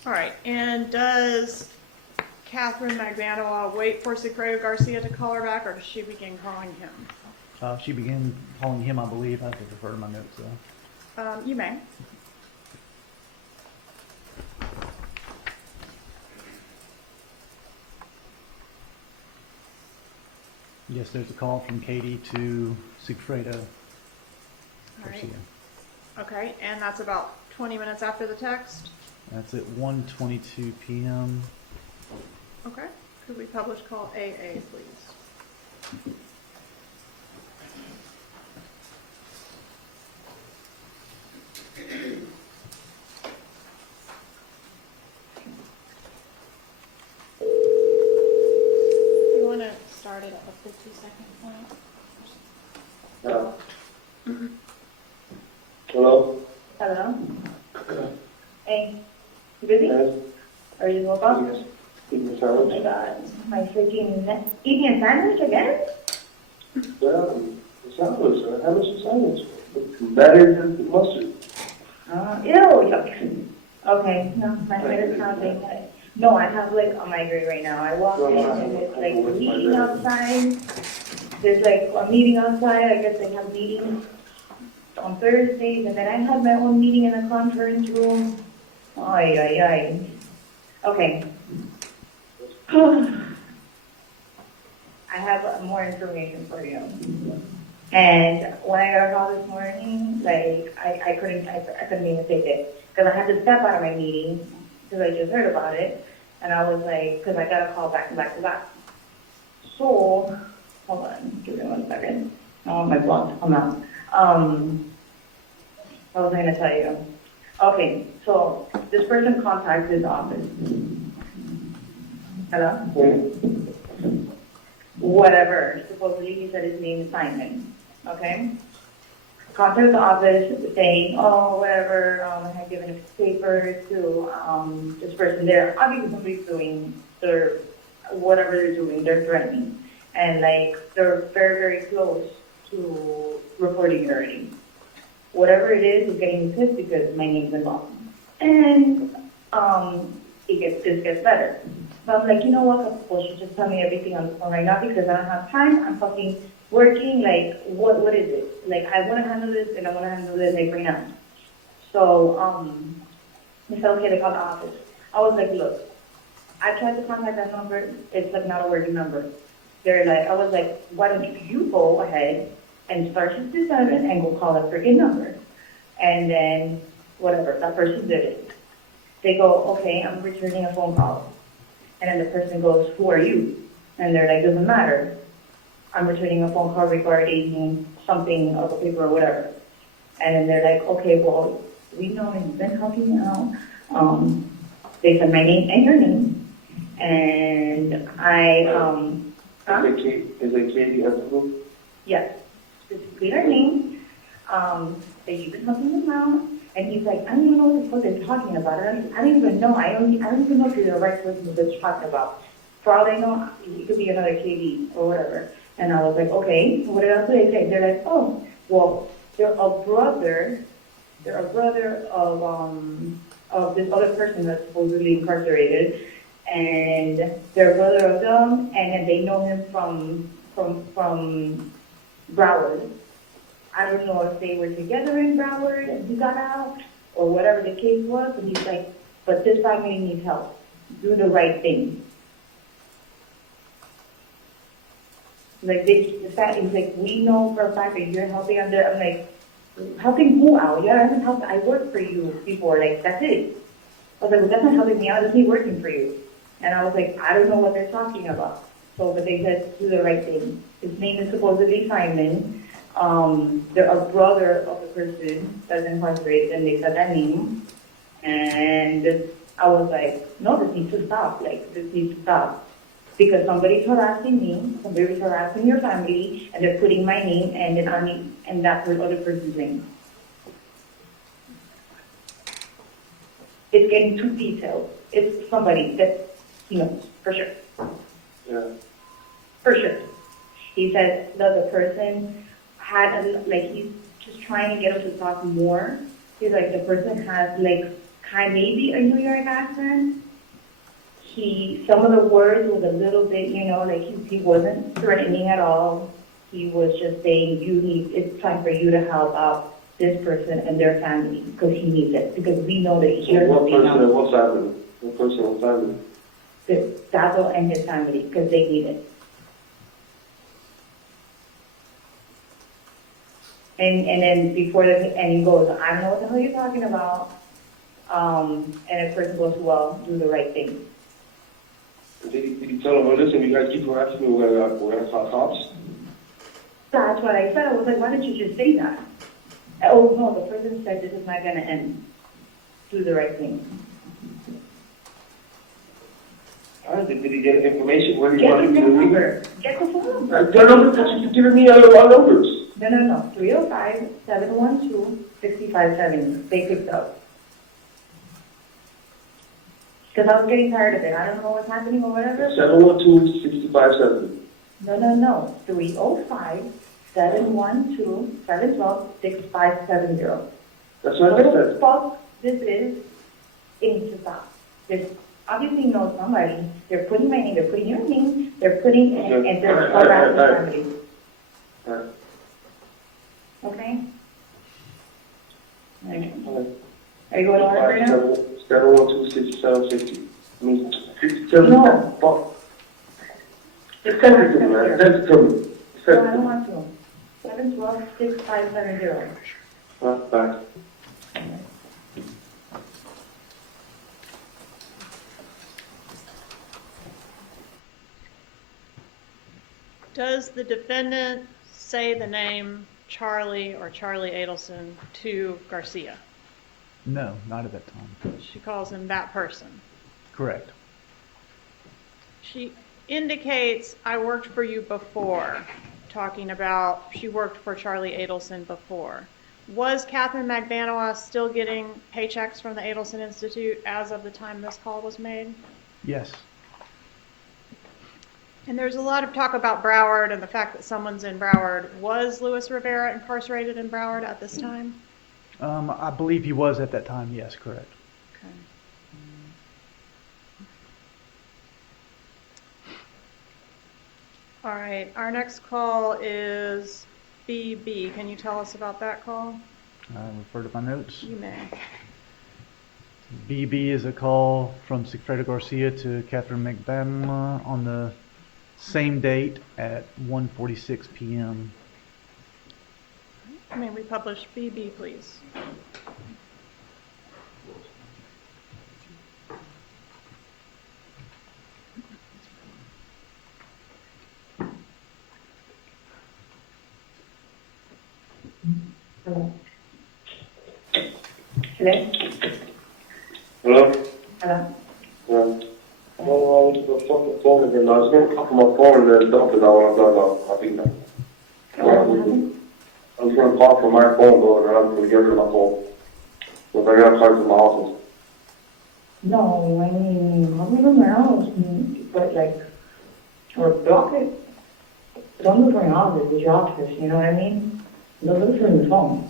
All right, and does Kathryn Magbanua wait for Sigfredo Garcia to call her back, or does she begin calling him? She began calling him, I believe. I have to refer to my notes, though. You may. Yes, there's a call from Katie to Sigfredo All right. Garcia. Okay, and that's about 20 minutes after the text? That's at 1:22 p.m. Okay. Could we publish call AA, please? You want to start it at a 50-second point? Hello? Hello? Hey, you busy? Yes. Are you woke up? Yes. Eating a Oh sandwich? my god, my freaking eating a sandwich again? Well, the sandwich, how much a sandwich? Better than the mustard. Ew, yuck. Okay, no, my head is pounding. No, I have like a migraine right now. I walked in and it's like a meeting outside. There's like a meeting outside. I guess they have meetings on Thursdays, and then I had my own meeting in a conference room. Ay, ay, ay. Okay. I have more information for you. And when I got a call this morning, like, I couldn't even take it. Because I had to step out of my meeting, because I just heard about it. And I was like, because I got a call back to back to back. So, hold on, give me 1 second. Oh, my blonde, I'm out. What was I going to tell you? Okay, so this person contacted his office. Hello? Whatever. Supposedly he said his name is Simon. Okay? Contacted the office saying, oh, whatever, I had given a paper to this person there. Obviously somebody's doing their, whatever they're doing, they're threatening. And like, they're very, very close to reporting it already. Whatever it is getting me pissed because my name's involved. And this gets better. So I'm like, you know what, well, she just tell me everything on the phone right now because I don't have time. I'm fucking working, like, what is it? Like, I want to handle this and I want to handle this like right now. So, I said, okay, they called the office. I was like, look, I tried to contact that number. It's like not a working number. They're like, I was like, why don't you go ahead and start your system and go call that freaking number. And then, whatever, that person did it. They go, okay, I'm returning a phone call. And then the person goes, who are you? And they're like, doesn't matter. I'm returning a phone call regarding something of a paper or whatever. And then they're like, okay, well, we know you've been helping out. They said my name and your name. And Is it Katie Esco? yes, specifically her name. That you've been helping them out. And he's like, I don't even know what the fuck they're talking about. I don't even know. I don't even know if you're the right person that they're talking about. For all they know, it could be another KD or whatever. And I was like, okay, what else do they say? They're like, oh, well, they're a brother of this other person that's supposedly incarcerated. And they're a brother of them, and then they know him from Broward. I don't know if they were together in Broward and he got out or whatever the case was, but he's like, but this family needs help. Do the right thing. Like, he's like, we know for a fact that you're helping out there. I'm like, helping who out? Yeah, I haven't helped. I worked for you before. Like, that's it. I was like, well, that's not helping me out. It's me working for you. And I was like, I don't know what they're talking about. So, but they said, do the right thing. His name is supposedly Simon. They're a brother of the person that's incarcerated, and they said that name. And I was like, no, this needs to stop. Like, this needs to stop. Because somebody's harassing me, somebody's harassing your family, and they're putting my name and then on me, and that's the other person's name. It's getting too detailed. It's somebody that he knows, for sure. Yeah. For sure. He said that the person had, he's just trying to get him to talk more. He's like, the person has, maybe a New York accent. Some of the words was a little bit, he wasn't threatening at all. He was just saying, it's time for you to help out this person and their family, because he needs it, because we know that he's What person and what family? What person and what family? The Dazzle and his family, because they need it. And then before and he goes, I don't know what the hell you're talking about. And the person goes, well, do the right thing. Did you tell them, well, listen, you guys keep harassing me, we're gonna call cops? That's what I said. I was like, why didn't you just say that? Oh, no, the person said this is not going to end. Do the right thing. Did he get information? What do you Get want the to phone do? number. Get the phone number. Their numbers that you've given me are numbers. No. 305-712-6570. They picked up. Because I was getting tired of it. I don't know what's happening or whatever. 712-6570. No. 305-712-6570. That's what I Whatever said. the fuck this is, it needs to stop. This obviously knows somebody. They're putting my name, they're putting your name, they're putting, and they're harassing family. All right. Okay? Okay. Are you going to order right now? 712-6760. I mean, 57. No. Fuck. Just send it to me, man. Send it to me. No, I don't want to. 712-6570. Thanks. Does the defendant say the name Charlie or Charlie Adelson to Garcia? No, not at that time. She calls him that person. Correct. She indicates, I worked for you before, talking about she worked for Charlie Adelson before. Was Kathryn McBanoa still getting paychecks from the Adelson Institute as of the time this call was made? Yes. And there's a lot of talk about Broward and the fact that someone's in Broward. Was Luis Rivera incarcerated in Broward at this time? I believe he was at that time. Yes, correct. Okay. All right, our next call is BB. Can you tell us about that call? I refer to my notes. You may. BB is a call from Sigfredo Garcia to Kathryn McBanoa on the same date at 1:46 p.m. May we publish BB, please? Hello? Hello? Hello? Hello? Yeah. Well, I went to the fucking phone again. I was going to talk on my phone and then dump it out. I think that. I was going to call from my phone, but I'm going to get rid of my phone. But I got to call to my office. No, I mean, I'll leave them around, but like, or block it. Don't look for an office, it's your office, you know what I mean? Don't look for the phone.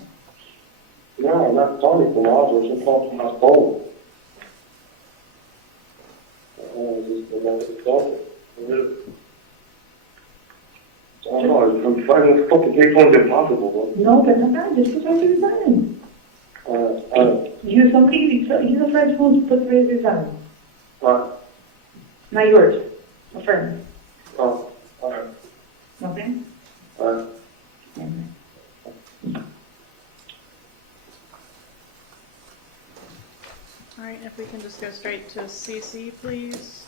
Yeah, I'm not calling from my office. I'm calling from my phone. I don't know, I'm finding fucking take phones impossible, bro. No, but that's not just because you're done. Use a friend's phone to put the resign. Not yours. A friend. Oh, alright. Okay? Alright. All right, if we can just go straight to CC, please.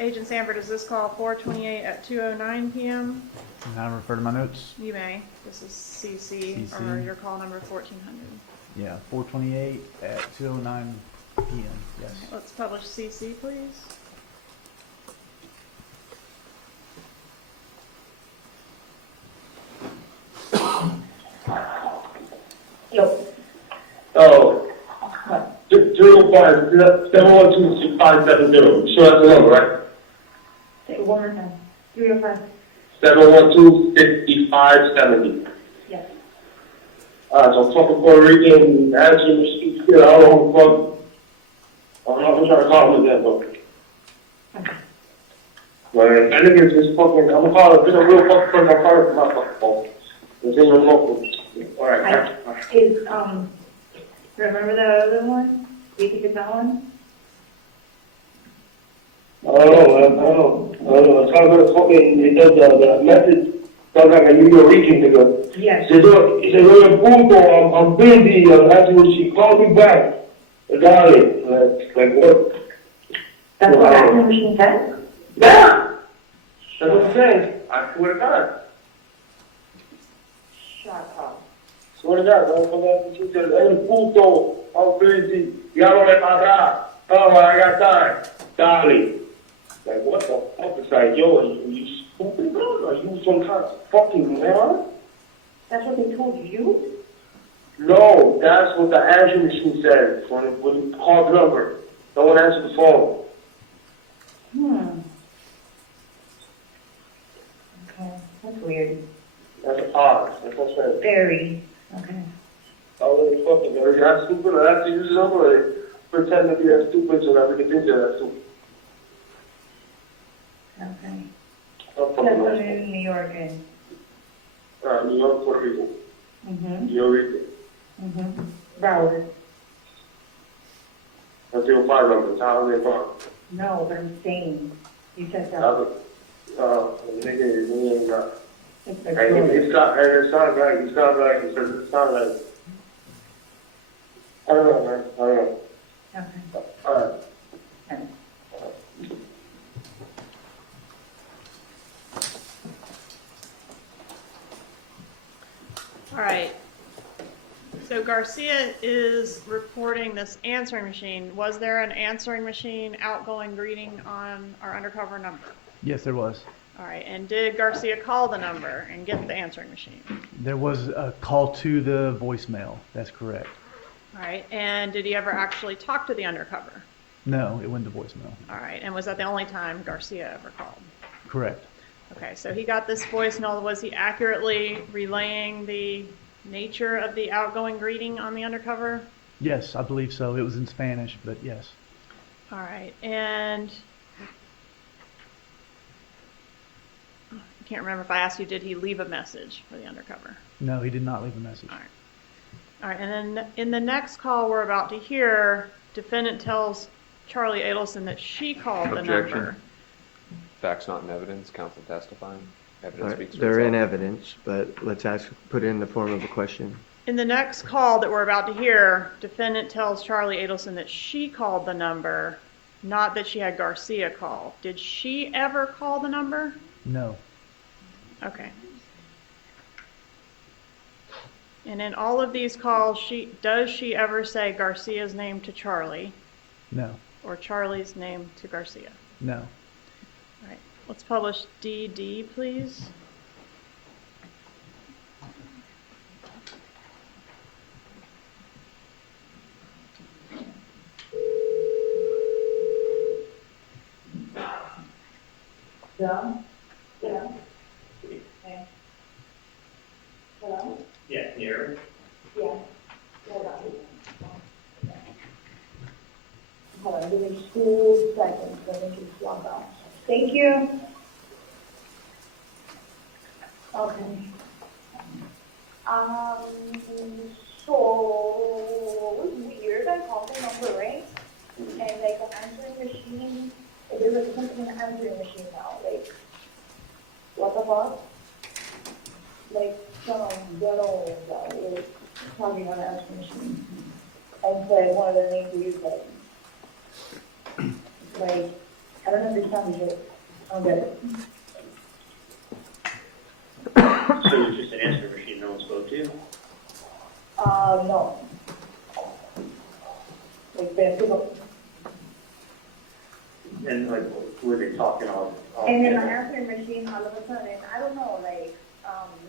Agent Sanford, is this call 428 at 2:09 p.m.? And I refer to my notes. You may. This is CC, CC. or your call number 1400. Yeah, 4:28 at 2:09 p.m. Yes. All right, let's publish CC, please. Yo. Oh. 712-6570. Sure, that's the number, right? Say it one more time. 305. 712-6570. Yes. So fucking Puerto Rican answering machine still, I don't know who the fuck. I'm trying to call him again, though. Okay. But that nigga's just fucking, I'm gonna call him, this is a real fucking person, I'm calling from my fucking phone. This ain't your local. Alright, Is, remember the other one? Do you think it's that one? I don't know. It sounds like fucking, it does the message, sounds like a New York nigga. Yes. It's a little puto, I'm busy, I'm asking if she called me back. Got it. Like what? That's what that machine said? Yeah! That's what I'm saying. I swear to God. Shut up. Swear to God, don't come back and she said, hey, puto, I'm busy. Ya no le pagas. Oh, I got time. Dale. Like, what the fuck? It's like, yo, are you stupid, bro? Are you some kind of fucking moron? That's what they told you? No, that's what the answering machine said when you call the number. No one answered the phone. Okay, that's weird. That's odd. That's what I'm saying. Very. Okay. I was like, fucking, are you that stupid? I have to use the number. Like, pretend to be that stupid so that we can think they're that stupid. Okay. I'm That's fucking what lost. in New York and. New York, Puerto Rico. Mm-hmm. New York. Mm-hmm. Broward. That's your phone number. It's how they phone. No, but I'm saying, you said that. The nigga ain't got. It's And like, it's not right, it's not right, it says it's not right. I don't know, man, I don't know. okay. All right. Okay. All right. So Garcia is reporting this answering machine. Was there an answering machine outgoing greeting on our undercover number? Yes, there was. All right. And did Garcia call the number and get the answering machine? There was a call to the voicemail. That's correct. All right. And did he ever actually talk to the undercover? No, it went to voicemail. All right. And was that the only time Garcia ever called? Correct. Okay. So he got this voicemail. Was he accurately relaying the nature of the outgoing greeting on the undercover? Yes, I believe so. It was in Spanish, but yes. All right. And I can't remember if I asked you, did he leave a message for the undercover? No, he did not leave a message. All right. All right. And then in the next call we're about to hear, defendant tells Charlie Adelson that she called the Objection. number. Facts not in evidence, counsel testifying. Evidence All speaks right, for they're in itself. evidence, but let's put it in the form of a question. In the next call that we're about to hear, defendant tells Charlie Adelson that she called the number, not that she had Garcia call. Did she ever call the number? No. Okay. And in all of these calls, does she ever say Garcia's name to Charlie No. or Charlie's name to Garcia? No. All right. Let's publish DD, please. Yeah? Yeah. Okay. Hello? Yeah, here. Yeah. Hold on. Hold on, give me 2 seconds, let me just log out. Thank you. Okay. So, it was weird, I called the number, right? And like an answering machine, there was something in the answering machine now, like, what the fuck? Like, some ghetto guy was talking on the answering machine and said one of the names we use, like, I don't understand the joke. I don't get it. So it was just an answer machine no one spoke to? No. Like, people. And like, were they talking all? And then the answering machine, all of a sudden, I don't know, like,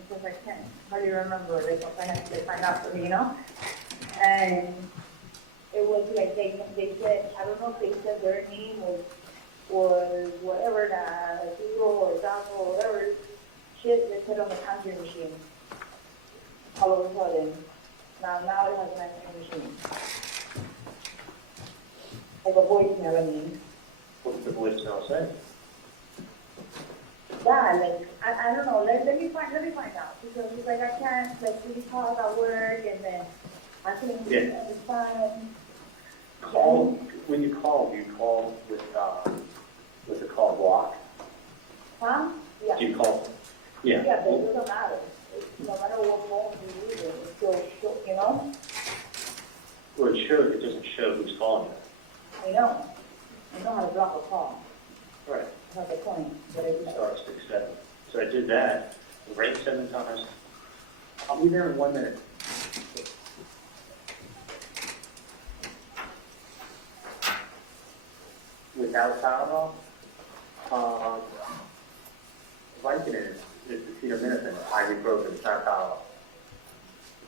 because I can't hardly remember, like, what I had to find out for me, you know? And it was like, they said, I don't know if they said their name was whatever, Zero or Daco or whatever shit they put on the answering machine. All of a sudden. Now it has an answering machine. Like a voicemail, I mean. What did the voicemail say? Yeah, like, I don't know, let me find out, because it's like, I can't, like, really talk at work, and then I couldn't understand. Call, when you call, do you call with the call block? Huh? Yeah. Do you call? Yeah. Yeah, but it doesn't matter. No matter what phone you use, it still show, you know? Well, it doesn't show who's calling you. I know how to block a call, Right. not the point, but I do that. Star 6-7. So I did that, rang 7 times. I'll be there in 1 minute. Without Tylenol, Vicodin is acetaminophen, ibuprofen, it's not Tylenol.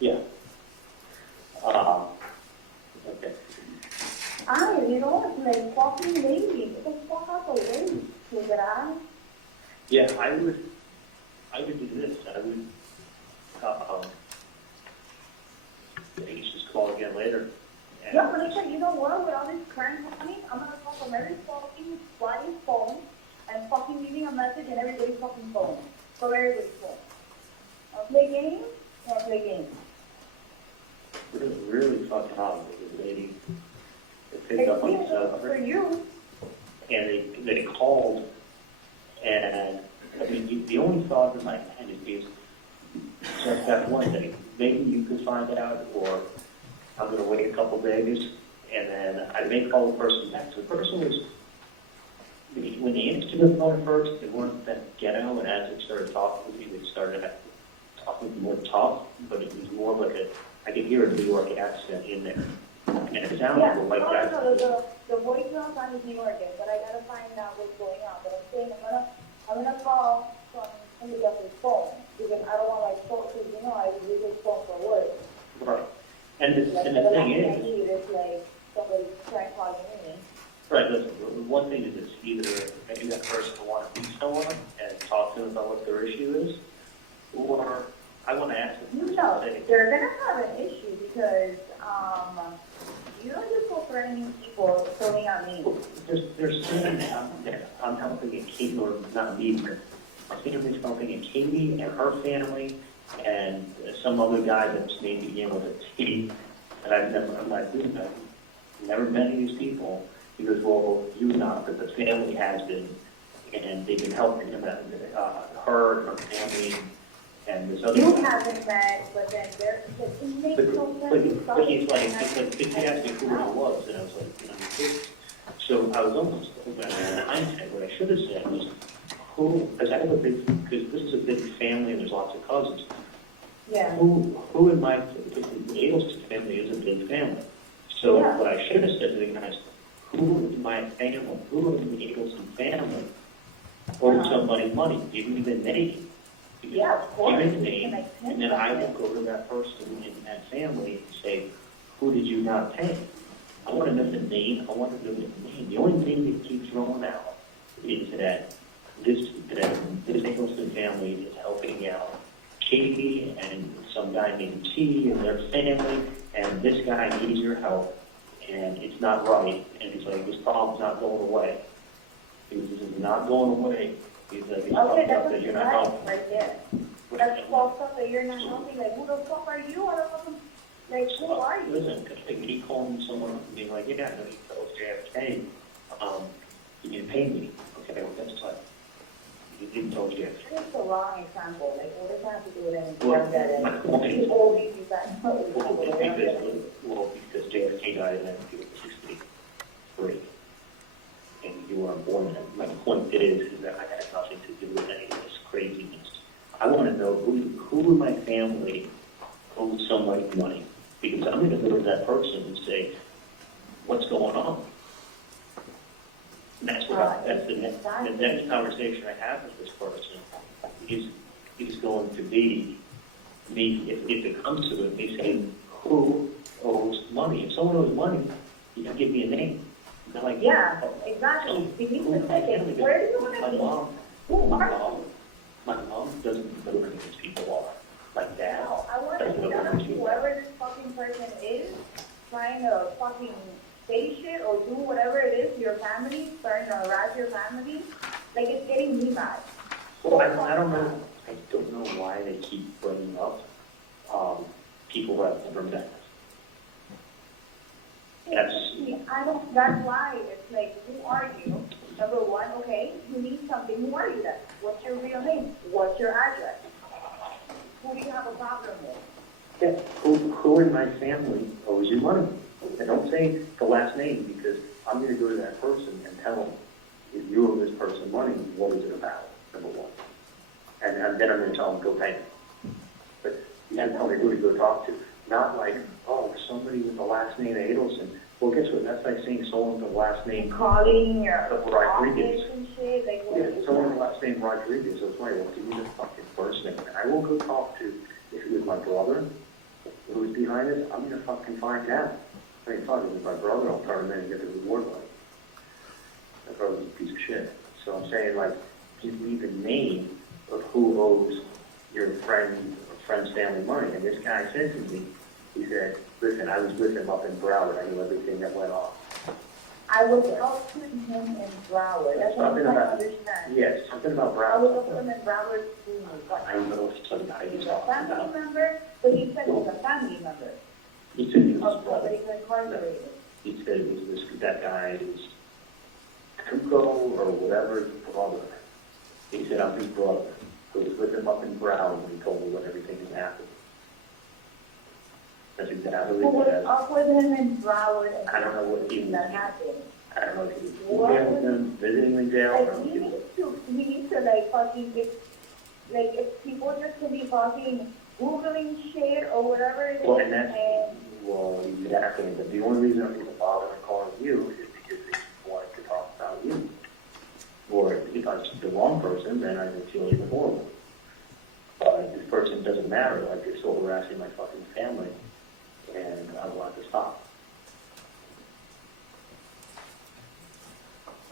Yeah. Okay. You know, it's like fucking lady, get the fuck out the way, figure out. Yeah, I would do this. I would, you just call again later. And Yeah, but it's like, you know what, with all this current happening, I'm gonna call from every fucking bloody phone and fucking leaving a message in everybody's fucking phone. For everybody's phone. I'll play games, I'll play games. it was really fucking hot. The lady that picked up on the For cell, you. and they called, and I mean, the only thought in my head is just that one day, maybe you could find out, or I'm gonna wait a couple days, and then I may call the person back. So the person was, when they answered the phone first, they weren't that ghetto, and as they started talking with me, they started talking more tough, but it was more like I could hear a New York accent in there. And it sounded like that. The voicemail sound is New Yorker, but I gotta find out what's going on. But I'm saying I'm gonna call from somebody else's phone, because I don't want like phone, because I use this phone for work. Right. And the thing is, it's like somebody trying calling me. right, listen, one thing is it's either maybe that person will want to meet someone and talk to them about what their issue is, or I want to ask them. No, they're gonna have an issue because you don't just go threatening people throwing out names. There's saying that I'm helping a Katie, or not me, but my family's helping a Katie and her family, and some other guy that's named again with a T, and I'm not doing that. Never met any of these people. He goes, well, you not, but the family has been, and they've been helping him, her and her family, and this other You guy. haven't met, but then it makes no sense. But he's like, he asked me who I was, and I was like, so I was almost, in hindsight, what I should have said was, because I have a big, because this is a big family and there's lots of cousins. Yeah. Who in my, the Adelson family is a big family. So Yeah. what I should have said to the guys, who in my family, who in the Adelson family owed somebody money, give me the name. Yeah, of course. Give me the name, and then I will go to that person in that family and say, who did you not pay? I want to know the name. I want to know the name. The only thing that keeps rolling out is that this Nicholson family is helping out Katie and some guy named T and their family, and this guy needs your help, and it's not right. And he's like, this problem's not going away. This is not going away. He's like, it's Okay, fucked that's up what that you you're not like helping. right there. That's fucked up that you're not helping. Like, who the fuck are you? I don't know. Like, who are you? Listen, like me calling someone up and being like, yeah, I know you told JFK, you didn't pay me. Okay, well, that's like, you didn't tell JFK. It's the wrong example. Like, what does that have to do with anything? Well, I'm dead. my point is- All these examples. Because JFK died in 1963, and you weren't born then. My point is that I had nothing to do with any of this craziness. I want to know who in my family owes somebody money, because I'm going to go to that person and say, what's going on? And that's that's the next conversation I have with this person is going to be me, if it comes to it, me saying, who owes money? If someone owes money, you can give me a name. They're like, Yeah, exactly. You need to take it. Where do you want to be? My mom doesn't know who these people are. Like that. No, I want to know whoever this fucking person is trying to fucking say shit or do whatever it is to your family, starting to harass your family. Like, it's getting me mad. Well, I don't know. I don't know why they keep bringing up people who I've never met. That's why it's like, who are you? Number one, okay, you need something. Who are you then? What's your real name? What's your address? Who do you have a problem with? Yeah, who in my family owes you money? And don't say the last name, because I'm going to go to that person and tell them, if you owe this person money, what is it about, number one? And then I'm going to tell them, go pay them. But you have to tell me who to go talk to. Not like, oh, somebody with the last name Adelson. Well, guess what? That's like saying someone with the last name calling your Rodriguez. And shit. Like, what Yeah, someone with the last name Rodriguez. So it's like, well, give me the fucking first name. And I will go talk to, if it was my brother who was behind this, I'm going to fucking find out. I mean, fuck, if it was my brother, I'll turn him in and get the reward money. My brother's a piece of shit. So I'm saying, like, give me the name of who owes your friend's family money. And this guy said to me, he said, listen, I was with him up in Broward. I knew everything that went on. I was helping him in Broward. That's what I'm trying to understand. Yes, something about Broward. I was helping him in Broward too. I don't know if some guy He's he's a talking family about. member, but he said he's a family member. He said he was But he's incarcerated. He said it was that guy is Kuko or whatever, his brother. He said, I'm his brother, who was with him up in Brown when he told me what everything had happened. That's exactly Who what was happened. up with him in Broward? I don't know what he was. That happened. I don't know if he was What? there with him, visiting in jail. I Like, don't know if he was. he needs to like fucking get, like, if people just to be fucking Googling shit or whatever it is, Well, and that's, and well, exactly, but the only reason I'm going to bother calling you is because they wanted to talk about you. Or if I was the wrong person, then I would feel even horrible. This person doesn't matter, like, they're still harassing my fucking family, and I want to stop.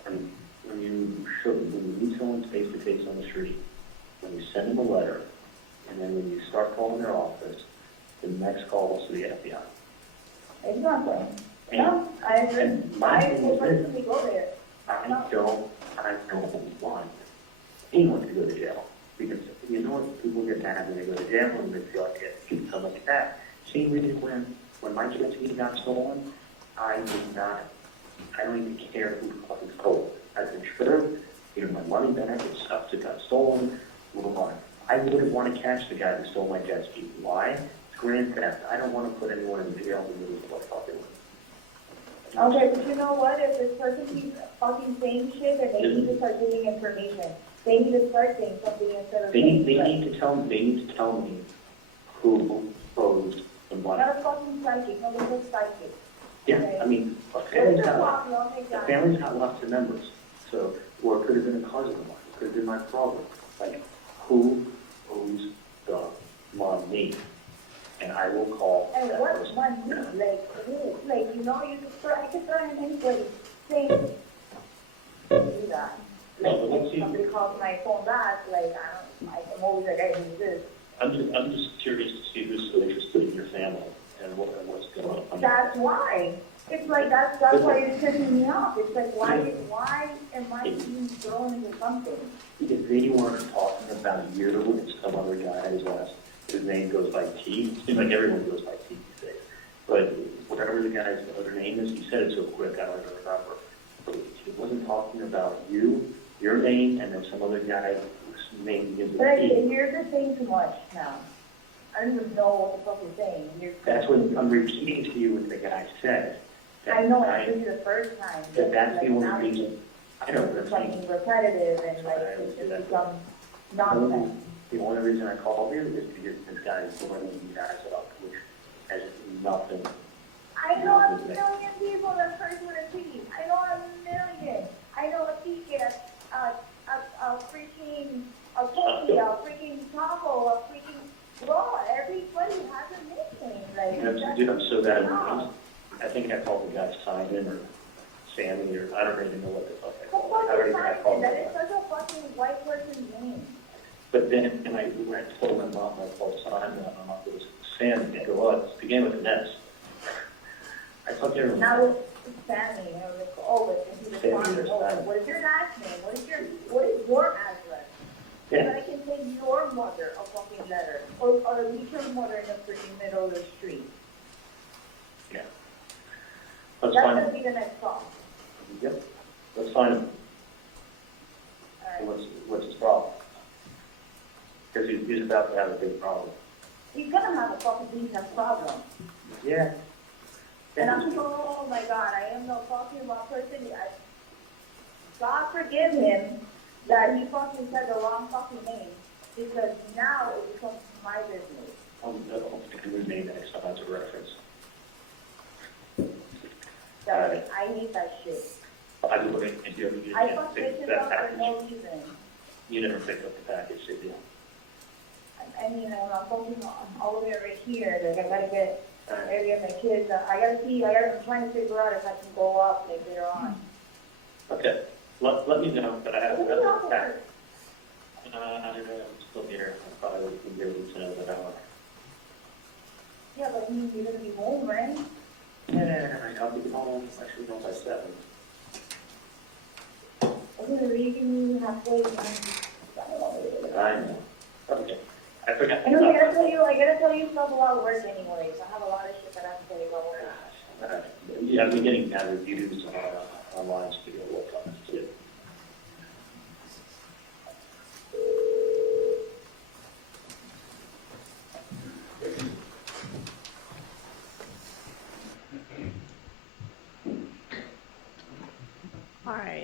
And when you meet someone face to face on the street, when you send them a letter, and then when you start calling their office, the next call is to the FBI. exactly. And- No, I agree. and my I thing is this. personally go there. I don't want anyone to go to jail. Because you know what, people get mad when they go to jail and they feel like it keeps something like that. Same reason when my jet ski got stolen, I don't even care who fucking stole it. I've been sure, my money back, it's stuff that got stolen, move on. I wouldn't want to catch the guy who stole my jet ski. Why? It's grand theft. I don't want to put anyone in jail who knows what fucking with. Okay, but you know what? If this person keeps fucking saying shit, then they need to start giving information. They need to start saying something instead of They saying need to tell me who owes the money. not a fucking psychic, nobody's a psychic. Yeah, I mean, a There's family's a got, problem, I'll take a that. family's got lots of members. So, or it could have been a cousin of mine, it could have been my brother. Like, who owes the money? And I will call And that what person. money, like, who? Like, I could throw in anybody saying, do that. Like, No, but let's if see. somebody calls my phone back, like, I'm always like, hey, who's this? I'm just curious to see who's so interested in your family and what's going on. That's why. It's like, that's why it's pissing me off. It's like, why am I being thrown into something? Because they weren't talking about you, it's some other guy his name goes by T. It seems like everyone goes by T these days. But whatever the guy's other name is, he said it so quick, I don't even remember. But it wasn't talking about you, your name, and then some other guy whose name begins with But T. you're just saying too much now. I don't even know what the fuck you're saying. That's what I'm repeating to you what the guy said. I know it's going to be the first time. That's the now only reason. I know, it's that's fucking repetitive and like it's just become nonsense. The only reason I called you is because this guy is blowing you guys up, which has nothing. I know a million people that first with a T. I know a million. I know a ticket, a freaking, a cookie, a freaking taco, a freaking raw. Everybody has a nickname. Like, You know, so that no. I think I called the guy Simon or Sammy or I don't even know what the fuck I Who called him. I don't even know what I fucking called That is him. such a fucking white person's name. But then when I told my mom I called Simon, my mom goes, Sammy. I go, well, it began with an S. I thought they were. Now it's Sammy, like, oh, it's into the Sammy farm. or Oh, Simon. what is your last name? What is your address? So Yeah. that I can send your mother a fucking letter, or leave your mother in the freaking middle of the street. Yeah. Let's That's find gonna him. be the next call. Yep. Let's find him. Alright. What's his problem? Because he's about to have a big problem. He's gonna have a fucking decent problem. Yeah. And I'm going, oh my God, I am the fucking wrong person. God forgive him that he fucking said the wrong fucking name, because now it becomes my business. I'll pick a new name next time as a reference. So I hate that shit. I do look at you. I fuck bitches up for no reason. You never picked up the package, did you? I mean, I'm focusing on all the way right here. Like, I gotta get maybe my kids. I'm trying to figure out if I can go up like later on. Okay. Let me know, but I have What do you another offer? pack. I'm still here. I probably would be able to know that hour. Yeah, but I mean, you're gonna be home, right? Yeah, I'll be home. Actually, home by 7. Okay, you can halfway. I know. Okay. I forgot. I know, I gotta tell you stuff about work anyways. I have a lot of shit that I have to tell you about work. Yeah, I've been getting bad reviews online, so you'll work on it too.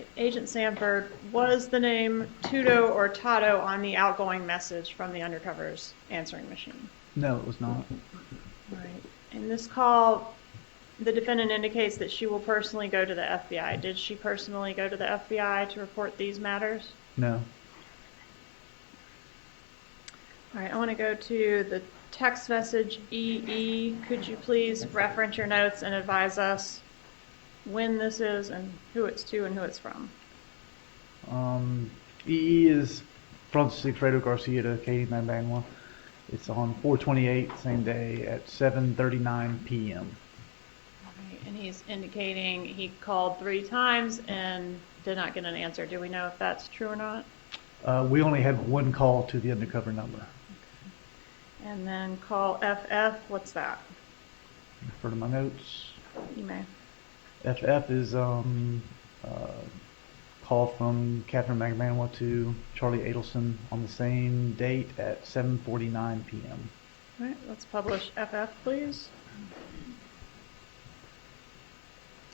right, Agent Sanford, was the name Tudo or Tato on the outgoing message from the Undercover's answering machine? No, it was not. Right. In this call, the defendant indicates that she will personally go to the FBI. Did she personally go to the FBI to report these matters? No. All right, I want to go to the text message EE. Could you please reference your notes and advise us when this is and who it's to and who it's from? EE is from Sigfredo Garcia to Katie Mambanwa. It's on 4/28, same day at 7:39 p.m. Right, and he's indicating he called 3 times and did not get an answer. Do we know if that's true or not? We only had one call to the Undercover number. And then call FF, what's that? Refer to my notes. You may. FF is call from Kathryn McManua to Charlie Adelson on the same date at 7:49 p.m. All right, let's publish FF, please.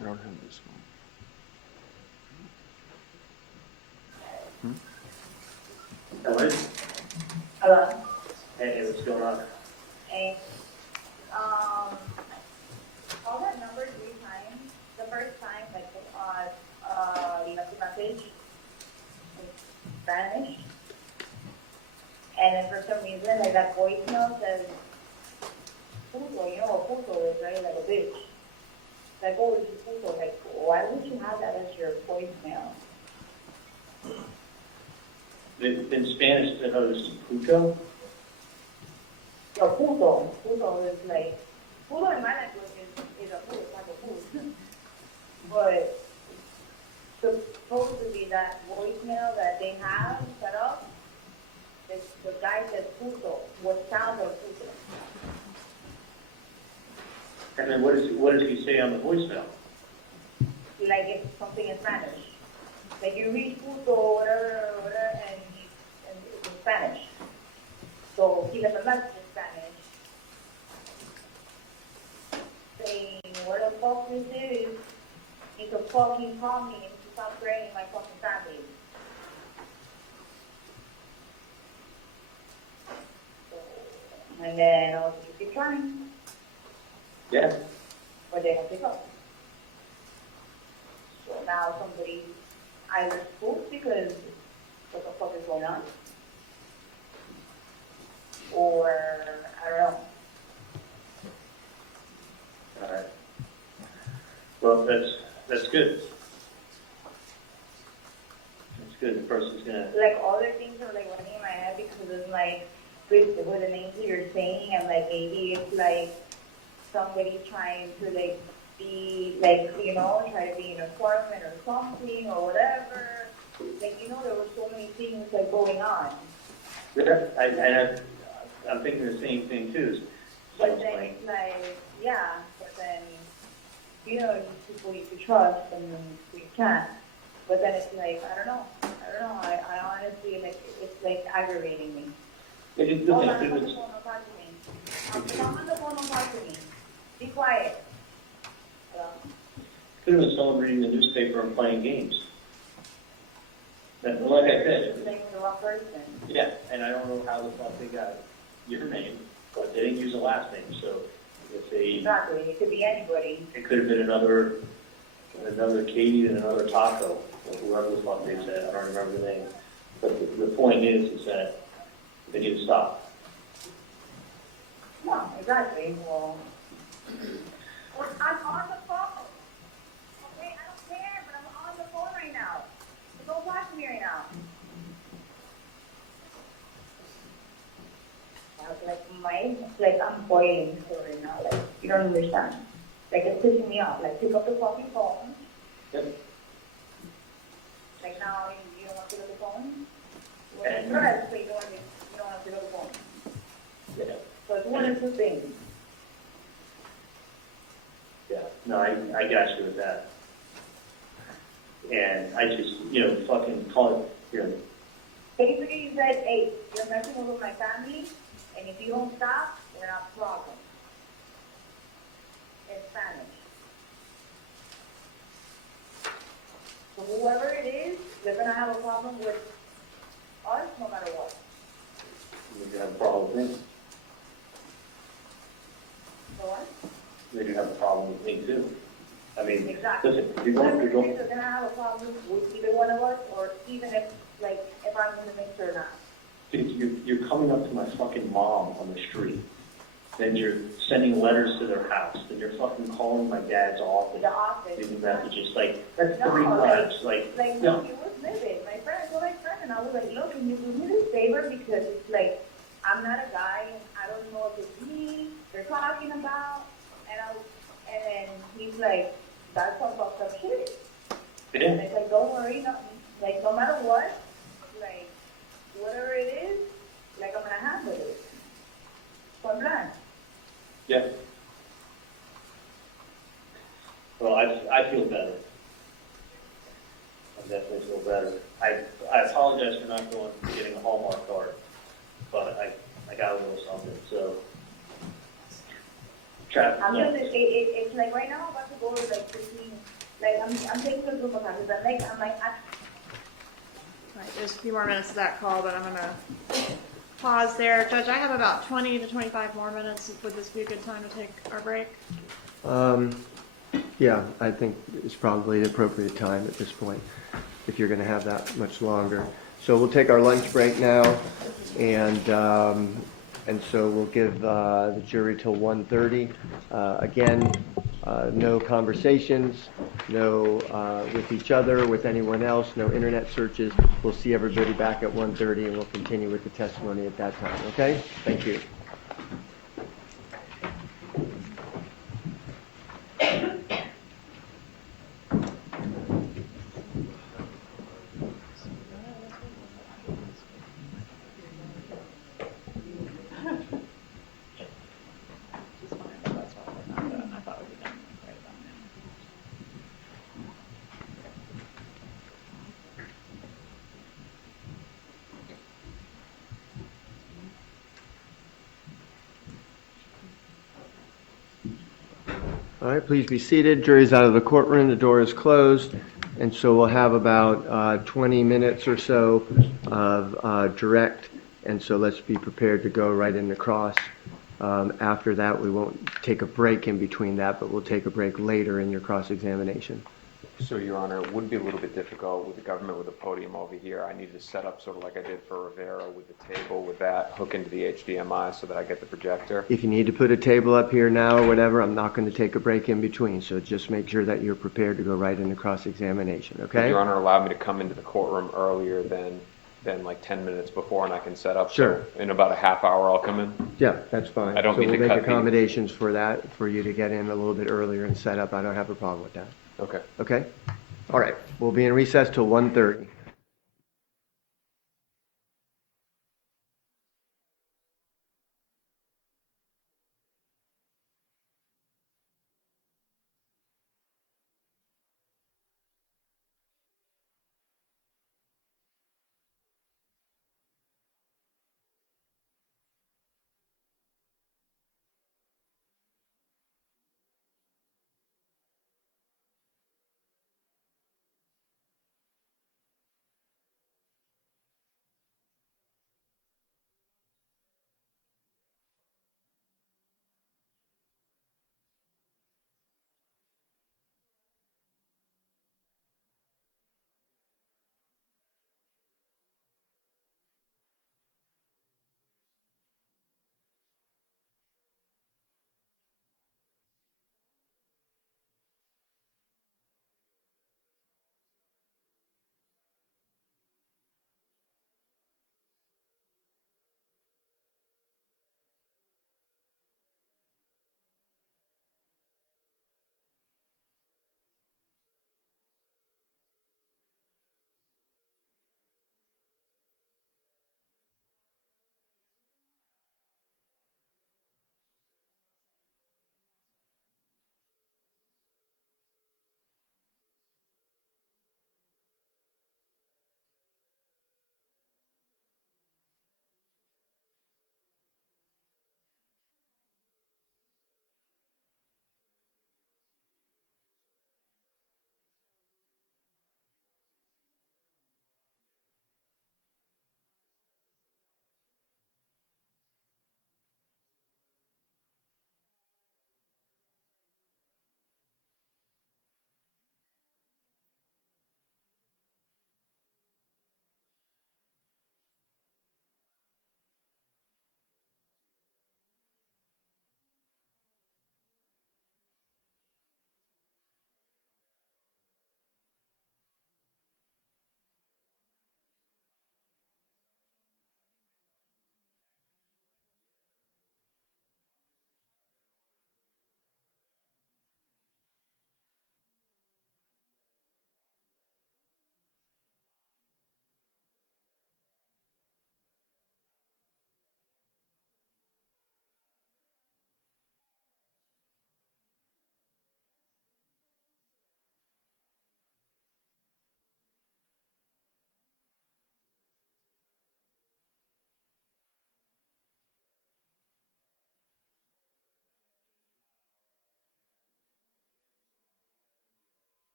I don't have this one. Hello? Hello? Hey, what's going on? Hey, call that number 3 times. The first time, like, leave a message in Spanish. And then for some reason, like, that voicemail says, puto, you know what puto is, right? Like a bitch. Like, what would you puto? Like, why would you have that as your voicemail? In Spanish, I know this is puto. Yo, puto. Puto is like, puto in my language is a food, it's like a food. But supposedly that voicemail that they have set up, the guy says puto, what sounds like puto. And then what does he say on the voicemail? Like it's something in Spanish. Like you read puto, whatever, and it's in Spanish. So he left a message in Spanish saying, what the fuck this is? You can fucking call me and to stop threatening my fucking family. And then I was like, you keep trying. Yeah. But they don't pick up. So now somebody either spooked because what the fuck is going on? Or, I don't know. All right. Well, that's good. That's good. The person's gonna. Like all the things are like running in my head because it's like with the names that you're saying and like maybe it's like somebody trying to like be like, you know, try to be an informant or something or whatever. Like, you know, there were so many things like going on. Yeah, I'm thinking the same thing too. But then it's like, yeah, but then, you know, these people you could trust and you can't. But then it's like, I don't know. I honestly, like, it's like aggravating me. Hold on, I'm on the phone, don't talk to me. I'm on the phone, don't talk to me. Be quiet. Hello? Could have been someone reading the newspaper and playing games. And like I said, Saying the wrong person. yeah, and I don't know how the fuck they got your name, but they didn't use a last name, so if they, Exactly, it could be anybody. it could have been another Katie and another Taco, or whoever the fuck they said, I don't remember the name. But the point is that they need to stop. No, exactly. Well, I'm on the phone. Okay, I don't care, but I'm on the phone right now. So don't talk to me right now. Like I'm boiling right now. Like you don't understand. Like it's pissing me off. Like pick up the fucking phone. Yep. Like now you don't want to pick up the phone. And- You're right, so you don't want to pick up the phone. Yeah. So it's one of two things. Yeah, no, I got you with that. And I just, fucking call it, Basically, he said, hey, you're messing with my family, and if you don't stop, we're not a problem. In Spanish. So whoever they're gonna have a problem with us no matter what. They do have a problem with me. So what? They do have a problem with me too. I mean, Exactly. listen, if you're going, They're gonna have a problem with either one of us, or even if I'm in the mix or not. dude, you're coming up to my fucking mom on the street. Then you're sending letters to their house. Then you're fucking calling my dad's office. The office. Leaving messages. Like, that's No, 3 times. Like, no. he was living. My friend, I told my friend, and I was like, look, can you do me this favor? Because it's like, I'm not a guy, and I don't know if it's me they're talking about. And then he's like, that's some fucked up shit. And Yeah. it's like, don't worry, no matter what, like, whatever it is, like, I'm gonna handle it. Point blank. Yeah. Well, I feel better. I definitely feel better. I apologize for not getting a Hallmark card, but I got a little something, so. I'm just, it's like right now I'm about to go to like 15, like I'm taking a group of classes, I'm like, Right, there's a few more minutes to that call, but I'm gonna pause there. Judge, I have about 20 to 25 more minutes. Would this be a good time to take our break? Yeah, I think it's probably the appropriate time at this point, if you're going to have that much longer. So we'll take our lunch break now, and so we'll give the jury till 1:30. Again, no conversations, no with each other, with anyone else, no internet searches. We'll see everybody back at 1:30, and we'll continue with the testimony at that time, okay? Thank you. I thought we'd be done right about now. All right, please be seated. Jury's out of the courtroom. The door is closed. And so we'll have about 20 minutes or so of direct. And so let's be prepared to go right into cross. After that, we won't take a break in between that, but we'll take a break later in your cross-examination. So, Your Honor, it would be a little bit difficult with the government with the podium over here. I needed to set up sort of like I did for Rivera with the table with that hook into the HDMI so that I get the projector. If you need to put a table up here now or whatever, I'm not going to take a break in between. So just make sure that you're prepared to go right into cross-examination, okay? Would Your Honor allow me to come into the courtroom earlier than like 10 minutes before, and I can set up? Sure. So in about a half hour, I'll come in? Yeah, that's fine. I don't mean to So we'll cut make the- accommodations for that, for you to get in a little bit earlier and set up. I don't have a problem with that. Okay. Okay? All right. We'll be in recess till 1:30.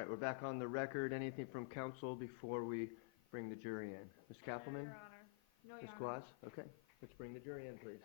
right, we're back on the record. Anything from council before we bring the jury in? Ms. Kappelman? Your Honor. No, Ms. Your Honor. Quaz? Okay, let's bring the jury in, please.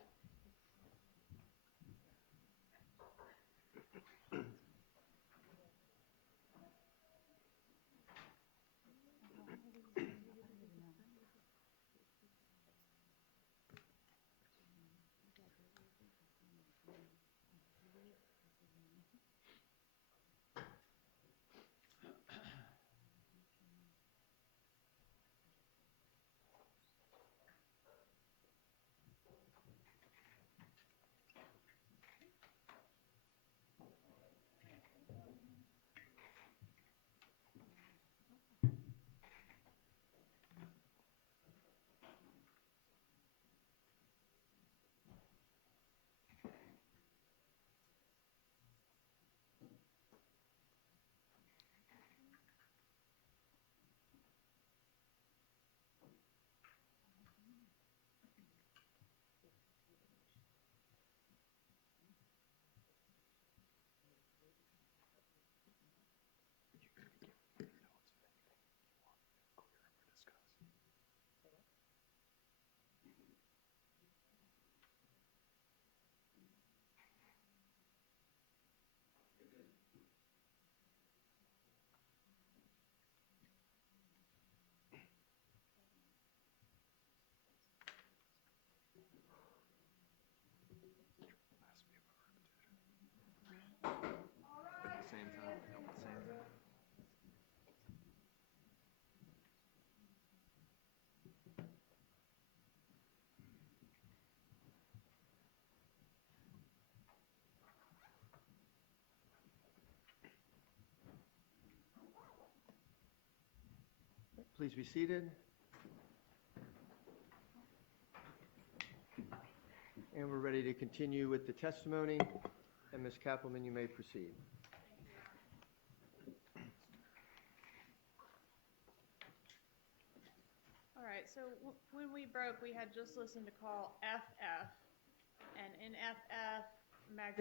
At the same time. At the same time. Please be seated. And we're ready to continue with the testimony. And Ms. Kappelman, you may proceed. All right, so when we broke, we had just listened to call FF, and in FF,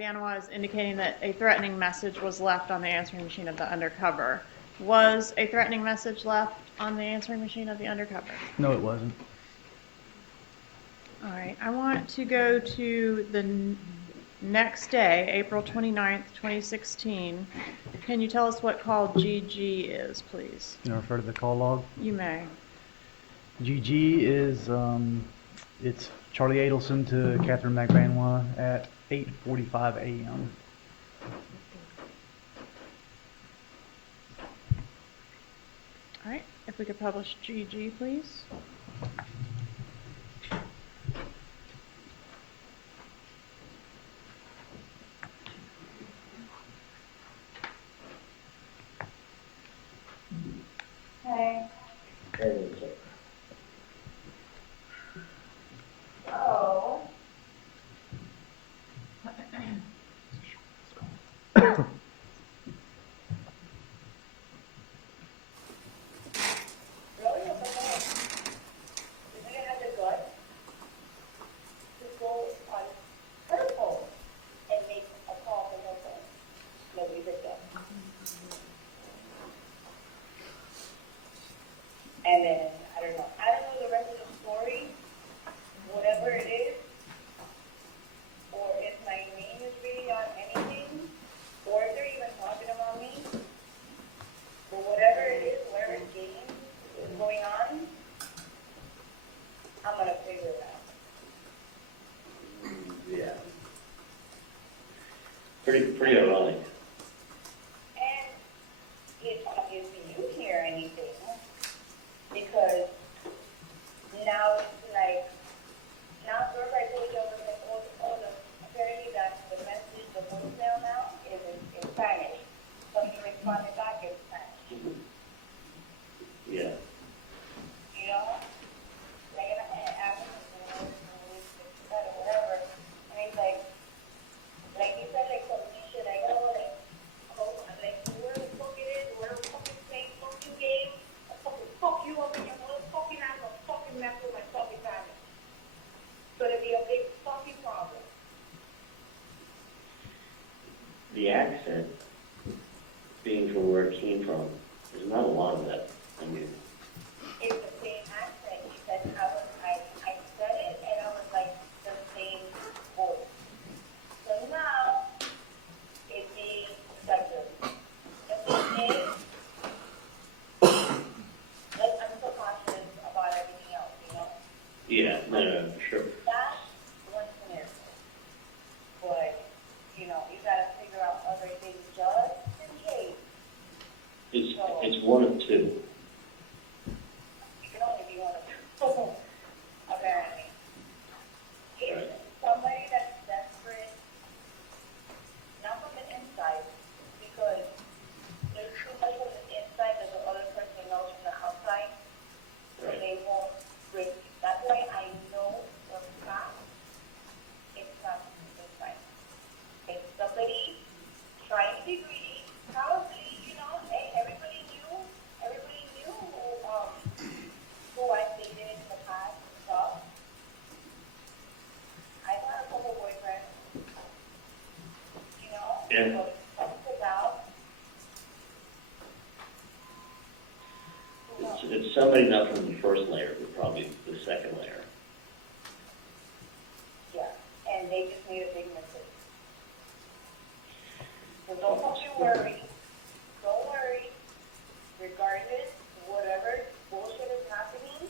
McVanois is indicating that a threatening message was left on the answering machine of the Undercover. Was a threatening message left on the answering machine of the Undercover? No, it wasn't. All right, I want to go to the next day, April 29th, 2016. Can you tell us what call GG is, please? Can I refer to the call log? You may. GG is, it's Charlie Adelson to Kathryn McVanois at 8:45 a.m. All right, if we could publish GG, please. Hey. Oh. Really? What the heck? You think I had the guts to go on her phone and make a call from her phone? Nobody picked up. And then, I don't know the rest of the story, whatever it is, or if my name is really on anything, or if they're even talking about me, but whatever it is, whatever game is going on, I'm gonna figure it out. Yeah. Pretty ironic. And if obviously you hear anything, because now it's like, now first I told you I was like, all the, apparently that the message, the voicemail now is in Spanish. So he responded back in Spanish. Yeah. You know? Like, and after whatever. And he's like he said, like, some shit, like, oh, like, where the fuck it is, where the fuck it's saying, fuck you game, fuck you up in your mother. came from. There's not a lot of that. I mean, It's the same accent. He said, I said it and I was like the same voice. So now it's being effective. The thing is, like, I'm so cautious about everything else, you know? yeah, no, for sure. That's one scenario. But, you know, you gotta figure out other things just in case. It's one of two. You can only be one of two, apparently. If somebody that's desperate, not from the inside, because there's too much from the inside that the other person knows from the outside, so Right. they won't risk it. That's why I know for a fact it's not from the inside. It's somebody trying to be greedy, probably, you know, hey, everybody knew who I dated in the past and stuff. I've had a couple boyfriends, you know, Yeah. so it comes about. Who knows? It's somebody not from the first layer, but probably the second layer. Yeah, and they just made a big mistake. So don't you worry. Don't worry. Regardless, whatever bullshit is happening,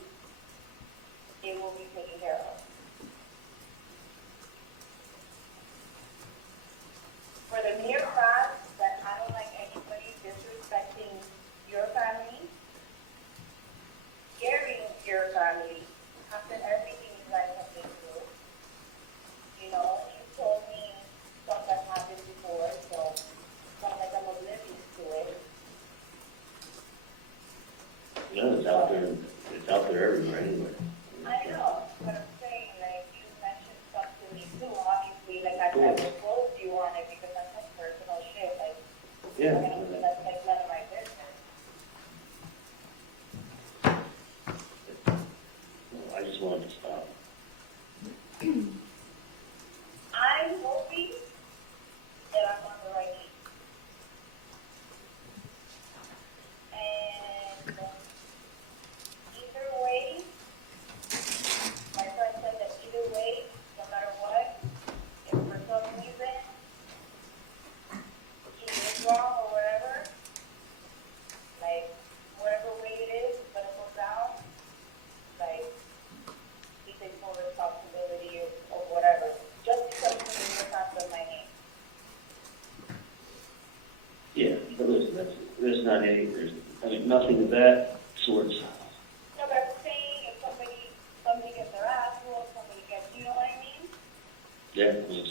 it will be taken care of. For the mere fact that I don't like anybody disrespecting your family, scaring your family, after everything you guys have been through, you know, you told me stuff that happened before, so it's not like I'm oblivious to it. No, it's out there. It's out there everywhere anyway. I know, but I'm saying, like, you mentioned stuff to me too, obviously, like, I never told you on it because that's like personal shit, like, Yeah. you know, that's like none of my business. I just wanted to stop. I'm hoping that I'm on the right track. And either way, my friend said that either way, no matter what, if for some reason he is wrong or whatever, like whatever way it is, but it goes down, like he takes full responsibility or whatever, just because he is not of my name. Yeah, but listen, there's not any, I mean, nothing of that sort. No, but I'm saying if somebody gets their ass whooped, somebody gets, you know what I mean? Yeah, if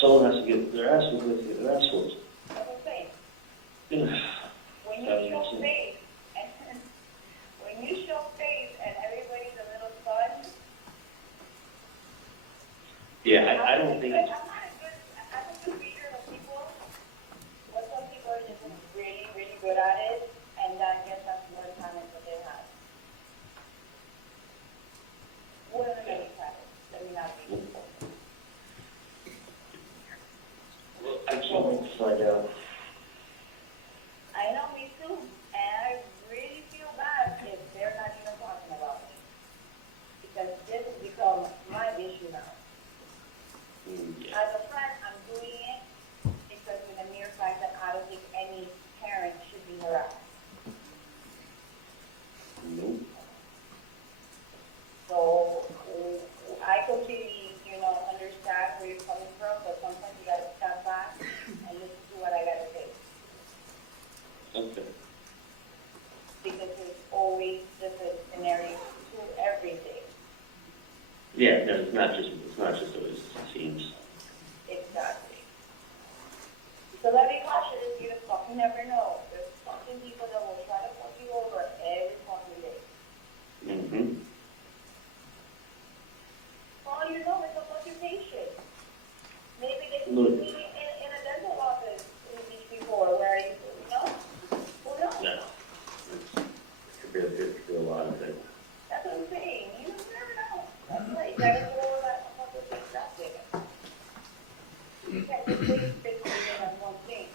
someone has to get their ass whooped, they get their ass whooped. That's what I'm saying. Yeah. When you show face, and when you show face and everybody's a little sponge, Yeah, I don't think it's, I'm a good reader of people, but some people are just really, really good at it, and I guess that's one talent that they have. One of the many talents, let me not be. I can't wait to find out. I know, me too, and I really feel bad if they're not even talking about me. Because this has become my issue now. Yeah. As a friend, I'm doing it because of the mere fact that I don't think any parent should be harassed. Nope. So I completely, you know, understand where you're coming from, but sometimes you gotta step back and listen to what I gotta say. Okay. Because there's always different scenarios to everything. Yeah, no, it's not just always it seems. Exactly. So let me caution you to fucking never know. There's fucking people that will try to fuck you over every fucking day. Mm-hmm. All you know is a fucking patient. Maybe they Look. see me in a dental office before where you know? Who knows? No. It could be a lot of things. That's what I'm saying. You never know. That's right. You gotta go over that fucking thing. That's it. You can't just base on one thing.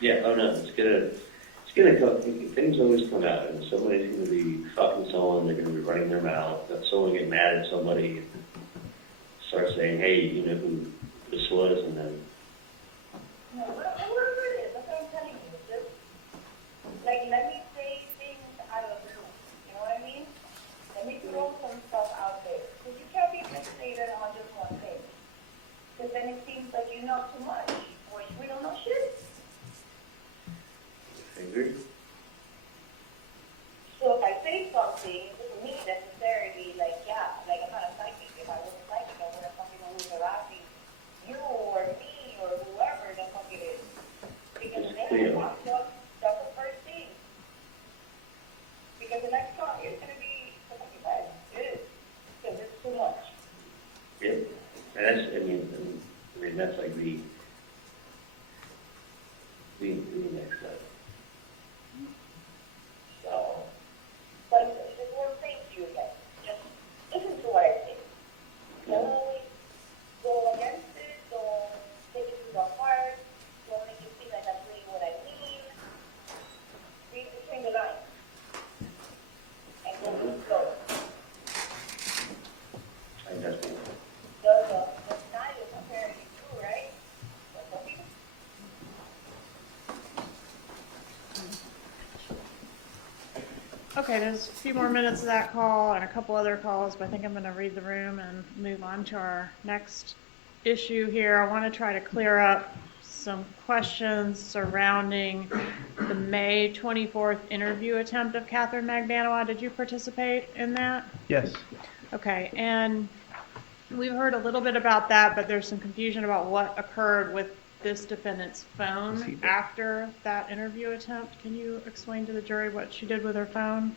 Yeah, oh no, it's gonna come, things always come out, and somebody's gonna be fucking someone, they're gonna be running their mouth, that someone will get mad at somebody, and start saying, hey, you know who this was, and then, No, whatever it is, that's what I'm telling you. Just, like, let me say things out of the blue. You know what I mean? Let me throw some stuff out there. Because you can't be fixated on just one thing. Because then it seems like you know too much, or we don't know shit. I agree. So if I say something, it doesn't mean necessarily, like, yeah, like I'm not a psychic. If I was a psychic, I would have fucking always harassing you or me or whoever the fuck it is. Because It's they clear. have fucked up, that's the first thing. Because the next talk is going to be the fucking bad. It is. Because it's too much. Yeah, and that's, I mean, that's like the next step. So, but just one thing to you guys. Just listen to what I say. Don't always go against it. Don't take it to the heart. Don't make it seem like that's really what I mean. Read between the lines. And go with the flow. I definitely. The style is apparently true, right? That's what people. Okay, there's a few more minutes of that call and a couple other calls, but I think I'm going to read the room and move on to our next issue here. I want to try to clear up some questions surrounding the May 24th interview attempt of Kathryn Magbanua. Did you participate in that? Yes. Okay, and we've heard a little bit about that, but there's some confusion about what occurred with this defendant's phone after that interview attempt. Can you explain to the jury what she did with her phone?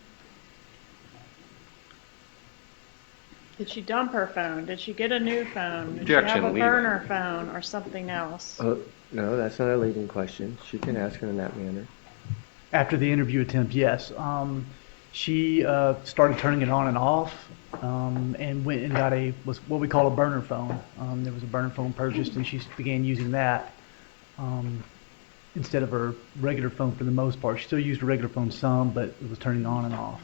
Did she dump her phone? Did she get a new phone? Did she have a burner phone or something else? No, that's not a leading question. She can ask it in that manner. After the interview attempt, yes. She started turning it on and off, and went and got was what we call a burner phone. There was a burner phone purchased, and she began using that instead of her regular phone for the most part. She still used her regular phone some, but it was turning on and off.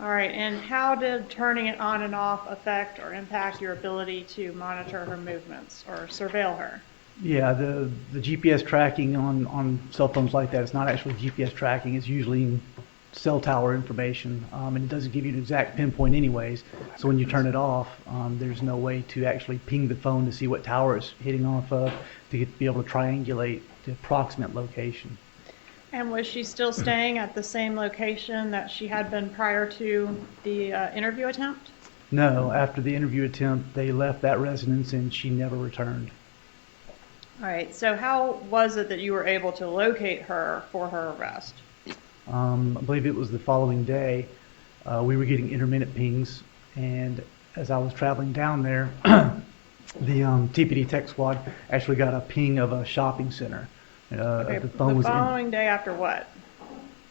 All right, and how did turning it on and off affect or impact your ability to monitor her movements or surveil her? Yeah, the GPS tracking on cell phones like that, it's not actually GPS tracking. It's usually cell tower information, and it doesn't give you an exact pinpoint anyways. So when you turn it off, there's no way to actually ping the phone to see what tower it's hitting off of to be able to triangulate the approximate location. And was she still staying at the same location that she had been prior to the interview attempt? No, after the interview attempt, they left that residence and she never returned. All right, so how was it that you were able to locate her for her arrest? I believe it was the following day. We were getting intermittent pings, and as I was traveling down there, the TPD tech squad actually got a ping of a shopping center. Okay, The phone the was following day after what?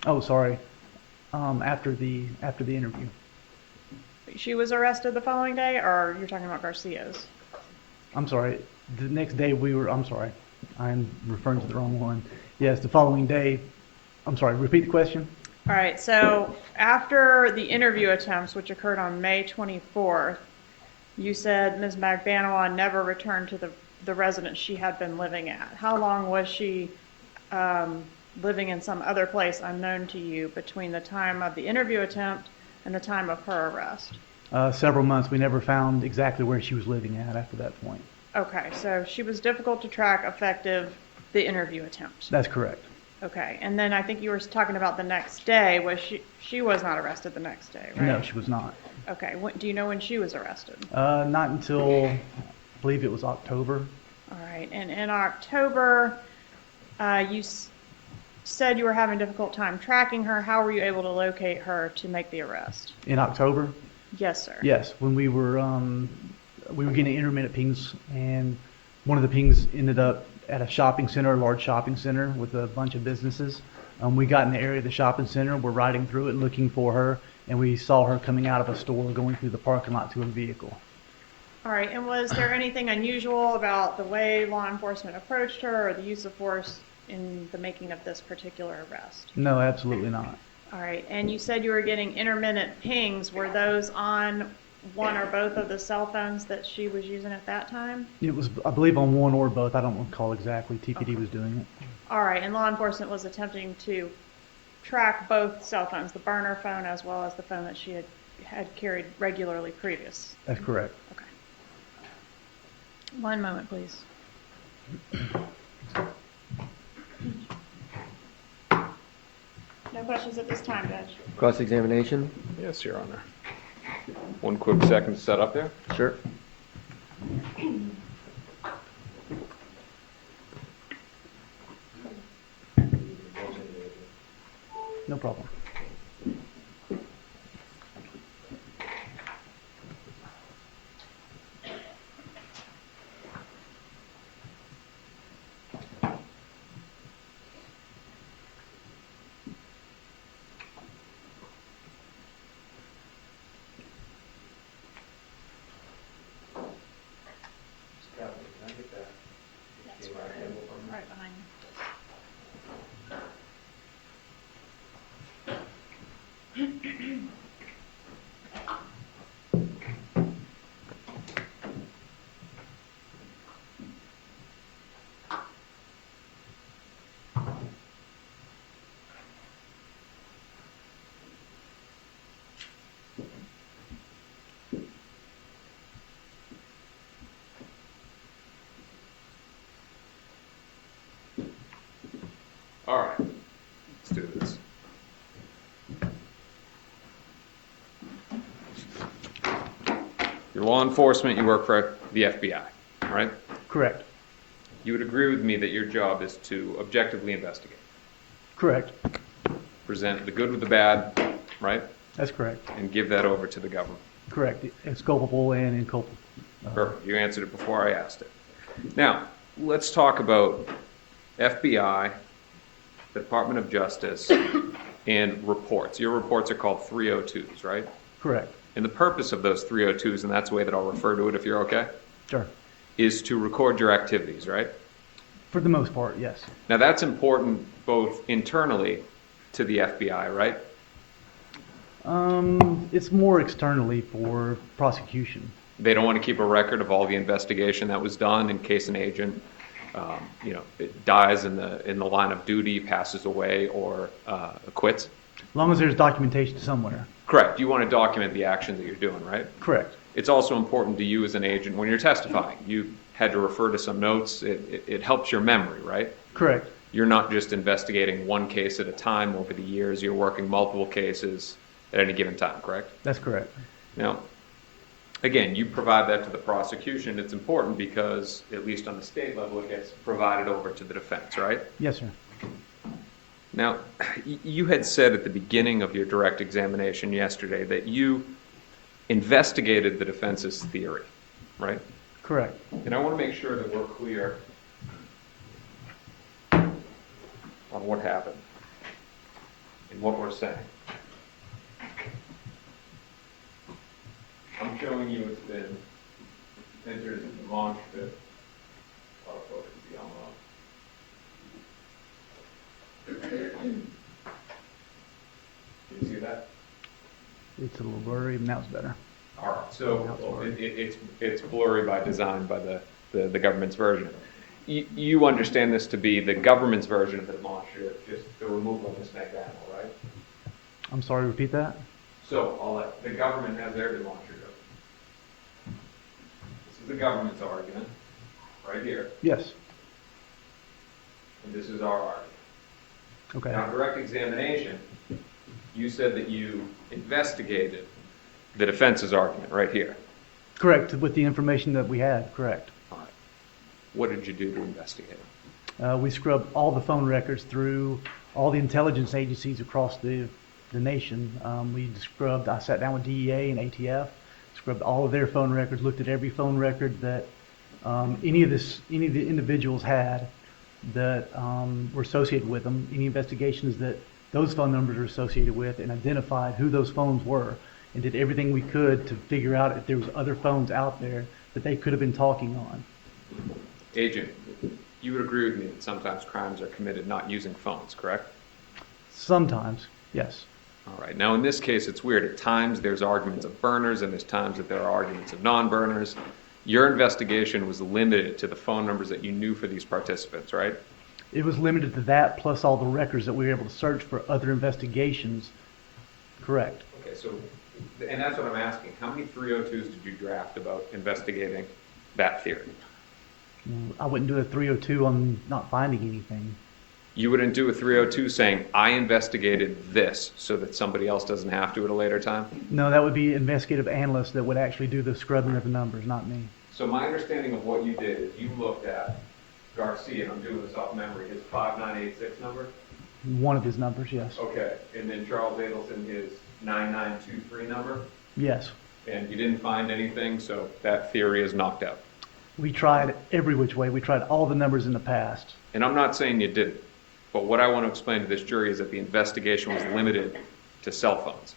Oh, sorry. After the interview. She was arrested the following day, or you're talking about Garcia's? I'm sorry. The next day I'm sorry. I'm referring to the wrong one. Yes, the following day. I'm sorry, repeat the question. All right, so after the interview attempts, which occurred on May 24th, you said Ms. Magbanua never returned to the residence she had been living at. How long was she living in some other place unknown to you between the time of the interview attempt and the time of her arrest? Several months. We never found exactly where she was living at after that point. Okay, so she was difficult to track effective the interview attempt. That's correct. Okay, and then I think you were talking about the next day. Was she was not arrested the next day, right? No, she was not. Okay, do you know when she was arrested? Not until, I believe it was October. All right, and in October, you said you were having a difficult time tracking her. How were you able to locate her to make the arrest? In October? Yes, sir. Yes, when we were getting intermittent pings, and one of the pings ended up at a shopping center, a large shopping center with a bunch of businesses. We got in the area of the shopping center. We're riding through it looking for her, and we saw her coming out of a store going through the parking lot to a vehicle. All right, and was there anything unusual about the way law enforcement approached her or the use of force in the making of this particular arrest? No, absolutely not. All right, and you said you were getting intermittent pings. Were those on one or both of the cell phones that she was using at that time? It was, I believe, on one or both. I don't recall exactly. TPD was doing it. All right, and law enforcement was attempting to track both cell phones, the burner phone as well as the phone that she had carried regularly previous. That's correct. Okay. One moment, please. No questions at this time, Judge. Cross-examination? Yes, Your Honor. One quick second to set up there. Sure. No problem. That's right behind you. All right, let's do this. You're law enforcement, you work for the FBI, right? Correct. You would agree with me that your job is to objectively investigate, Correct. present the good with the bad, right? That's correct. And give that over to the government. Correct. It's culpable and inculpable. Perfect. You answered it before I asked it. Now, let's talk about FBI, Department of Justice, and reports. Your reports are called 302s, right? Correct. And the purpose of those 302s, and that's the way that I'll refer to it if you're okay, Sure. is to record your activities, right? For the most part, yes. Now, that's important both internally to the FBI, right? It's more externally for prosecution. They don't want to keep a record of all the investigation that was done in case an agent, it dies in the line of duty, passes away, or quits. As long as there's documentation somewhere. Correct. You want to document the actions that you're doing, right? Correct. It's also important to you as an agent when you're testifying. You had to refer to some notes. It helps your memory, right? Correct. You're not just investigating one case at a time over the years. You're working multiple cases at any given time, correct? That's correct. Now, again, you provide that to the prosecution. It's important because, at least on the state level, it gets provided over to the defense, right? Yes, sir. Now, you had said at the beginning of your direct examination yesterday that you investigated the defense's theory, right? Correct. And I want to make sure that we're clear on what happened and what we're saying. I'm showing you it's been entered as a demonstrative. I'll focus the envelope. Can you see that? It's a little blurry, now it's better. All right, so it's blurry by design by the government's version. You understand this to be the government's version of the demonstrative, just the removal of the snake animal, right? I'm sorry, repeat that? So the government has their demonstrative. This is the government's argument, right here, Yes. and this is our argument. Okay. Now, direct examination, you said that you investigated the defense's argument right here. Correct, with the information that we had, correct. All right. What did you do to investigate? We scrubbed all the phone records through all the intelligence agencies across the nation. I sat down with DEA and ATF, scrubbed all of their phone records, looked at every phone record that any of the individuals had that were associated with them, any investigations that those phone numbers are associated with, and identified who those phones were, and did everything we could to figure out if there was other phones out there that they could have been talking on. Agent, You would agree with me that sometimes crimes are committed not using phones, correct? Sometimes, yes. All right. Now, in this case, it's weird. At times, there's arguments of burners, and there's times that there are arguments of non-burners. Your investigation was limited to the phone numbers that you knew for these participants, right? It was limited to that, plus all the records that we were able to search for other investigations. Correct. Okay, so, and that's what I'm asking. How many 302s did you draft about investigating that theory? I wouldn't do a 302 on not finding anything. You wouldn't do a 302 saying, I investigated this so that somebody else doesn't have to at a later time? No, that would be investigative analysts that would actually do the scrubbing of the numbers, not me. So my understanding of what you did is you looked at Garcia, and I'm doing this off memory, his 5986 number? One of his numbers, yes. Okay, and then Charles Adelson, his 9923 number? Yes. And you didn't find anything, so that theory is knocked out. We tried every which way. We tried all the numbers in the past. And I'm not saying you didn't, but what I want to explain to this jury is that the investigation was limited to cell phones.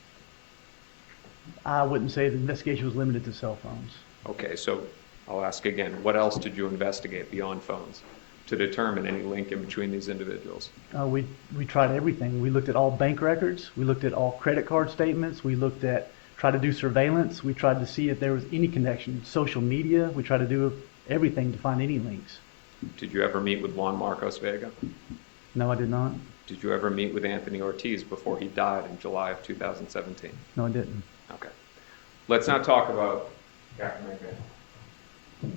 I wouldn't say the investigation was limited to cell phones. Okay, so I'll ask again, what else did you investigate beyond phones to determine any link in between these individuals? We tried everything. We looked at all bank records. We looked at all credit card statements. We tried to do surveillance. We tried to see if there was any connection. Social media. We tried to do everything to find any links. Did you ever meet with Juan Marcos Vega? No, I did not. Did you ever meet with Anthony Ortiz before he died in July of 2017? No, I didn't. Okay. Let's not talk about Kathryn McMahon.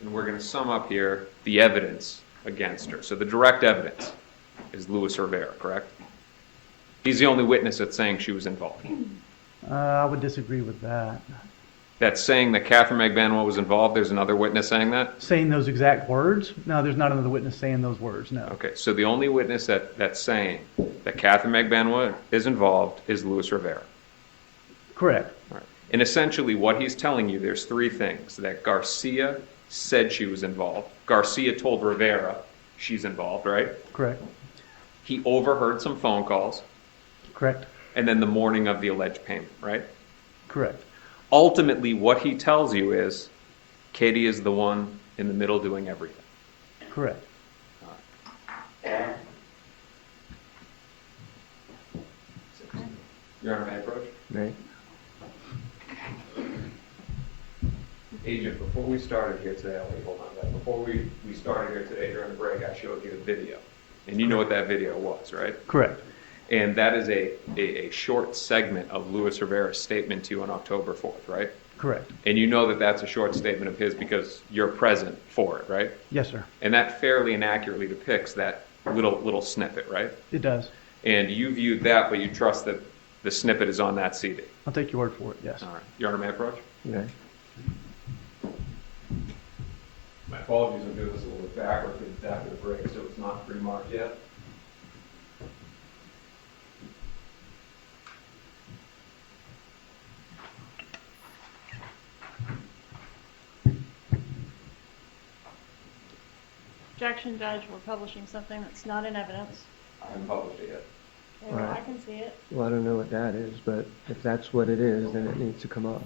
And we're going to sum up here the evidence against her. So the direct evidence is Luis Rivera, correct? He's the only witness that's saying she was involved. I would disagree with that. That's saying that Kathryn McMahon was involved. There's another witness saying that? Saying those exact words? No, there's not another witness saying those words, no. Okay, so the only witness that's saying that Kathryn McMahon is involved is Luis Rivera. Correct. All right. And essentially what he's telling you, there's three things. That Garcia said she was involved. Garcia told Rivera she's involved, right? Correct. He overheard some phone calls. Correct. And then the morning of the alleged payment, right? Correct. Ultimately, what he tells you is Katie is the one in the middle doing everything. Correct. Your Honor, may I approach? Right. Agent, before we started here today, hold on a minute. Before we started here today during the break, I showed you a video. And you know what that video was, right? Correct. And that is a short segment of Luis Rivera's statement to you on October 4th, right? Correct. And you know that that's a short statement of his because you're present for it, right? Yes, sir. And that fairly and accurately depicts that little snippet, right? It does. And you viewed that, but you trust that the snippet is on that CD. I'll take your word for it, yes. All right. Your Honor, may I approach? Okay. My apologies, I'm doing this a little bit backwards because it's after the break, so it's not pre-marked yet. Objection, Judge, we're publishing something that's not in evidence. I haven't published it yet. Okay, well, Right. I can see it. Well, I don't know what that is, but if that's what it is, then it needs to come up.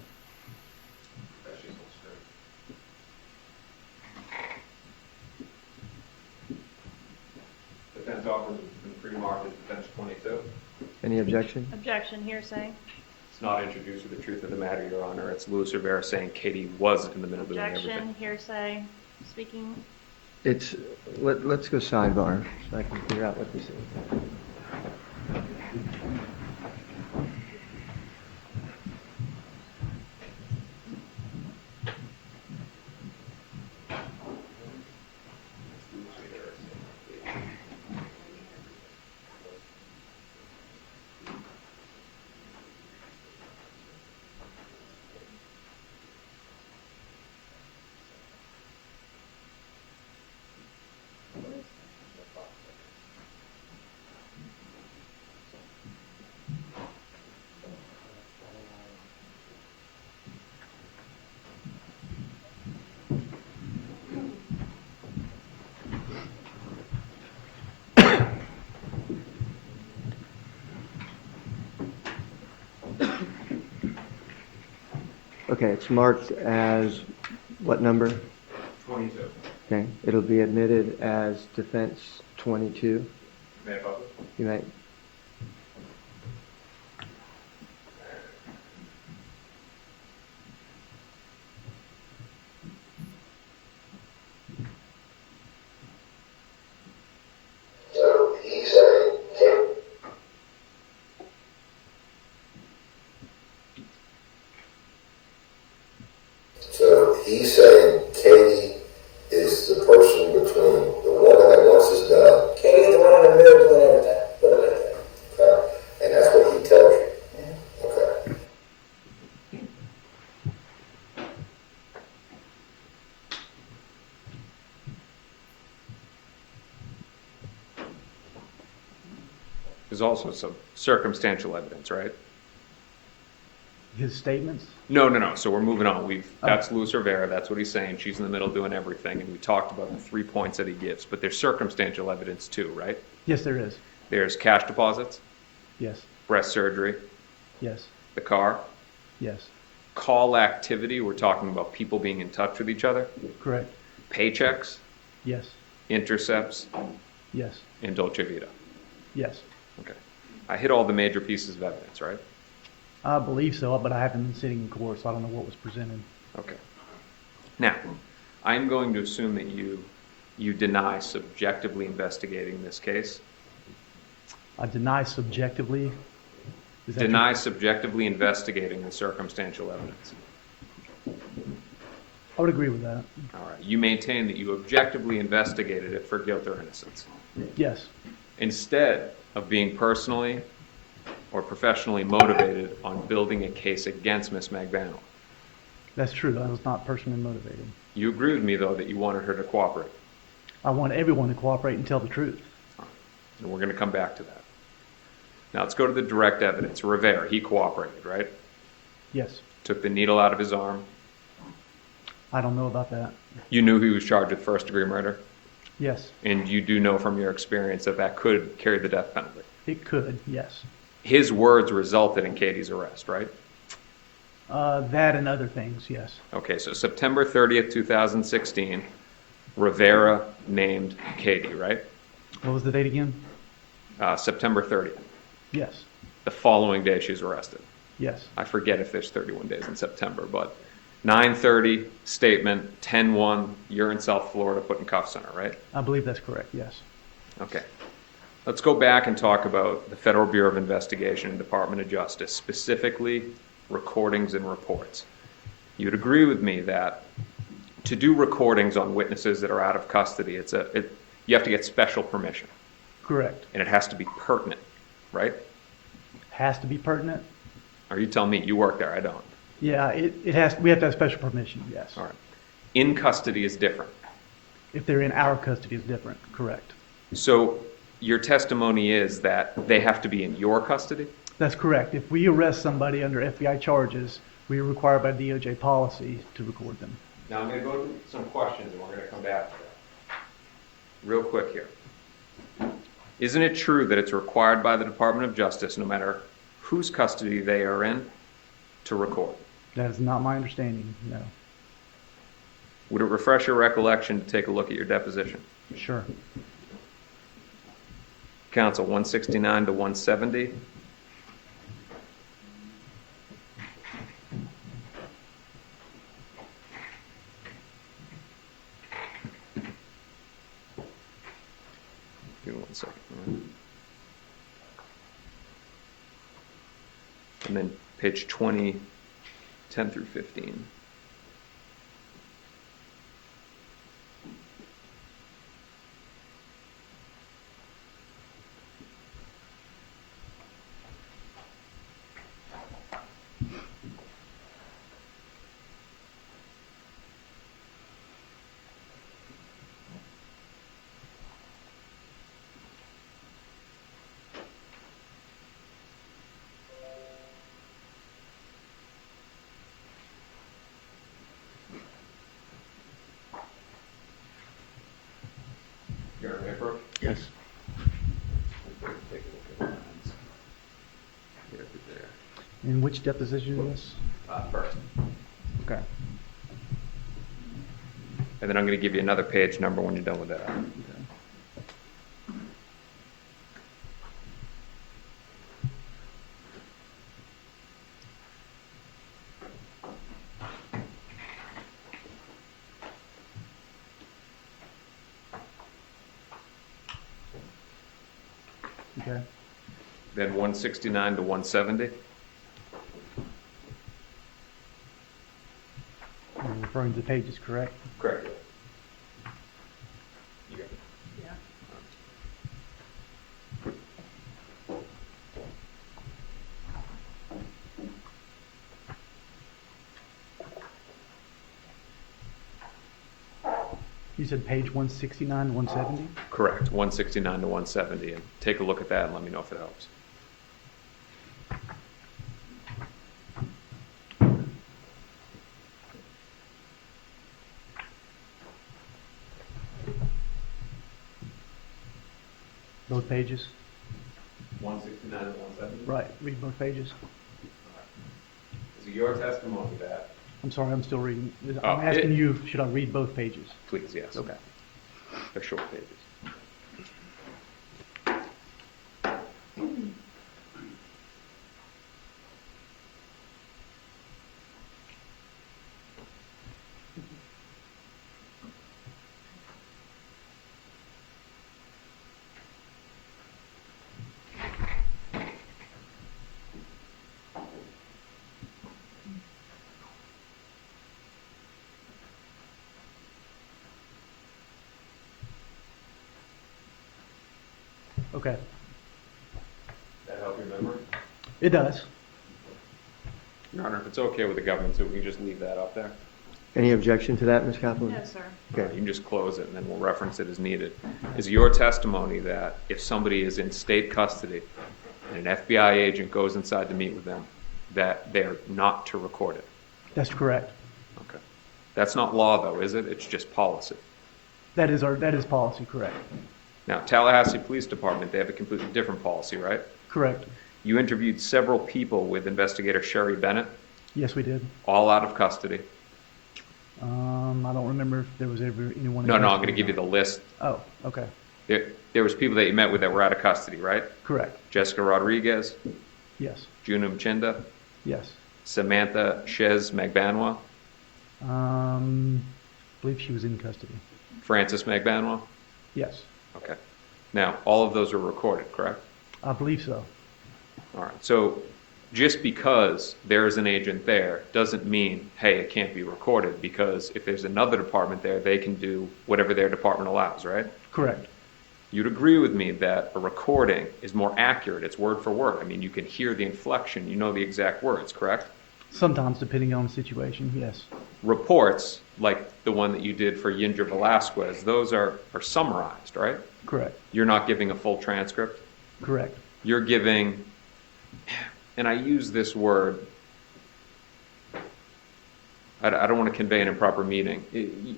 Defense offers has been pre-marked as defense 22. Any objection? Objection, hearsay. It's not introduced with the truth of the matter, Your Honor. It's Luis Rivera saying Katie was in the middle doing everything. Objection, hearsay, speaking. Let's go sidebar so I can figure out what this is. Okay, it's marked as what number? 22. Okay, it'll be admitted as defense 22. May I vote? You may. So he's saying, so he's saying Katie is the person between the woman that wants this done. Katie's the one in the middle doing everything. Put it like that. Okay. And that's what he tells you. Okay. There's also some circumstantial evidence, right? His statements? No. So we're moving on. That's Luis Rivera. That's what he's saying. She's in the middle doing everything. And we talked about the 3 points that he gives. But there's circumstantial evidence too, right? Yes, there is. There's cash deposits, Yes, breast surgery, yes, the car, yes, call activity. We're talking about people being in touch with each other, correct. paychecks, Yes, intercepts, yes, and Dolce Vita. yes. Okay. I hit all the major pieces of evidence, right? I believe so, but I haven't been sitting in court, so I don't know what was presented. Okay. Now, I'm going to assume that you deny subjectively investigating this case. I deny subjectively. Is that Deny subjectively investigating the circumstantial evidence. I would agree with that. All right. You maintain that you objectively investigated it for guilt or innocence. Yes, Instead of being personally or professionally motivated on building a case against Miss Magbanel. that's true. I was not personally motivated. You agree with me, though, that you wanted her to cooperate. I want everyone to cooperate and tell the truth. And we're going to come back to that. Now let's go to the direct evidence. Rivera, he cooperated, right? Yes, Took the needle out of his arm. I don't know about that. You knew he was charged with first-degree murder, Yes, and you do know from your experience that that could carry the death penalty. it could, yes. His words resulted in Katie's arrest, right? That and other things, yes. Okay, so September 30th, 2016, Rivera named Katie, right? What was the date again? September 30th. Yes, The following day she was arrested. yes, I forget if there's 31 days in September, but 9:30 statement, 10:1, you're in South Florida putting cuffs on her, right? I believe that's correct, yes. Okay. Let's go back and talk about the Federal Bureau of Investigation and Department of Justice, specifically recordings and reports. You'd agree with me that to do recordings on witnesses that are out of custody, you have to get special permission, Correct. and it has to be pertinent, right? Has to be pertinent? Or you tell me, you work there, I don't. Yeah, it has, we have to have special permission, yes. All right. In custody is different. If they're in our custody, it's different, correct. So your testimony is that they have to be in your custody? That's correct. If we arrest somebody under FBI charges, we are required by DOJ policy to record them. Now I'm going to go to some questions and we're going to come back to that. Real quick here. Isn't it true that it's required by the Department of Justice, no matter whose custody they are in, to record? That is not my understanding, no. Would it refresh your recollection to take a look at your deposition? Sure. Counsel, 169 to 170. Give me 1 second. All right. And then page 20, 10 through 15. You got a paper? Yes. Take a look at lines. Get it there. And which deposition is this? First. Okay. And then I'm going to give you another page number when you're done with that. Okay. Then 169 to 170. You're referring to the pages, correct? Correct. You got it. Yeah. You said page 169 to 170? Correct, 169 to 170, and take a look at that and let me know if it helps. Both pages? 169 to 170? Right, read both pages. Is it your testimony that? I'm sorry, I'm still reading. Oh, I'm asking you, should I read both pages? Please, yes. Okay. They're short pages. Okay. That help your memory? It does. Your Honor, if it's okay with the government, so we can just leave that up there? Any objection to that, Ms. Kaplan? No, sir. You can just close it and then we'll reference it as needed. Is your testimony that if somebody is in state custody and an FBI agent goes inside to meet with them, that they're not to record it? That's correct. Okay. That's not law though, is it? It's just policy. That is policy, correct. Now, Tallahassee Police Department, they have a completely different policy, right? Correct. You interviewed several people with investigator Sherry Bennett, Yes, we did. all out of custody. I don't remember if there was ever anyone. No, I'm going to give you the list. Oh, okay. There was people that you met with that were out of custody, right? Correct. Jessica Rodriguez, Yes. Juna Mchinda, Yes. Samantha Shez Magbanwa, I believe she was in custody. Francis Magbanwa. Yes. Okay. Now, all of those are recorded, correct? I believe so. All right. So just because there is an agent there doesn't mean, hey, it can't be recorded, because if there's another department there, they can do whatever their department allows, right? Correct. You'd agree with me that a recording is more accurate. It's word for word. I mean, you can hear the inflection. You know the exact words, correct? Sometimes, depending on the situation, yes. Reports, like the one that you did for Yindra Velasquez, those are summarized, right? Correct. You're not giving a full transcript. Correct. You're giving, and I use this word, I don't want to convey an improper meaning.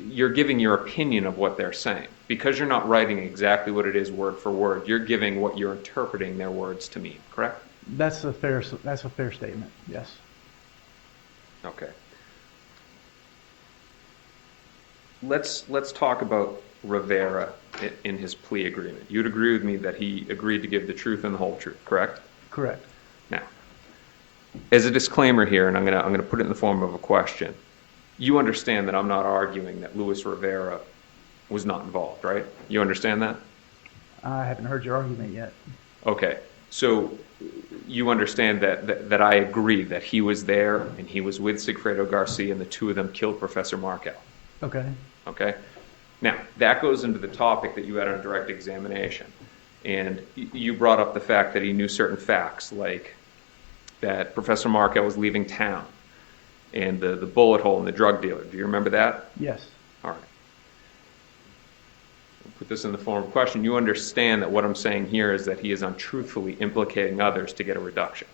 You're giving your opinion of what they're saying. Because you're not writing exactly what it is word for word, you're giving what you're interpreting their words to mean, correct? That's a fair statement, yes. Okay. Let's talk about Rivera in his plea agreement. You'd agree with me that he agreed to give the truth and the whole truth, correct? Correct. Now, as a disclaimer here, and I'm gonna put it in the form of a question, you understand that I'm not arguing that Luis Rivera was not involved, right? You understand that? I haven't heard your argument yet. Okay, so you understand that I agree that he was there and he was with Sigfredo Garcia and the two of them killed Professor Markel. Okay. Okay? Now, that goes into the topic that you had on direct examination. And you brought up the fact that he knew certain facts, like that Professor Markel was leaving town and the bullet hole in the drug dealer. Do you remember that? Yes. All right. I'll put this in the form of a question. You understand that what I'm saying here is that he is untruthfully implicating others to get a reduction.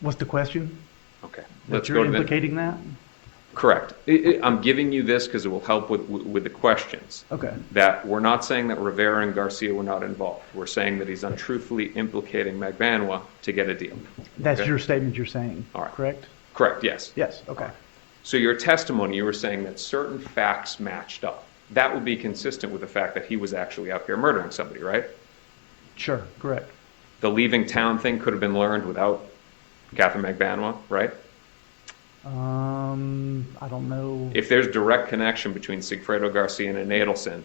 What's the question? Okay. That you're implicating that? Correct. I'm giving you this because it will help with the questions. Okay. That we're not saying that Rivera and Garcia were not involved. We're saying that he's untruthfully implicating Magbanwa to get a deal. That's Okay? your statement you're saying, All right. correct? Correct, yes. Yes, okay. So your testimony, you were saying that certain facts matched up. That would be consistent with the fact that he was actually out here murdering somebody, right? Sure, correct. The leaving town thing could have been learned without Kathryn McBanwa, right? I don't know. If there's direct connection between Sigfredo Garcia and an Adelson,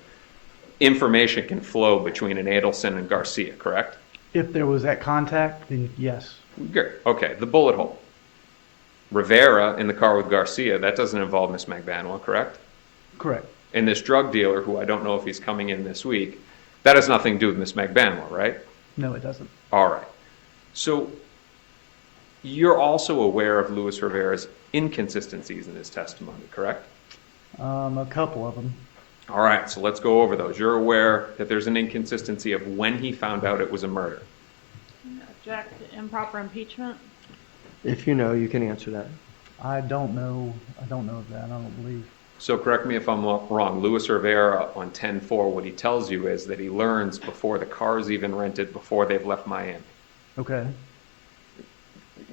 information can flow between an Adelson and Garcia, correct? If there was that contact, then yes. Good. Okay, the bullet hole. Rivera in the car with Garcia, that doesn't involve Miss McBanwa, correct? Correct. And this drug dealer, who I don't know if he's coming in this week, that has nothing to do with Miss McBanwa, right? No, it doesn't. All right. So you're also aware of Luis Rivera's inconsistencies in his testimony, correct? A couple of them. All right, so let's go over those. You're aware that there's an inconsistency of when he found out it was a murder. Object to improper impeachment. If you know, you can answer that. I don't know of that. I don't believe. So correct me if I'm wrong. Luis Rivera on 10-4, what he tells you is that he learns before the car's even rented, before they've left Miami. Okay.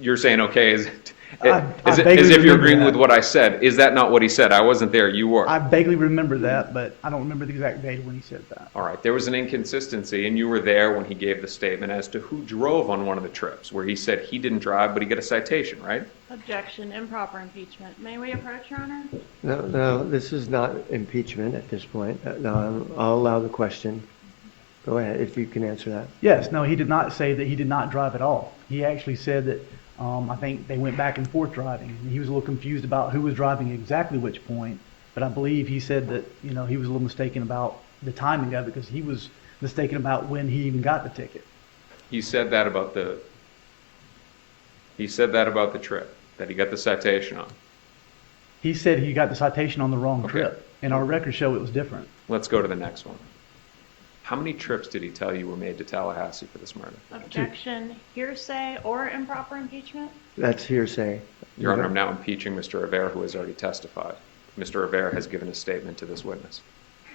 You're saying okay, as vaguely if you're remember agreeing that. with what I said. Is that not what he said? I wasn't there, you were. I vaguely remember that, but I don't remember the exact date when he said that. All right, there was an inconsistency, and you were there when he gave the statement as to who drove on one of the trips, where he said he didn't drive, but he got a citation, right? Objection, improper impeachment. May we approach, Your Honor? No, this is not impeachment at this point. No, I'll allow the question. Go ahead, if you can answer that. Yes, no, he did not say that he did not drive at all. He actually said that I think they went back and forth driving. He was a little confused about who was driving exactly which point, but I believe he said that, he was a little mistaken about the timing of it because he was mistaken about when he even got the ticket. He said that about the trip, that he got the citation on. He said he got the citation on the wrong Okay. trip, and our records show it was different. Let's go to the next one. How many trips did he tell you were made to Tallahassee for this murder? Objection, hearsay or improper impeachment. That's hearsay. Your Honor, I'm now impeaching Mr. Rivera, who has already testified. Mr. Rivera has given a statement to this witness.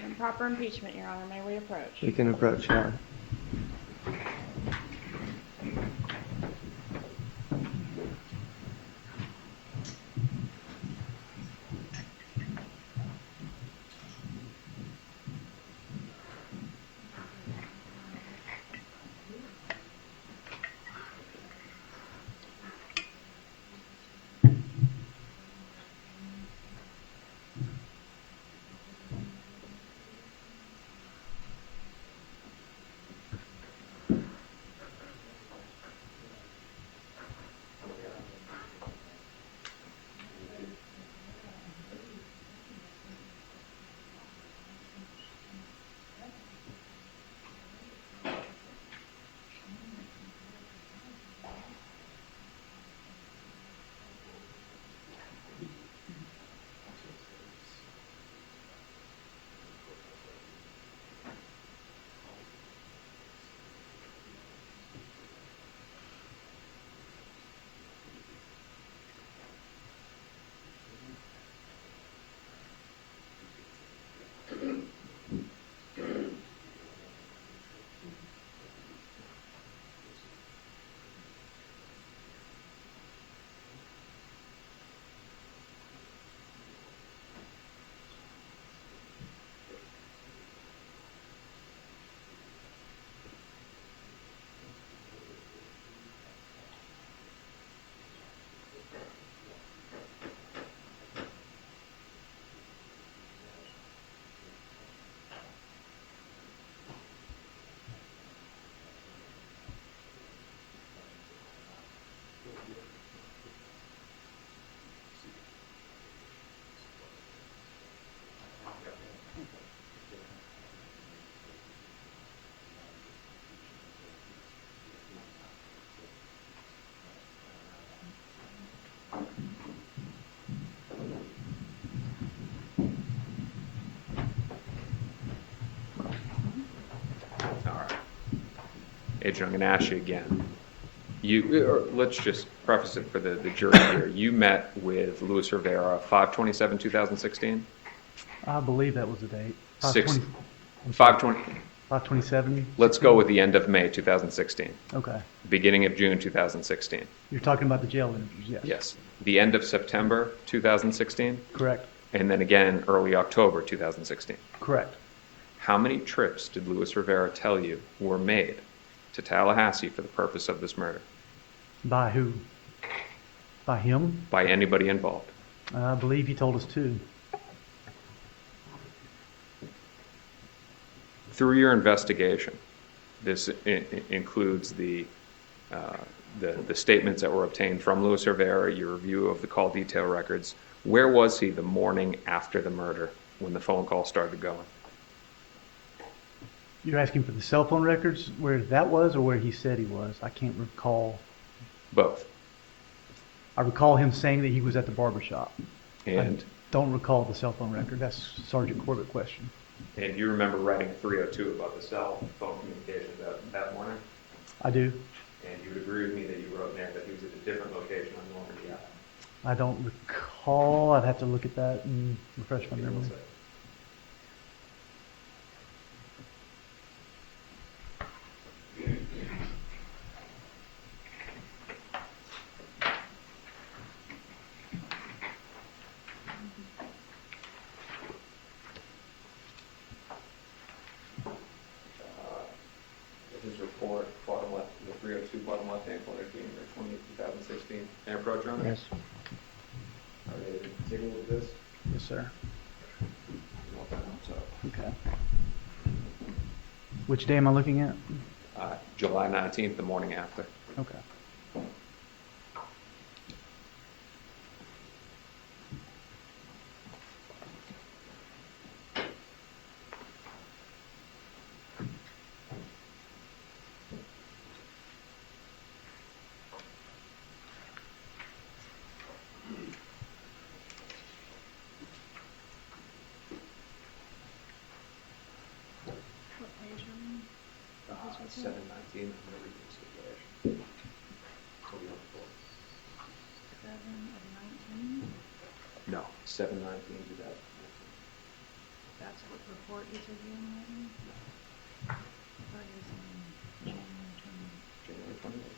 Improper impeachment, Your Honor. May we approach? You can approach, yeah. Agent, I'm going to ask you again. Let's just preface it for the jury here. You met with Luis Rivera 5/27/2016? I believe that was the date. 5/20. 5/27. Let's go with the end of May 2016. Okay. Beginning of June 2016. You're talking about the jail interviews, yes. Yes. the end of September 2016, Correct. and then again early October 2016. Correct. How many trips did Luis Rivera tell you were made to Tallahassee for the purpose of this murder? By who? By him? By anybody involved? I believe he told us two. Through your investigation, this includes the statements that were obtained from Luis Rivera, your review of the call detail records. Where was he the morning after the murder when the phone call started going? You're asking for the cell phone records, where that was or where he said he was? I can't recall. Both. I recall him saying that he was at the barber shop. And I don't recall the cell phone record. That's Sergeant Corbett question. And you remember writing 302 about the cell phone communications that morning? I do. And you would agree with me that you wrote in there that he was at a different location on Normandy Ave? I don't recall. I'd have to look at that and refresh my memory. His report, bottom left, the 302 bottom left-hand corner, January 20th, 2016. Can I approach on it? Yes. All right, take a look at this. Yes, sir. Okay. Which day am I looking at? July 19th, the morning after. Okay. What page are we? 719. I'm going to read this situation. What do you want for? 7 of 19? No, 719 to that. That's what report you said you were writing? I thought it was in January 20. January 20th.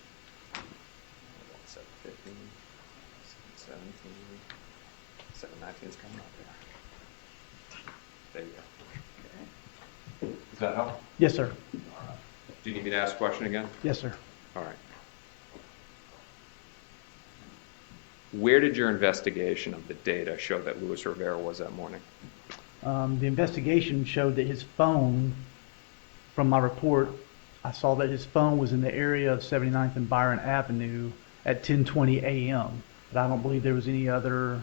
715, 717, 719 is coming up there. There you go. Okay. Does that help? Yes, sir. Do you need me to ask a question again? Yes, sir. All right. Where did your investigation of the data show that Luis Rivera was that morning? The investigation showed that his phone, from my report, I saw that his phone was in the area of 79th and Byron Avenue at 10:20 a.m. But I don't believe there was any other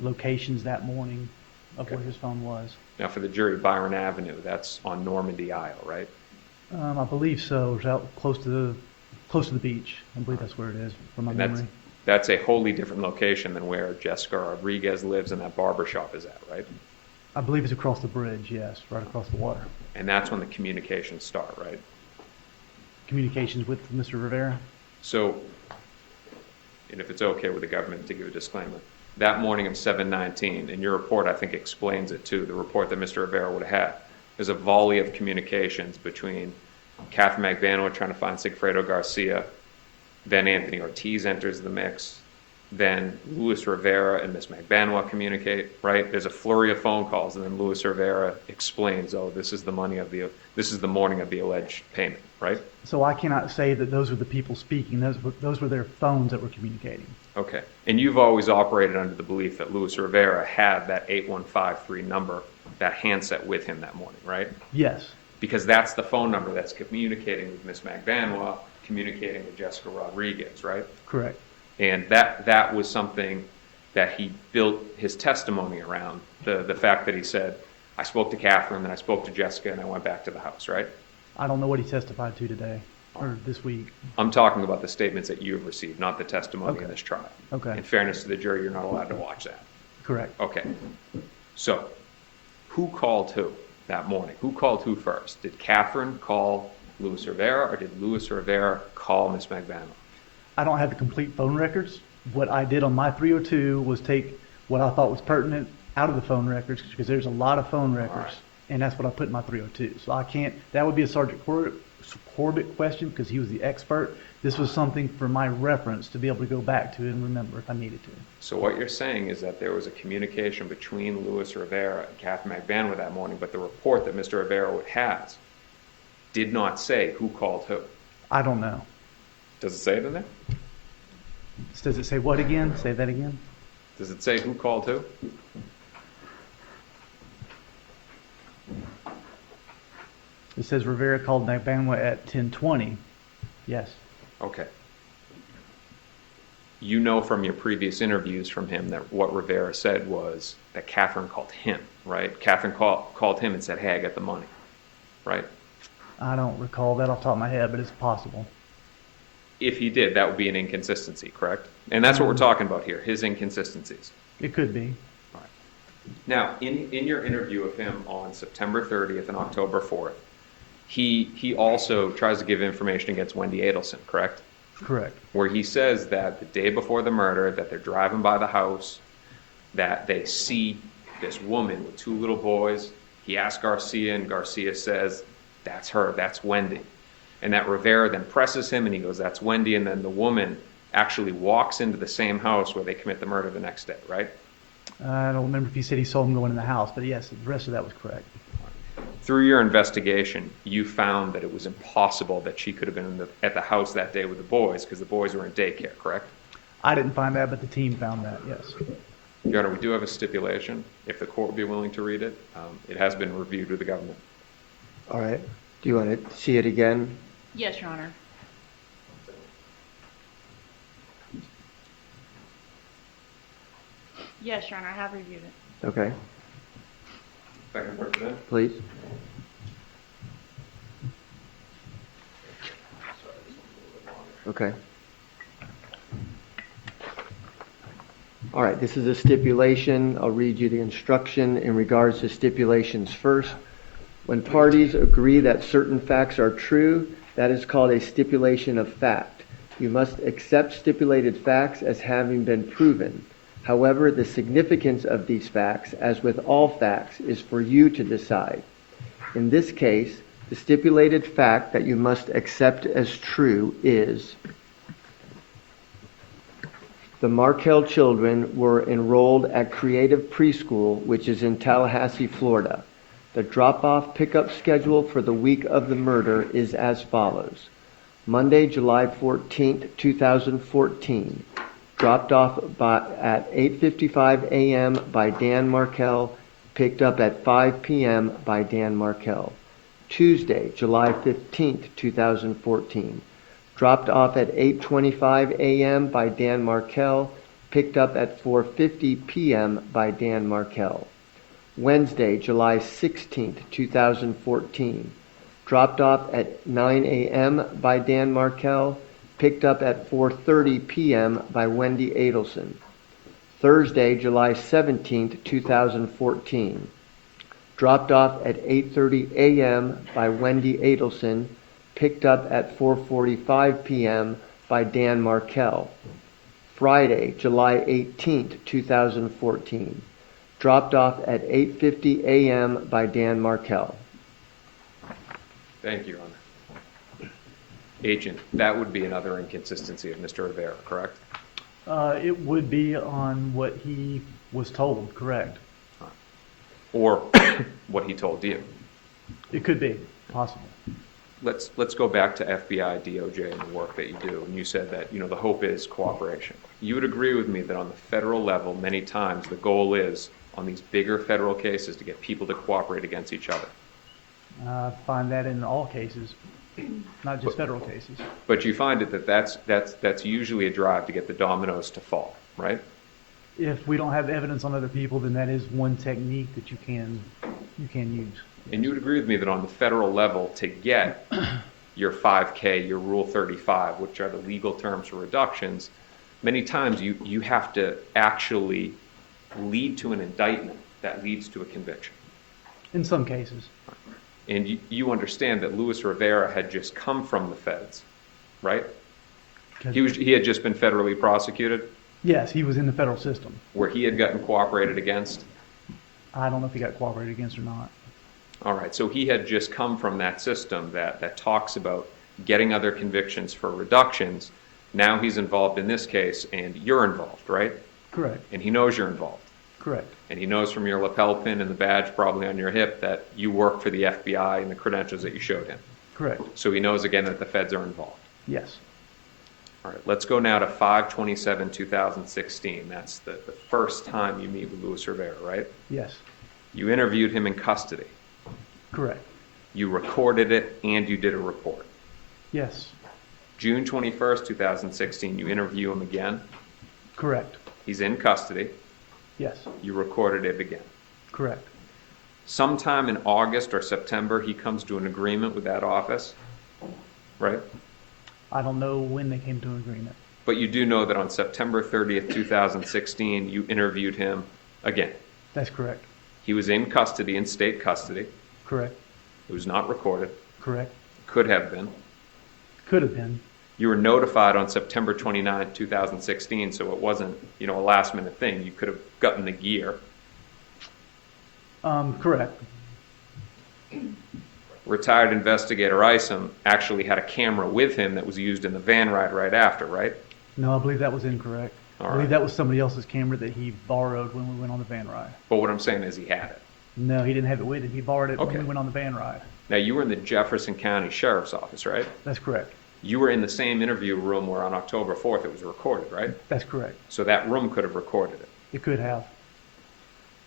locations that morning of where his phone was. Now, for the jury, Byron Avenue, that's on Normandy Isle, right? I believe so. It was out close to the beach. I believe that's where it is from my And memory. that's a wholly different location than where Jessica Rodriguez lives and that barber shop is at, right? I believe it's across the bridge, yes, right across the water. And that's when the communications start, right? Communications with Mr. Rivera? So, and if it's okay with the government to give a disclaimer, that morning of 7/19, and your report I think explains it too, the report that Mr. Rivera would have had, there's a volley of communications between Kathryn McVanoa trying to find Sigfredo Garcia, then Anthony Ortiz enters the mix, then Luis Rivera and Miss McVanoa communicate, right? There's a flurry of phone calls, and then Luis Rivera explains, oh, this is the morning of the alleged payment, right? So I cannot say that those were the people speaking. Those were their phones that were communicating. Okay. And you've always operated under the belief that Luis Rivera had that 8153 number, that handset with him that morning, right? Yes. Because that's the phone number that's communicating with Miss McVanoa, communicating with Jessica Rodriguez, right? Correct. And that was something that he built his testimony around, the fact that he said, I spoke to Kathryn, then I spoke to Jessica, and I went back to the house, right? I don't know what he testified to today or this week. I'm talking about the statements that you've received, not the testimony in this trial. Okay. In fairness to the jury, you're not allowed to watch that. Correct. Okay. So, who called who that morning? Who called who first? Did Kathryn call Luis Rivera, or did Luis Rivera call Miss McVanoa? I don't have the complete phone records. What I did on my 302 was take what I thought was pertinent out of the phone records, because there's a lot of phone records, and that's what I put in my 302. So I can't, that would be a Sergeant Corbett question, because he was the expert, This was something for my reference to be able to go back to and remember if I needed to. So what you're saying is that there was a communication between Luis Rivera and Kathryn McBanwa that morning, but the report that Mr. Rivera has did not say who called who. I don't know. Does it say it in there? Does it say what again? Say that again. Does it say who called who? It says Rivera called McBanwa at 10:20. Yes. Okay. You know from your previous interviews from him that what Rivera said was that Kathryn called him, right? Kathryn called him and said, hey, I got the money, right? I don't recall that off the top of my head, but it's possible. If he did, that would be an inconsistency, correct? And that's what we're talking about here, his inconsistencies. It could be. All right. Now, in your interview of him on September 30th and October 4th, he also tries to give information against Wendy Adelson, correct? Correct. Where he says that the day before the murder, that they're driving by the house, that they see this woman with two little boys. He asks Garcia, and Garcia says, that's her, that's Wendy. And that Rivera then presses him, and he goes, that's Wendy, and then the woman actually walks into the same house where they commit the murder the next day, right? I don't remember if he said he saw him going in the house, but yes, the rest of that was correct. Through your investigation, you found that it was impossible that she could have been at the house that day with the boys because the boys were in daycare, correct? I didn't find that, but the team found that, yes. Your Honor, we do have a stipulation. If the court would be willing to read it, it has been reviewed with the government. All right. Do you want to see it again? Yes, Your Honor. Yes, Your Honor, I have reviewed it. Okay, Second representative. please. Okay. All right, this is a stipulation. I'll read you the instruction in regards to stipulations first. When parties agree that certain facts are true, that is called a stipulation of fact. You must accept stipulated facts as having been proven. However, the significance of these facts, as with all facts, is for you to decide. In this case, the stipulated fact that you must accept as true is the Markel children were enrolled at Creative Preschool, which is in Tallahassee, Florida. The drop-off pickup schedule for the week of the murder is as follows. Monday, July 14th, 2014. Dropped off at 8:55 a.m. by Dan Markel, picked up at 5 p.m. by Dan Markel. Tuesday, July 15th, 2014. Dropped off at 8:25 a.m. by Dan Markel, picked up at 4:50 p.m. by Dan Markel. Wednesday, July 16th, 2014. Dropped off at 9 a.m. by Dan Markel, picked up at 4:30 p.m. by Wendy Adelson. Thursday, July 17th, 2014. Dropped off at 8:30 a.m. by Wendy Adelson, picked up at 4:45 p.m. by Dan Markel. Friday, July 18th, 2014. Dropped off at 8:50 a.m. by Dan Markel. Thank you, Your Honor. Agent, that would be another inconsistency of Mr. Rivera, correct? It would be on what he was told, correct? Or what he told you. It could be, possible. Let's go back to FBI, DOJ, and the work that you do. And you said that, the hope is cooperation. You would agree with me that on the federal level, many times the goal is, on these bigger federal cases, to get people to cooperate against each other. I find that in all cases, not just federal cases. But you find it that that's usually a drive to get the dominoes to fall, right? If we don't have evidence on other people, then that is one technique that you can use. And you would agree with me that on the federal level, to get your 5K, your Rule 35, which are the legal terms for reductions, many times you have to actually lead to an indictment that leads to a conviction. In some cases. And you understand that Luis Rivera had just come from the feds, right? He had just been federally prosecuted? Yes, he was in the federal system. Where he had gotten cooperated against? I don't know if he got cooperated against or not. All right, so he had just come from that system that talks about getting other convictions for reductions. Now he's involved in this case, and you're involved, right? Correct. And he knows you're involved. Correct. And he knows from your lapel pin and the badge probably on your hip that you work for the FBI and the credentials that you showed him. Correct. So he knows again that the feds are involved. Yes. All right, let's go now to 5/27/2016. That's the first time you meet with Luis Rivera, right? Yes. You interviewed him in custody. Correct. You recorded it and you did a report. Yes. June 21st, 2016, you interview him again. Correct. He's in custody. Yes. You recorded it again. Correct. Sometime in August or September, he comes to an agreement with that office, right? I don't know when they came to an agreement. But you do know that on September 30th, 2016, you interviewed him again. That's correct. He was in custody, in state custody. Correct. It was not recorded. Correct. Could have been. Could have been. You were notified on September 29th, 2016, so it wasn't, a last minute thing. You could have gotten the gear. Correct. Retired investigator Isom actually had a camera with him that was used in the van ride right after, right? No, I believe that was incorrect. All I believe right. that was somebody else's camera that he borrowed when we went on the van ride. But what I'm saying is he had it. No, he didn't have it with him. He borrowed it Okay. when we went on the van ride. Now, you were in the Jefferson County Sheriff's Office, right? That's correct. You were in the same interview room where on October 4th it was recorded, right? That's correct. So that room could have recorded it. It could have.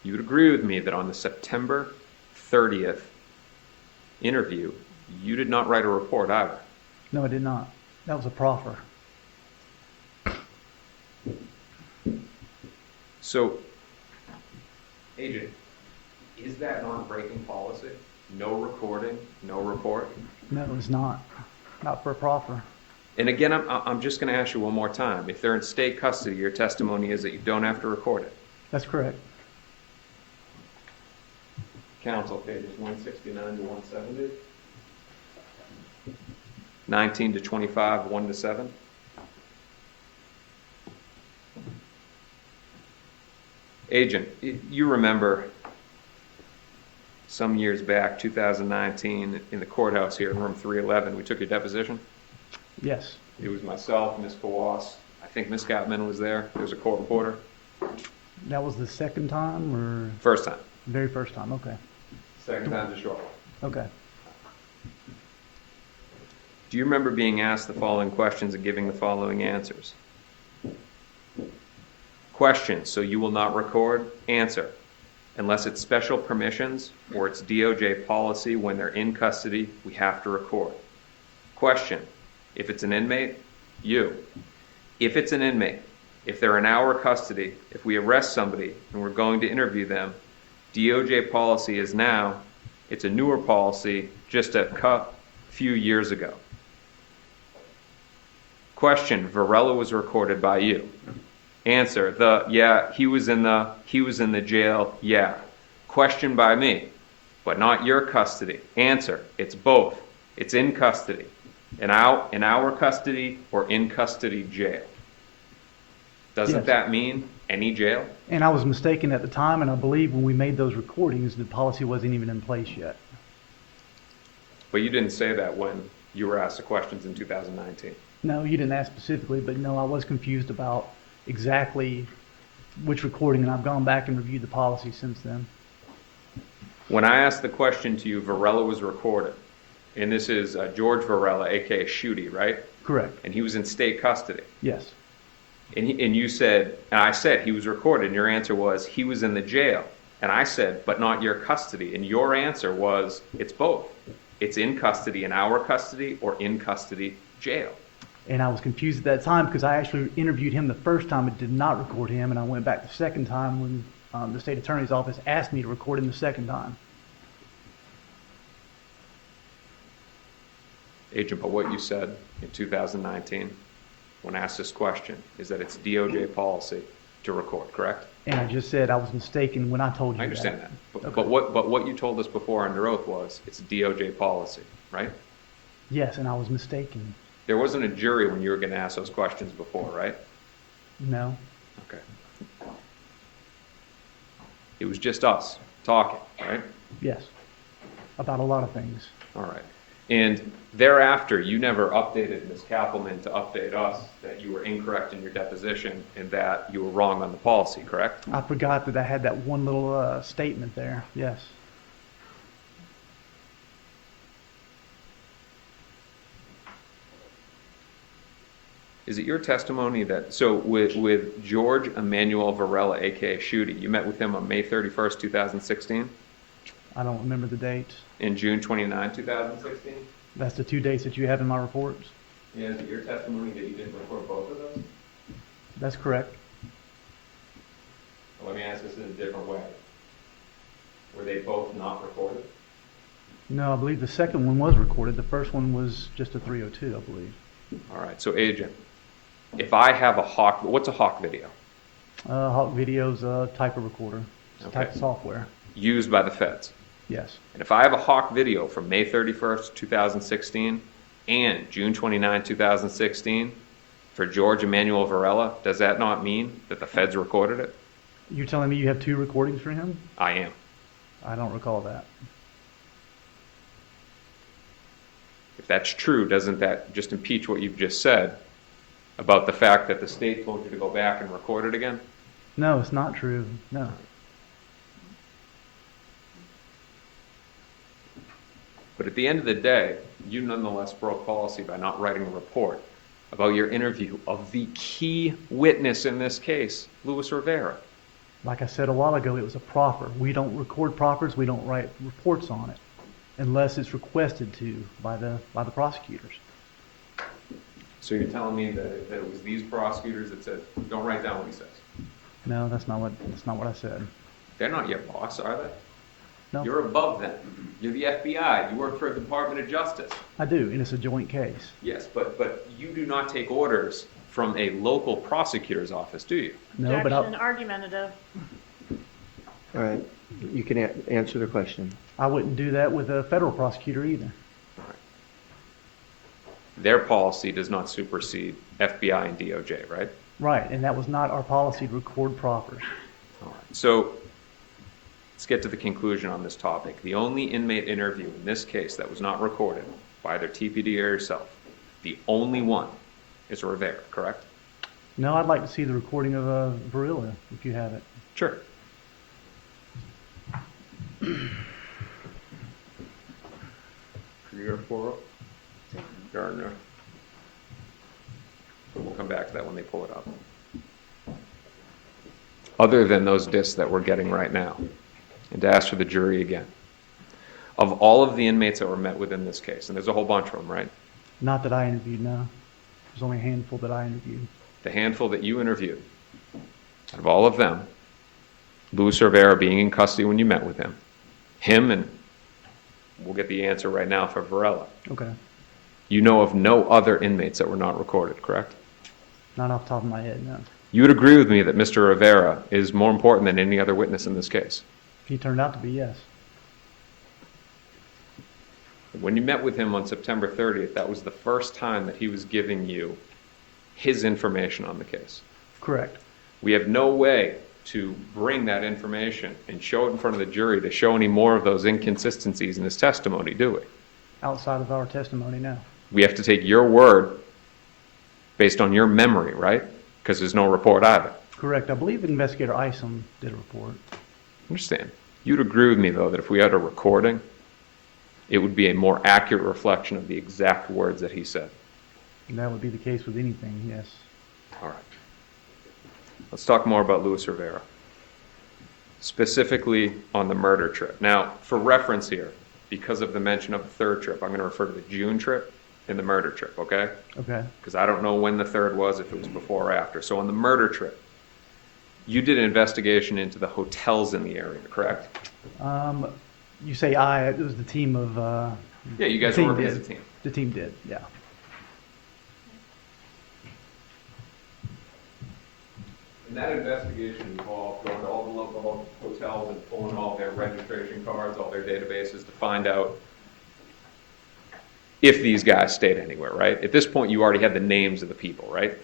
You would agree with me that on the September 30th interview, you did not write a report either. No, I did not. That was a proffer. So, Agent, is that non-breaking policy? No recording, no report? No, it's not. Not for a proffer. And again, I'm just going to ask you one more time. If they're in state custody, your testimony is that you don't have to record it. That's correct. Counsel, pages 169 to 170. 19 to 25, 1 to 7. Agent, you remember some years back, 2019, in the courthouse here in room 311, we took your deposition? Yes. It was myself, Ms. Kawas, I think Ms. Gottman was there. There was a court reporter. That was the second time or First time. very first time? Okay. Second time's a short one. Okay. Do you remember being asked the following questions and giving the following answers? Question, so you will not record? Answer, unless it's special permissions or it's DOJ policy when they're in custody, we have to record. Question, if it's an inmate, you. If it's an inmate, if they're in our custody, if we arrest somebody and we're going to interview them, DOJ policy is now, it's a newer policy, just a few years ago. Question, Varela was recorded by you. Answer, he was in the jail, yeah. Question by me, but not your custody. Answer, it's both. It's in custody. In our custody or in custody jail. Doesn't Yes. that mean any jail? And I was mistaken at the time, and I believe when we made those recordings, the policy wasn't even in place yet. But you didn't say that when you were asked the questions in 2019. No, you didn't ask specifically, but no, I was confused about exactly which recording, and I've gone back and reviewed the policy since then. When I asked the question to you, Varela was recorded. And this is George Varela, a.k.a. Shooty, right? Correct. And he was in state custody. Yes. And you said, and I said he was recorded, and your answer was he was in the jail. And I said, but not your custody. And your answer was, it's both. It's in custody, in our custody, or in custody jail. And I was confused at that time because I actually interviewed him the first time and did not record him, and I went back the second time when the state attorney's office asked me to record him the second time. Agent, but what you said in 2019 when asked this question is that it's DOJ policy to record, correct? And I just said I was mistaken when I told you I understand that. Okay. But what you told us before under oath was it's DOJ policy, right? Yes, and I was mistaken. There wasn't a jury when you were going to ask those questions before, right? No. Okay. It was just us talking, right? Yes. About a lot of things. All right. And thereafter, you never updated Ms. Kappelman to update us that you were incorrect in your deposition and that you were wrong on the policy, correct? I forgot that I had that one little statement there. Yes. Is it your testimony that, so with George Emmanuel Varela, aka Shooty, you met with him on May 31st, 2016, I don't remember the dates. and June 29, 2016? That's the 2 dates that you have in my reports. Yeah, is it your testimony that you didn't record both of those? That's correct. Let me ask this in a different way. Were they both not recorded? No, I believe the second one was recorded. The first one was just a 302, I believe. All right, so Agent, if I have a Hawk, what's a Hawk video? Hawk Video's a type of recorder. It's a type Okay. of software. Used by the feds. Yes. And if I have a Hawk video from May 31st, 2016 and June 29, 2016 for George Emmanuel Varela, does that not mean that the feds recorded it? You're telling me you have 2 recordings for him? I am. I don't recall that. If that's true, doesn't that just impeach what you've just said about the fact that the state told you to go back and record it again? No, it's not true. No. But at the end of the day, you nonetheless broke policy by not writing a report about your interview of the key witness in this case, Luis Rivera. Like I said a while ago, it was a proffer. We don't record proffers. We don't write reports on it unless it's requested to by the prosecutors. So you're telling me that it was these prosecutors that said, don't write down what he says? No, that's not what I said. They're not your boss, are they? No. You're above them. You're the FBI. You work for the Department of Justice. I do, and it's a joint case. Yes, but you do not take orders from a local prosecutor's office, do you? No, but Objection, argumentative. All right, you can answer the question. I wouldn't do that with a federal prosecutor either. Their policy does not supersede FBI and DOJ, right? Right, and that was not our policy to record proffers. All right. So let's get to the conclusion on this topic. The only inmate interview in this case that was not recorded by either TPD or yourself, the only one is Rivera, correct? No, I'd like to see the recording of Varela, if you have it. Sure. Gardner. We'll come back to that when they pull it up. Other than those discs that we're getting right now, and to ask for the jury again, of all of the inmates that were met with in this case, and there's a whole bunch of them, right? Not that I interviewed, no. There's only a handful that I interviewed. The handful that you interviewed, out of all of them, Luis Rivera being in custody when you met with him, and we'll get the answer right now for Varela. Okay. You know of no other inmates that were not recorded, correct? Not off the top of my head, no. You would agree with me that Mr. Rivera is more important than any other witness in this case? He turned out to be, yes. When you met with him on September 30th, that was the first time that he was giving you his information on the case. Correct. We have no way to bring that information and show it in front of the jury to show any more of those inconsistencies in his testimony, do we? Outside of our testimony, no. We have to take your word based on your memory, right? Because there's no report either. Correct. I believe Investigator Isom did a report. Understand. You'd agree with me, though, that if we had a recording, it would be a more accurate reflection of the exact words that he said. And that would be the case with anything, yes. All right. Let's talk more about Luis Rivera, specifically on the murder trip. Now, for reference here, because of the mention of the third trip, I'm going to refer to the June trip and the murder trip, okay? Okay. Because I don't know when the third was, if it was before or after. So on the murder trip, you did an investigation into the hotels in the area, correct? You say it was the team of... Yeah, you guys the were team working as did. a team. The team did, yeah. And that investigation involved going to all the local hotels and pulling all their registration cards, all their databases to find out if these guys stayed anywhere, right? At this point, you already had the names of the people, right?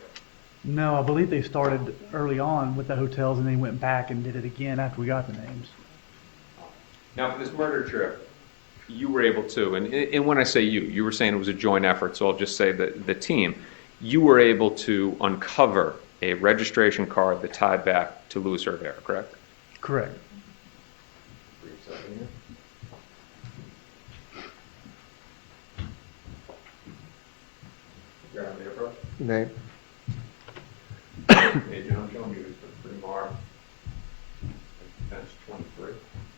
No, I believe they started early on with the hotels and then went back and did it again after we got the names. Now, for this murder trip, you were able to, and when I say you were saying it was a joint effort, so I'll just say that the team, you were able to uncover a registration card that tied back to Luis Rivera, correct? Correct. Name? Agent, I'm showing you the remark. Defense 23.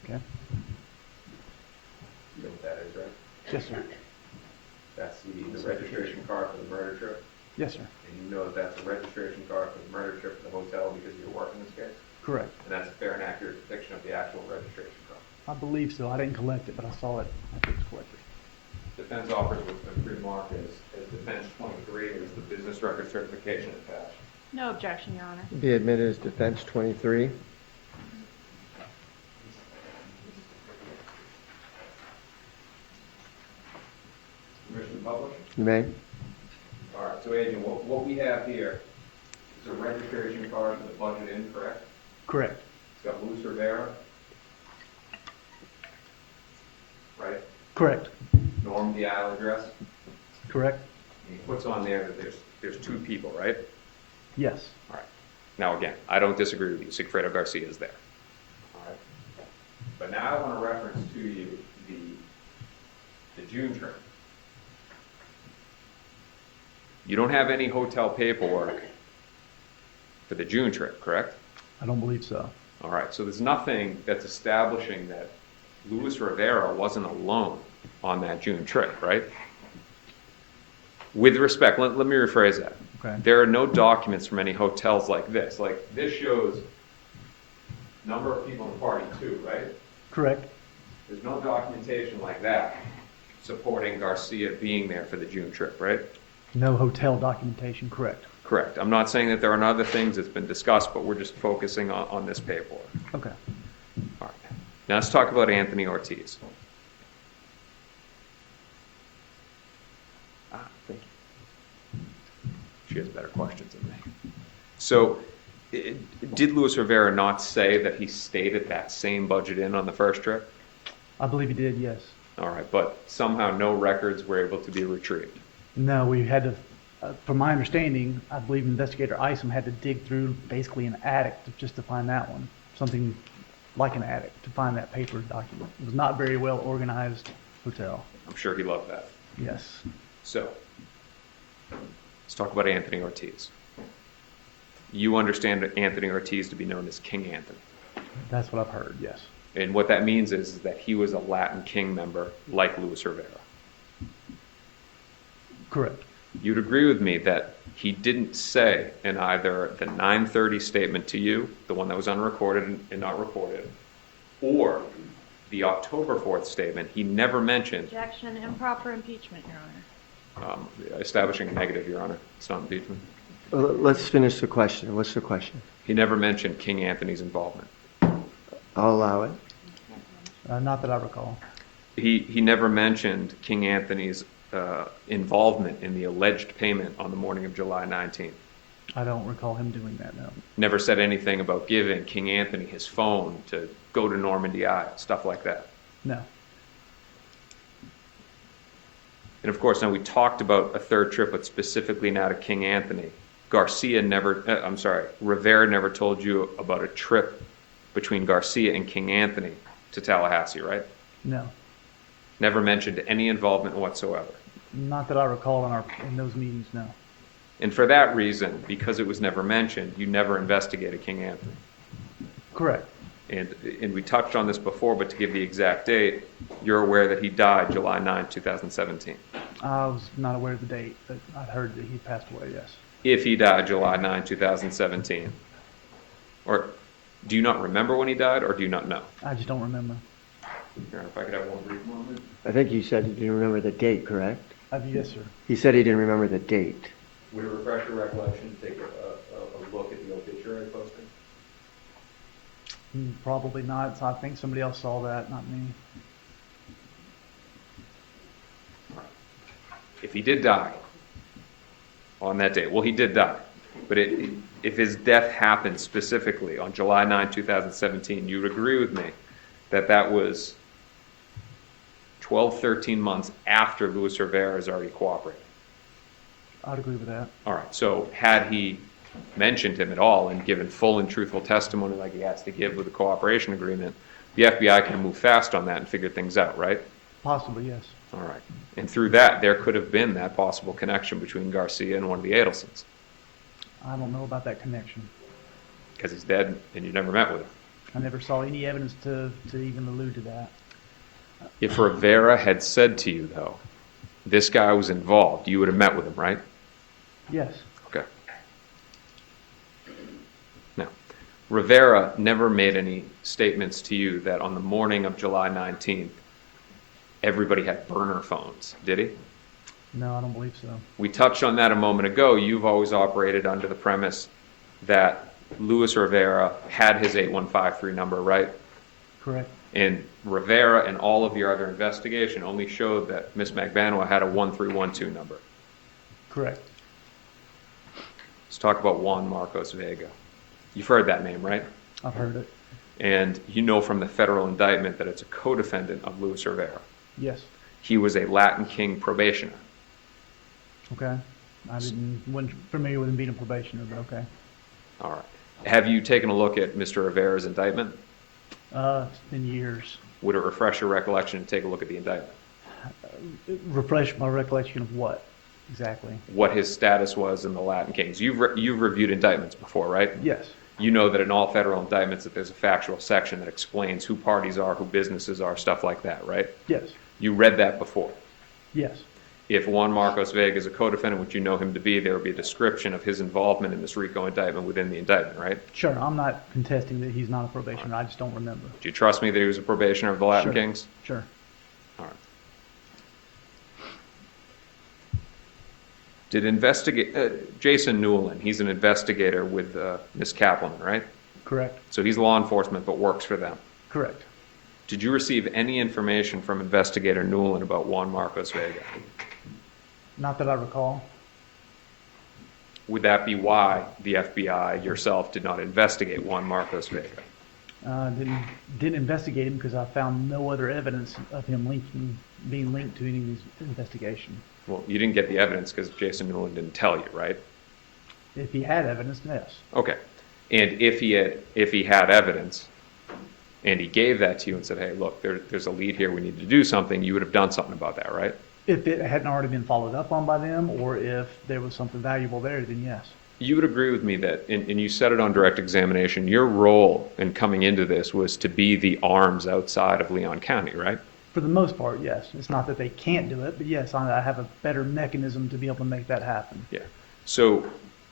Okay. You know what that is, right? Yes, sir. That's the registration card for the murder trip. Yes, sir. And you know that that's a registration card for the murder trip to the hotel because you're working this case? Correct. And that's a fair and accurate depiction of the actual registration card. I believe so. I didn't collect it, but I saw it. I think it's collected. Defense offers with the remark as defense 23 is the business record certification attached. No objection, Your Honor. Be admitted as defense 23. Permission to publish? You may. All right, so Agent, what we have here is a registration card for the budget in, correct? Correct. It's got Luis Rivera, right? Correct. Norm Dial address. Correct. And he puts on there that there's two people, right? Yes. All right. Now again, I don't disagree with you. Sigfredo Garcia is there. All right. But now I want to reference to you the June trip. You don't have any hotel paperwork for the June trip, correct? I don't believe so. All right. So there's nothing that's establishing that Luis Rivera wasn't alone on that June trip, right? With respect, let me rephrase that. Okay. There are no documents from any hotels like this. Like this shows number of people in the party too, right? Correct. There's no documentation like that supporting Garcia being there for the June trip, right? No hotel documentation. Correct. Correct. I'm not saying that there aren't other things that's been discussed, but we're just focusing on this paperwork. Okay. All right. Now let's talk about Anthony Ortiz. Thank you. She has better questions than me. So, did Luis Rivera not say that he stayed at that same budget inn on the first trip? I believe he did, yes. All right, but somehow no records were able to be retrieved. No, we had to, from my understanding, I believe Investigator Isom had to dig through basically an attic just to find that one. Something like an attic to find that paper document. It was not very well organized hotel. I'm sure he loved that. Yes. So, let's talk about Anthony Ortiz. You understand Anthony Ortiz to be known as King Anthony. That's what I've heard, yes. And what that means is that he was a Latin King member like Luis Rivera. Correct. You'd agree with me that he didn't say in either the 9:30 statement to you, the one that was unrecorded and not reported, or the October 4th statement, he never mentioned Objection, improper impeachment, Your Honor. establishing a negative, Your Honor. It's not impeachment. Well, let's finish the question. What's the question? He never mentioned King Anthony's involvement. I'll allow it. Not that I recall. He never mentioned King Anthony's involvement in the alleged payment on the morning of July 19th. I don't recall him doing that, no. Never said anything about giving King Anthony his phone to go to Normandy Eye, stuff like that. No. And of course, now we talked about a third trip, but specifically now to King Anthony. Rivera never told you about a trip between Garcia and King Anthony to Tallahassee, right? No. Never mentioned any involvement whatsoever. Not that I recall in those meetings, no. And for that reason, because it was never mentioned, you never investigated King Anthony. Correct. And we touched on this before, but to give the exact date, you're aware that he died July 9, 2017. I was not aware of the date, but I'd heard that he passed away, yes. If he died July 9, 2017. Or do you not remember when he died, or do you not know? I just don't remember. Here, if I could have one brief moment. I think you said you didn't remember the date, correct? Yes, sir. He said he didn't remember the date. Would it refresh your recollection to take a look at the obituary posting? Probably not. So I think somebody else saw that, not me. If he did die on that date, well, he did die. But if his death happened specifically on July 9, 2017, you would agree with me that that was 12, 13 months after Luis Rivera has already cooperated. I'd agree with that. All right, so had he mentioned him at all and given full and truthful testimony like he has to give with the cooperation agreement, the FBI can move fast on that and figure things out, right? Possibly, yes. All right. And through that, there could have been that possible connection between Garcia and one of the Adelsons. I don't know about that connection. Because he's dead and you never met with him. I never saw any evidence to even allude to that. If Rivera had said to you, though, this guy was involved, you would have met with him, right? Yes. Okay. Now, Rivera never made any statements to you that on the morning of July 19th, everybody had burner phones, did he? No, I don't believe so. We touched on that a moment ago. You've always operated under the premise that Luis Rivera had his 8153 number, right? Correct. And Rivera and all of your other investigation only showed that Miss Magbanua had a 1312 number. Correct. Let's talk about Juan Marcos Vega. You've heard that name, right? I've heard it. And you know from the federal indictment that it's a co-defendant of Luis Rivera. Yes. He was a Latin King probationer. Okay. Wasn't familiar with him being a probationer, but okay. All right. Have you taken a look at Mr. Rivera's indictment? It's been years. Would it refresh your recollection to take a look at the indictment? Refresh my recollection of what exactly? What his status was in the Latin Kings. You've reviewed indictments before, right? Yes. You know that in all federal indictments that there's a factual section that explains who parties are, who businesses are, stuff like that, right? Yes. You read that before. Yes. If Juan Marcos Vega is a co-defendant, which you know him to be, there would be a description of his involvement in this RICO indictment within the indictment, right? Sure. I'm not contesting that he's not a probationer. I just don't remember. Do you trust me that he was a probationer of the Latin Sure. Kings? Sure. All right. Did Jason Newland, he's an investigator with Ms. Kaplan, right? Correct. So he's law enforcement but works for them. Correct. Did you receive any information from investigator Newland about Juan Marcos Vega? Not that I recall. Would that be why the FBI yourself did not investigate Juan Marcos Vega? Didn't investigate him because I found no other evidence of him being linked to any of these investigations. Well, you didn't get the evidence because Jason Newland didn't tell you, right? If he had evidence, yes. Okay. And if he had evidence and he gave that to you and said, hey, look, there's a lead here, we need to do something, you would have done something about that, right? If it hadn't already been followed up on by them, or if there was something valuable there, then yes. You would agree with me that, and you said it on direct examination, your role in coming into this was to be the arms outside of Leon County, right? For the most part, yes. It's not that they can't do it, but yes, I have a better mechanism to be able to make that happen. Yeah. So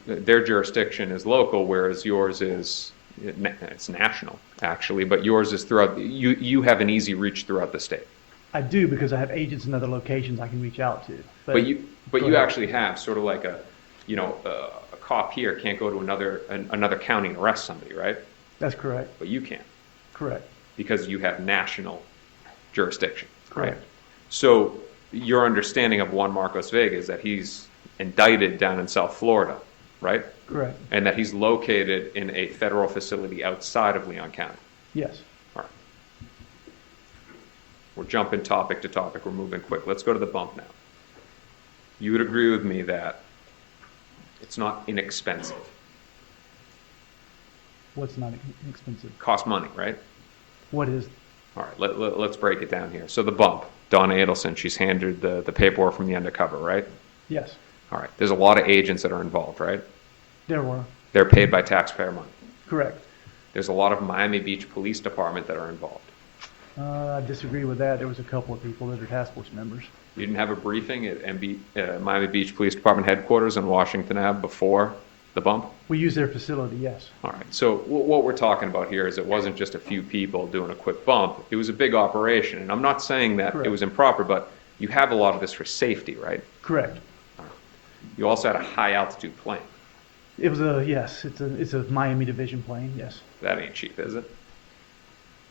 their jurisdiction is local, whereas yours is, it's national, actually, but yours is throughout, you have an easy reach throughout the state. I do, because I have agents in other locations I can reach out to. But you actually have sort of like a cop here can't go to another county and arrest somebody, right? That's correct. But you can. Correct. Because you have national jurisdiction, right? Correct. So your understanding of Juan Marcos Vega is that he's indicted down in South Florida, right? Correct. And that he's located in a federal facility outside of Leon County. Yes. All right. We're jumping topic to topic. We're moving quick. Let's go to the bump now. You would agree with me that it's not inexpensive. What's not expensive? Costs money, right? What is? All right, let's break it down here. So the bump, Donna Adelson, she's handed the paperwork from the Undercover, right? Yes. All right, there's a lot of agents that are involved, right? There were. They're paid by taxpayer money. Correct. There's a lot of Miami Beach Police Department that are involved. I disagree with that. There was a couple of people that are task force members. You didn't have a briefing at Miami Beach Police Department headquarters in Washington Ave before the bump? We use their facility, yes. All right, so what we're talking about here is it wasn't just a few people doing a quick bump. It was a big operation, and I'm not saying that Correct. it was improper, but you have a lot of this for safety, right? Correct. You also had a high altitude plane. It was it's a Miami division plane, yes. That ain't cheap, is it?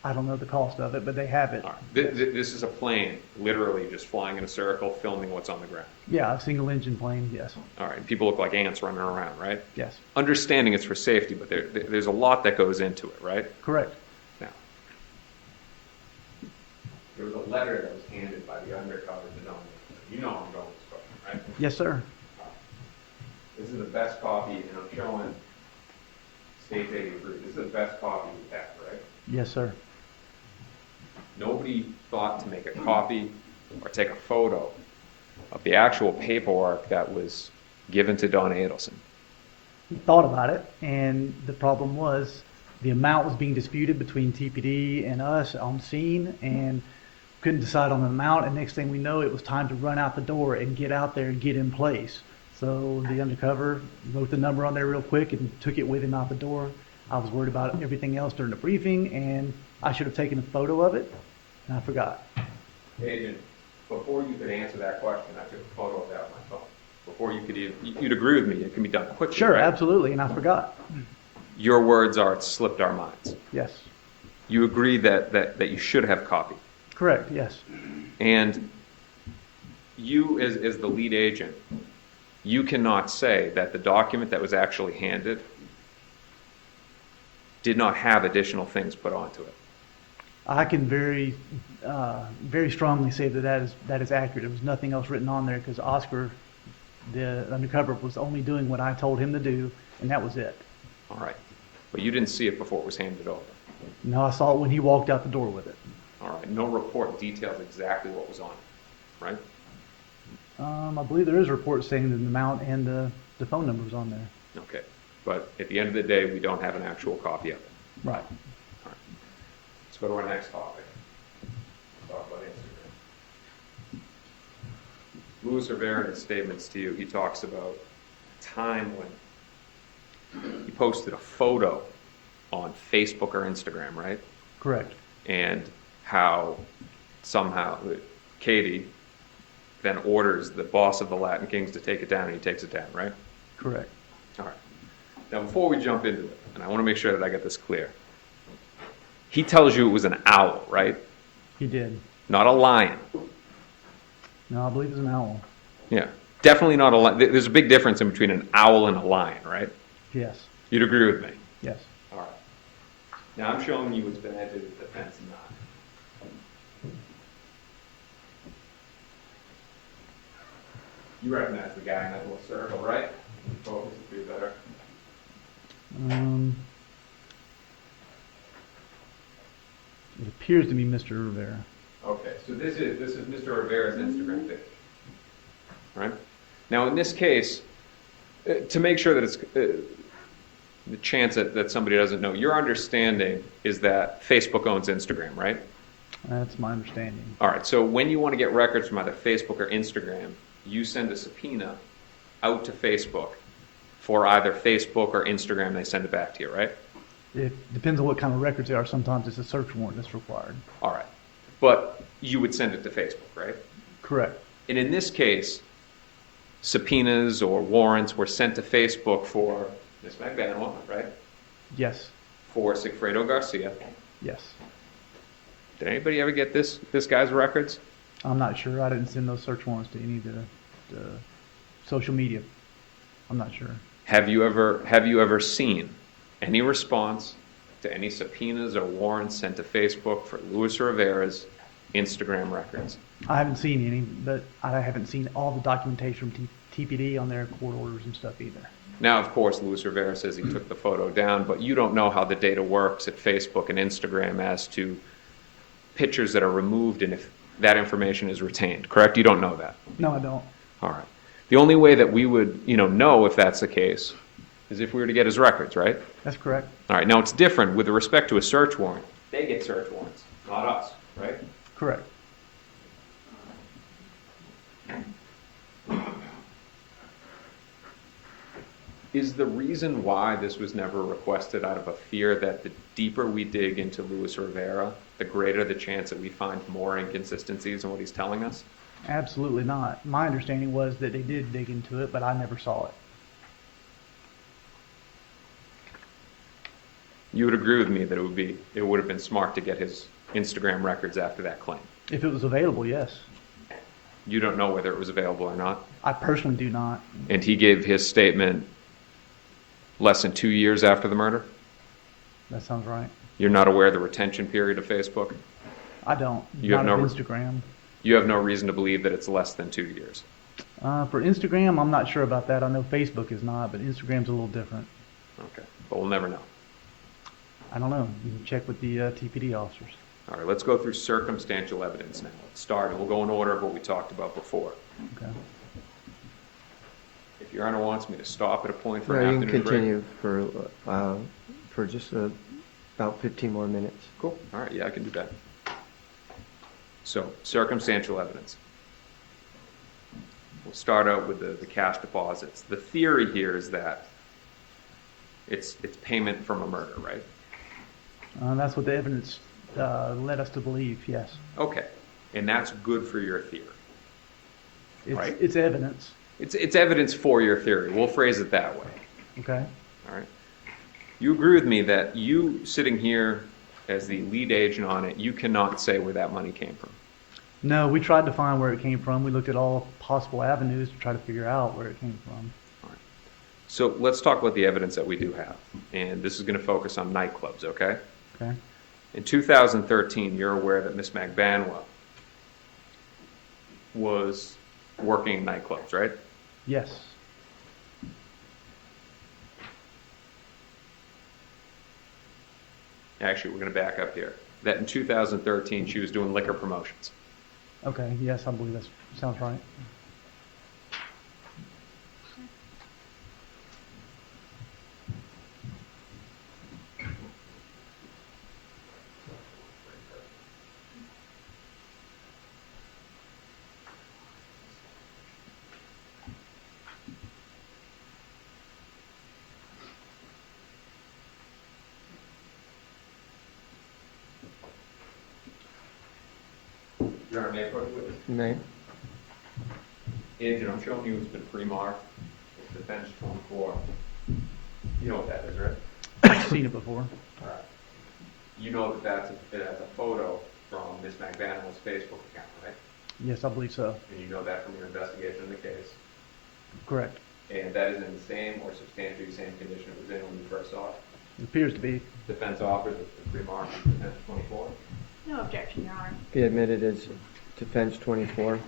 I don't know the cost of it, but they have it. All right. This is a plane literally just flying in a circle, filming what's on the ground. Yeah, a single engine plane, yes. All right, people look like ants running around, right? Yes. Understanding it's for safety, but there's a lot that goes into it, right? Correct. Now, there was a letter that was handed by the undercover to Donna. You know I'm going with this question, right? Yes, sir. This is the best copy, and I'm showing State Aid Group. This is the best copy we have, right? Yes, sir. Nobody thought to make a copy or take a photo of the actual paperwork that was given to Donna Adelson. We thought about it, and the problem was the amount was being disputed between TPD and us on scene, and couldn't decide on the amount. And next thing we know, it was time to run out the door and get out there and get in place. So the undercover wrote the number on there real quick and took it with him out the door. I was worried about everything else during the briefing, and I should have taken a photo of it, and I forgot. Agent, before you could answer that question, I took a photo of that on my phone. Before you could even, you'd agree with me, it can be done quickly, Sure, right? absolutely, and I forgot. Your words are, it slipped our minds. Yes. You agree that you should have copied. Correct, yes. And you, as the lead agent, you cannot say that the document that was actually handed did not have additional things put onto it. I can very strongly say that is accurate. There was nothing else written on there because Oscar, the undercover, was only doing what I told him to do, and that was it. All right. But you didn't see it before it was handed over. No, I saw it when he walked out the door with it. All right. No report details exactly what was on it, right? I believe there is a report saying the amount and the phone number was on there. Okay. But at the end of the day, we don't have an actual copy of it. Right. All right. Let's go to our next topic. Let's talk about Instagram. Louis Rivera, in his statements to you, he talks about a time when he posted a photo on Facebook or Instagram, right? Correct. And how somehow Katie then orders the boss of the Latin Kings to take it down, and he takes it down, right? Correct. All right. Now, before we jump into it, and I want to make sure that I get this clear, he tells you it was an owl, right? He did. Not a lion. No, I believe it was an owl. Yeah. Definitely not a lion. There's a big difference in between an owl and a lion, right? Yes. You'd agree with me? Yes. All right. Now, I'm showing you it's been edited at the fence and not. You recognize the guy in that little circle, right? Focus it through better. It appears to be Mr. Rivera. Okay, so this is Mr. Rivera's Instagram page, right? Now, in this case, to make sure that it's the chance that somebody doesn't know, your understanding is that Facebook owns Instagram, right? That's my understanding. All right, so when you want to get records from either Facebook or Instagram, you send a subpoena out to Facebook for either Facebook or Instagram, they send it back to you, right? It depends on what kind of records they are. Sometimes it's a search warrant that's required. All right, but you would send it to Facebook, right? Correct. And in this case, subpoenas or warrants were sent to Facebook for Ms. McBanoa, right? Yes. For Sigfredo Garcia. Yes. Did anybody ever get this guy's records? I'm not sure. I didn't send those search warrants to any of the social media. I'm not sure. Have you ever seen any response to any subpoenas or warrants sent to Facebook for Louis Rivera's Instagram records? I haven't seen any, but I haven't seen all the documentation from TPD on their court orders and stuff either. Now, of course, Louis Rivera says he took the photo down, but you don't know how the data works at Facebook and Instagram as to pictures that are removed and if that information is retained, correct? You don't know that? No, I don't. All right. The only way that we would, know if that's the case is if we were to get his records, right? That's correct. All right. Now, it's different with respect to a search warrant. They get search warrants, not us, right? Correct. Is the reason why this was never requested out of a fear that the deeper we dig into Louis Rivera, the greater the chance that we find more inconsistencies in what he's telling us? Absolutely not. My understanding was that they did dig into it, but I never saw it. You would agree with me that it would have been smart to get his Instagram records after that claim? If it was available, yes. You don't know whether it was available or not? I personally do not. And he gave his statement less than 2 years after the murder? That sounds right. You're not aware of the retention period of Facebook? I don't. You have Not no of Instagram. You have no reason to believe that it's less than 2 years. For Instagram, I'm not sure about that. I know Facebook is not, but Instagram's a little different. Okay, but we'll never know. I don't know. You can check with the TPD officers. All right, let's go through circumstantial evidence now. Let's start, and we'll go in order of what we talked about before. Okay. If Your Honor wants me to stop at a point for No, an you can afternoon break. continue for just about 15 more minutes. Cool, all right, yeah, I can do that. So, circumstantial evidence. We'll start out with the cash deposits. The theory here is that it's payment from a murder, right? That's what the evidence led us to believe, yes. Okay, and that's good for your theory. Right. It's evidence. It's evidence for your theory. We'll phrase it that way. Okay. All right. You agree with me that you sitting here as the lead agent on it, you cannot say where that money came from. No, we tried to find where it came from. We looked at all possible avenues to try to figure out where it came from. All right. So let's talk about the evidence that we do have. And this is going to focus on nightclubs, okay? Okay. In 2013, you're aware that Miss McBanwell was working in nightclubs, right? Yes. Actually, we're going to back up here. That in 2013, she was doing liquor promotions. Okay, yes, I believe that sounds right. Your Honor, may I approach the witness? You may. Agent, I'm showing you it's been pre-marked. It's defense 24. You know what that is, right? I've seen it before. All right. You know that that's a photo from Miss McBanwell's Facebook account, right? Yes, I believe so. And you know that from your investigation of the case. Correct. And that is in the same or substantially the same condition it was in when you first saw it. It appears to be. Defense offers it's been pre-marked as defense 24. No objection, Your Honor. Be admitted as defense 24.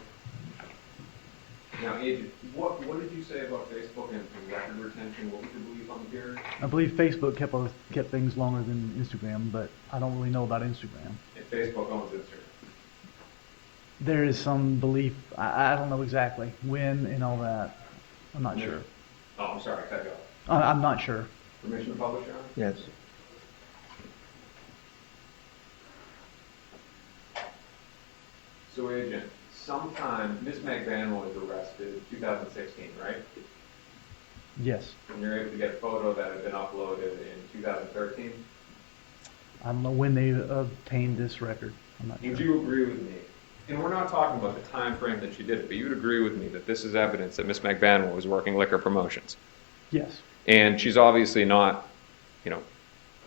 Now, Agent, what did you say about Facebook and record retention? What was your belief on the period? I believe Facebook kept things longer than Instagram, but I don't really know about Instagram. And Facebook owns Instagram. There is some belief. I don't know exactly when and all that. I'm not sure. Oh, I'm sorry, I cut you off. I'm not sure. Permission to publish, Your Honor? Yes. So, Agent, sometime Miss McBanwell was arrested in 2016, right? Yes. And you're able to get a photo that had been uploaded in 2013? I don't know when they obtained this record. I'm not sure. Would you agree with me? And we're not talking about the time frame that she did it, but you would agree with me that this is evidence that Miss McBanwell was working liquor promotions. Yes. And she's obviously not,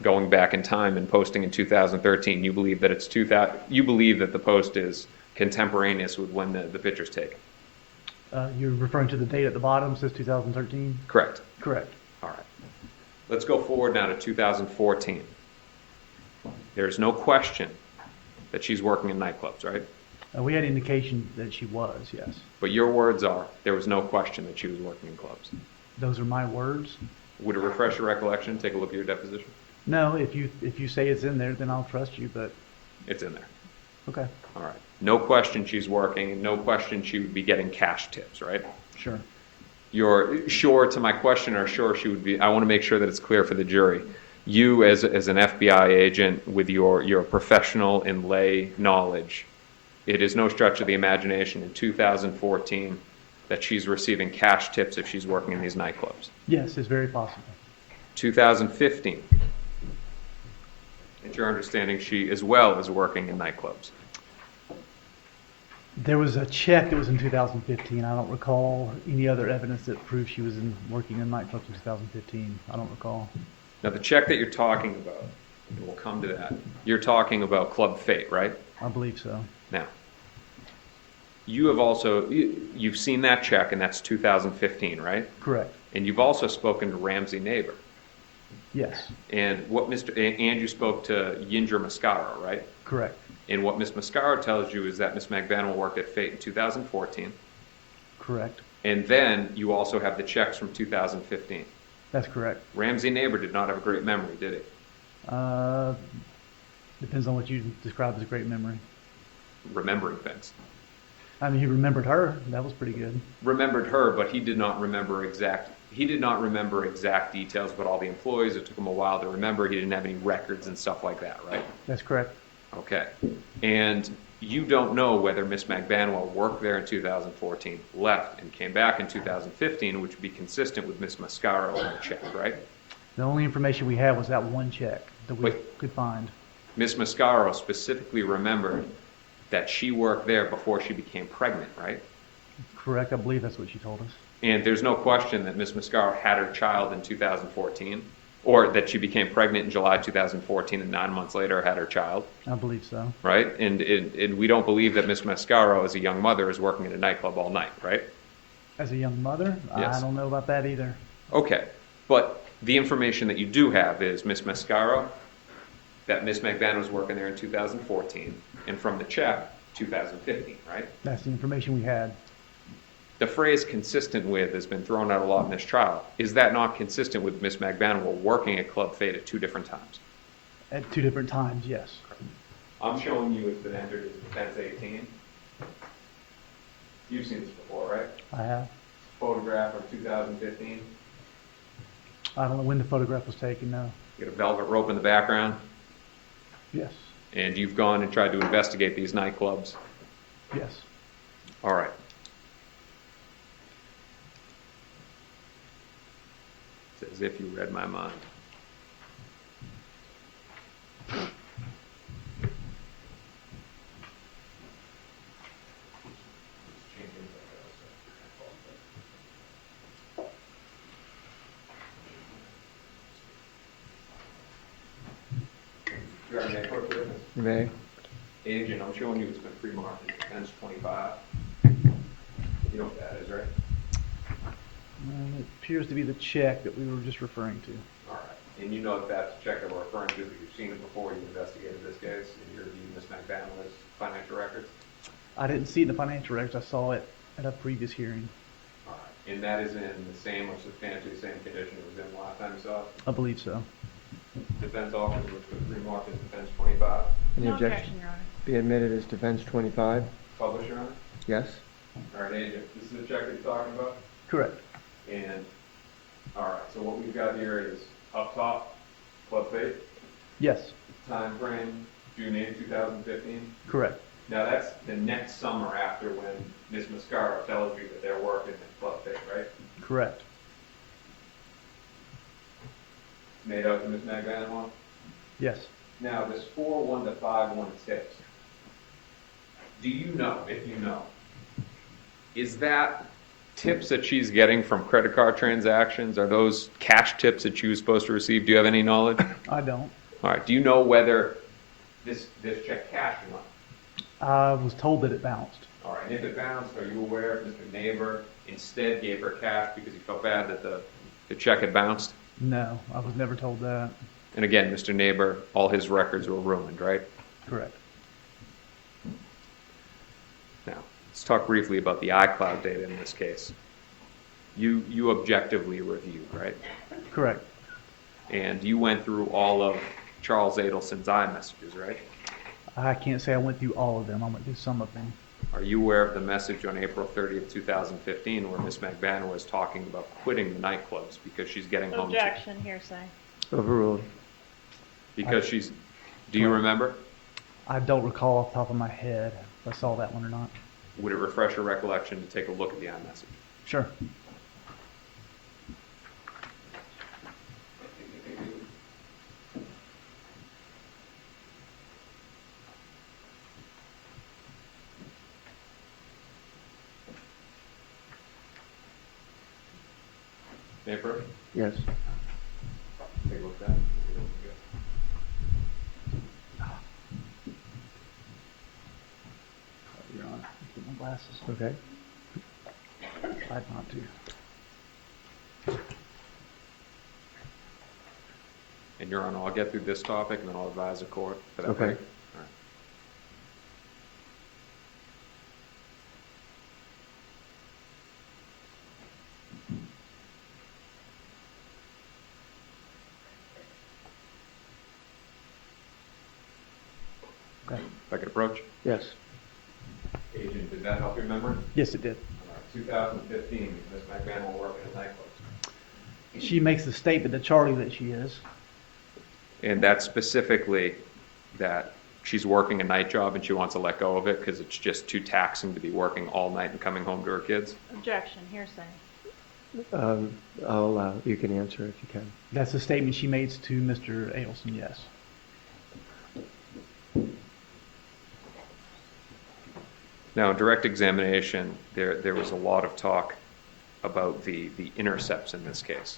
going back in time and posting in 2013. You believe that it's 2000. You believe that the post is contemporaneous with when the picture's taken. You're referring to the date at the bottom, says 2013? Correct. Correct. All right. Let's go forward now to 2014. There's no question that she's working in nightclubs, right? We had indication that she was, yes. But your words are, there was no question that she was working in clubs. Those are my words? Would it refresh your recollection? Take a look at your deposition. No, if you say it's in there, then I'll trust you, but... It's in there. Okay. All right. No question she's working, and no question she would be getting cash tips, right? Sure. You're sure to my question, or sure she would be? I want to make sure that it's clear for the jury. You, as an FBI agent, with your professional and lay knowledge, it is no stretch of the imagination in 2014 that she's receiving cash tips if she's working in these nightclubs. Yes, it's very possible. 2015. It's your understanding she as well is working in nightclubs. There was a check that was in 2015. I don't recall any other evidence that proves she was working in nightclubs in 2015. I don't recall. Now, the check that you're talking about, and we'll come to that, you're talking about Club Fate, right? I believe so. Now, you have also, you've seen that check, and that's 2015, right? Correct. And you've also spoken to Ramsey Neighbor. Yes. And you spoke to Yinger Mascaro, right? Correct. And what Ms. Mascaro tells you is that Ms. McBanwell worked at Fate in 2014. Correct. And then you also have the checks from 2015. That's correct. Ramsey Neighbor did not have a great memory, did he? Depends on what you describe as a great memory. Remembering things. I mean, he remembered her. That was pretty good. Remembered her, but he did not remember exact details about all the employees. It took him a while to remember. He didn't have any records and stuff like that, right? That's correct. Okay. And you don't know whether Miss McBanwell worked there in 2014, left, and came back in 2015, which would be consistent with Miss Mascaro on the check, right? The only information we had was that one check that we could find. Miss Mascaro specifically remembered that she worked there before she became pregnant, right? Correct. I believe that's what she told us. And there's no question that Miss Mascaro had her child in 2014, or that she became pregnant in July 2014 and 9 months later had her child. I believe so. Right? And we don't believe that Miss Mascaro, as a young mother, is working at a nightclub all night, right? As a young mother? Yes. I don't know about that either. Okay. But the information that you do have is Miss Mascaro, that Miss McBann was working there in 2014, and from the check, 2015, right? That's the information we had. The phrase consistent with has been thrown out a lot in this trial. Is that not consistent with Miss McBanwell working at Club Fate at 2 different times? At 2 different times, yes. I'm showing you it's been entered as defense 18. You've seen this before, right? I have. Photograph of 2015. I don't know when the photograph was taken, no. You got a velvet rope in the background, Yes. and you've gone and tried to investigate these nightclubs. Yes. All right. It's as if you read my mind. You may. Agent, I'm showing you it's been pre-marked as defense 25. You know what that is, right? It appears to be the check that we were just referring to. All right. And you know that that's the check that we're referring to, because you've seen it before, you investigated this case, and you reviewed Ms. McBanwell's financial records? I didn't see it in the financial records. I saw it at a previous hearing. All right. And that is in the same or substantially the same condition it was in the last time you saw it? I believe so. Defense officer, which was pre-marked as defense 25. Any No objection? objection, Your Honor. Be admitted as defense 25? Publish, Your Honor? Yes? All right, agent, this is the check that you're talking about? Correct. And, all right, so what we've got here is up top, Club Fate, Yes. time frame, June 8, 2015. Correct. Now, that's the next summer after when Ms. Mascaro tells you that they're working at Club Fate, right? Correct. Made out to Ms. McBanwell? Yes. Now, this 4-1 to 5-1 tips, do you know, if you know, is that tips that she's getting from credit card transactions? Are those cash tips that she was supposed to receive? Do you have any knowledge? I don't. All right. Do you know whether this check cashed or not? I was told that it bounced. All right. And if it bounced, are you aware if Mr. Neighbor instead gave her cash because he felt bad that the check had bounced? No, I was never told that. And again, Mr. Neighbor, all his records were ruined, right? Correct. Now, let's talk briefly about the iCloud data in this case. You objectively reviewed, right? Correct. And you went through all of Charles Adelson's iMessages, right? I can't say I went through all of them. I went through some of them. Are you aware of the message on April 30th, 2015, where Miss McBann was talking about quitting the nightclubs because she's getting home? Objection, hearsay. Overruled. Because she's, do you remember? I don't recall off the top of my head if I saw that one or not. Would it refresh your recollection to take a look at the iMessage? Sure. Paper? Yes. Take a look at that. You're on. Get my glasses. Okay. Tried not to. And Your Honor, I'll get through this topic and then I'll advise the court for that. Okay. break. All right. approach? Yes. Agent, did that help your memory? Yes, it did. 2015, Ms. McVanwell working at nightclubs. She makes the statement to Charlie that she is. And that's specifically that she's working a night job and she wants to let go of it because it's just too taxing to be working all night and coming home to her kids? Objection, hearsay. You can answer if you can. That's the statement she makes to Mr. Adelson, yes. Now, in direct examination, there was a lot of talk about the intercepts in this case.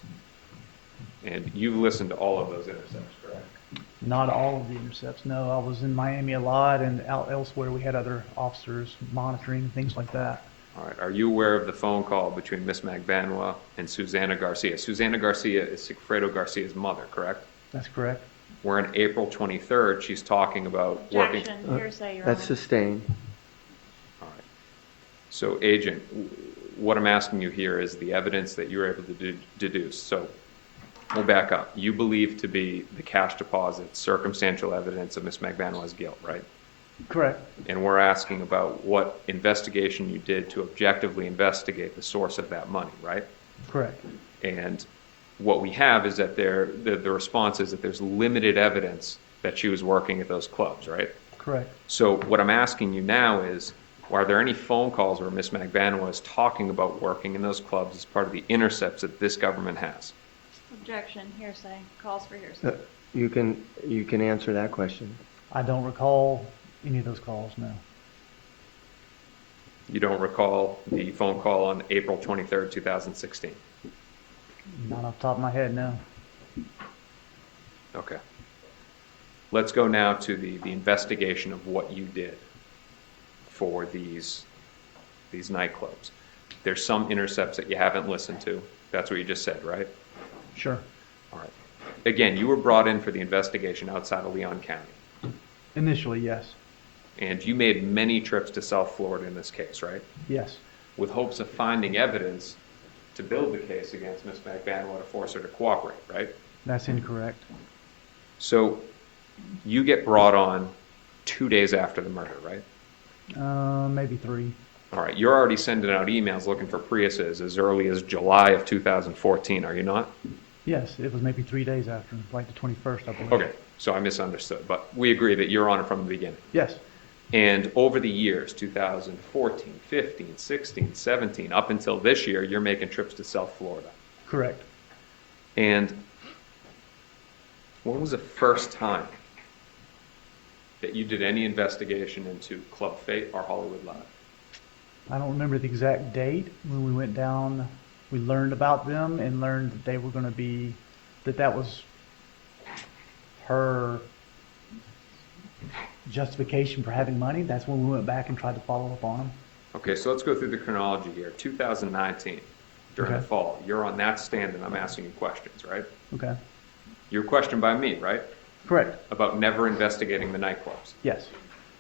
And you've listened to all of those intercepts, correct? Not all of the intercepts, no. I was in Miami a lot, and out elsewhere we had other officers monitoring, things like that. All right. Are you aware of the phone call between Miss McVanwell and Susanna Garcia? Susanna Garcia is Sigfredo Garcia's mother, correct? That's correct. Where on April 23rd, she's talking about working. Objection, hearsay, Your That's Honor. sustained. All right. So, Agent, what I'm asking you here is the evidence that you're able to deduce. So, we'll back up. You believe to be the cash deposit circumstantial evidence of Miss McVanwell's guilt, right? Correct. And we're asking about what investigation you did to objectively investigate the source of that money, right? Correct. And what we have is that the response is that there's limited evidence that she was working at those clubs, right? Correct. So what I'm asking you now is, are there any phone calls where Miss McVanwell is talking about working in those clubs as part of the intercepts that this government has? Objection, hearsay, calls for hearsay. You can answer that question. I don't recall any of those calls, no. You don't recall the phone call on April 23rd, 2016? Not off the top of my head, no. Okay. Let's go now to the investigation of what you did for these nightclubs. There's some intercepts that you haven't listened to. That's what you just said, right? Sure. All right. Again, you were brought in for the investigation outside of Leon County. Initially, yes. And you made many trips to South Florida in this case, right? Yes. With hopes of finding evidence to build the case against Miss McVanwell to force her to cooperate, right? That's incorrect. So you get brought on 2 days after the murder, right? Maybe 3. All right. You're already sending out emails looking for Priuses as early as July of 2014, are you not? Yes, it was maybe 3 days after, like the 21st, I believe. Okay. So I misunderstood, but we agree that you're on it from the beginning. Yes. And over the years, 2014, 15, 16, 17, up until this year, you're making trips to South Florida. Correct. And when was the first time that you did any investigation into Club Fate or Hollywood Live? I don't remember the exact date when we went down. We learned about them and learned that they were going to be, that was her justification for having money. That's when we went back and tried to follow up on them. Okay, so let's go through the chronology here. 2019, during the fall, you're on that stand and I'm asking you questions, right? Okay. You're questioned by me, right? Correct. About never investigating the nightclubs. Yes.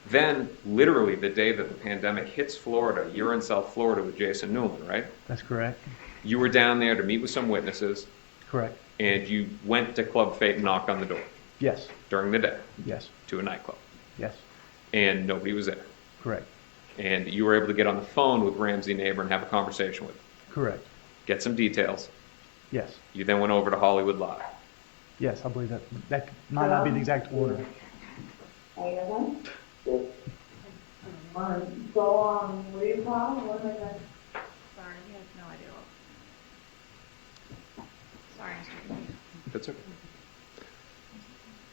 Then, literally the day that the pandemic hits Florida, you're in South Florida with Jason Newman, right? That's correct. You were down there to meet with some witnesses, Correct. and you went to Club Fate and knocked on the door Yes. during the day Yes. to a nightclub, Yes. and nobody was there. Correct. And you were able to get on the phone with Ramsey Neighbor and have a conversation with him, Correct. get some details. Yes. You then went over to Hollywood Live. Yes, I believe that might not be the exact order. Are you done? So, were you calling? What was I? Sorry, he has no idea what. Sorry, Mr. Keith. That's okay.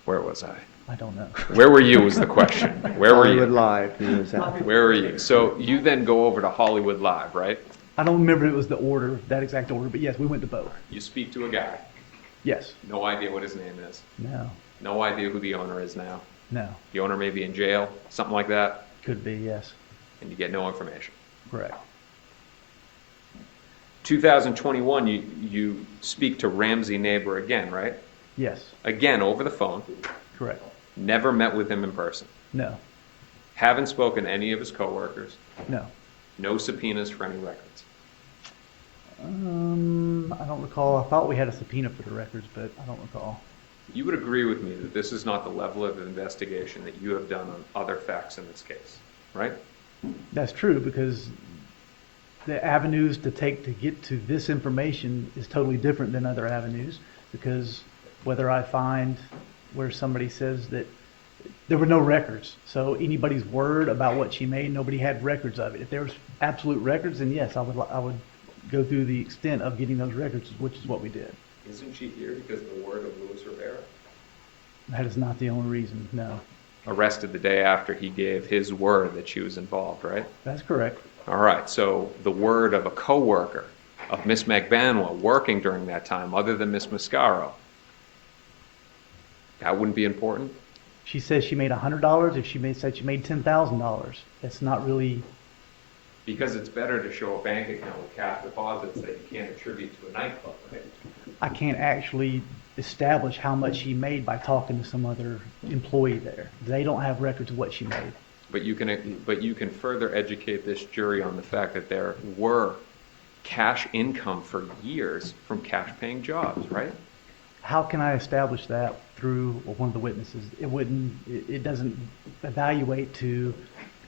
Where was I? I don't know. Where were you was the question. Where were Hollywood you? Live, he was at. Where were you? So you then go over to Hollywood Live, right? I don't remember it was the order, that exact order, but yes, we went to both. You speak to a guy. Yes. No idea what his name is. No. No idea who the owner is now. No. The owner may be in jail, something like that, Could be, yes. and you get no information. Correct. 2021, you speak to Ramsey Neighbor again, right? Yes. Again, over the phone. Correct. Never met with him in person. No. Haven't spoken to any of his coworkers. No. No subpoenas for any records. I don't recall. I thought we had a subpoena for the records, but I don't recall. You would agree with me that this is not the level of investigation that you have done on other facts in this case, right? That's true, because the avenues to take to get to this information is totally different than other avenues, because whether I find where somebody says that there were no records, so anybody's word about what she made, nobody had records of it. If there was absolute records, then yes, I would go through the extent of getting those records, which is what we did. Isn't she here because of the word of Luis Rivera? That is not the only reason, no. Arrested the day after he gave his word that she was involved, right? That's correct. All right, so the word of a coworker of Miss Magbanwa working during that time, other than Miss Mascaro, that wouldn't be important? She says she made $100 if said she made $10,000. That's not really... Because it's better to show a bank account with cash deposits that you can't attribute to a nightclub, right? I can't actually establish how much she made by talking to some other employee there. They don't have records of what she made. But you can further educate this jury on the fact that there were cash income for years from cash-paying jobs, right? How can I establish that through one of the witnesses? It doesn't evaluate to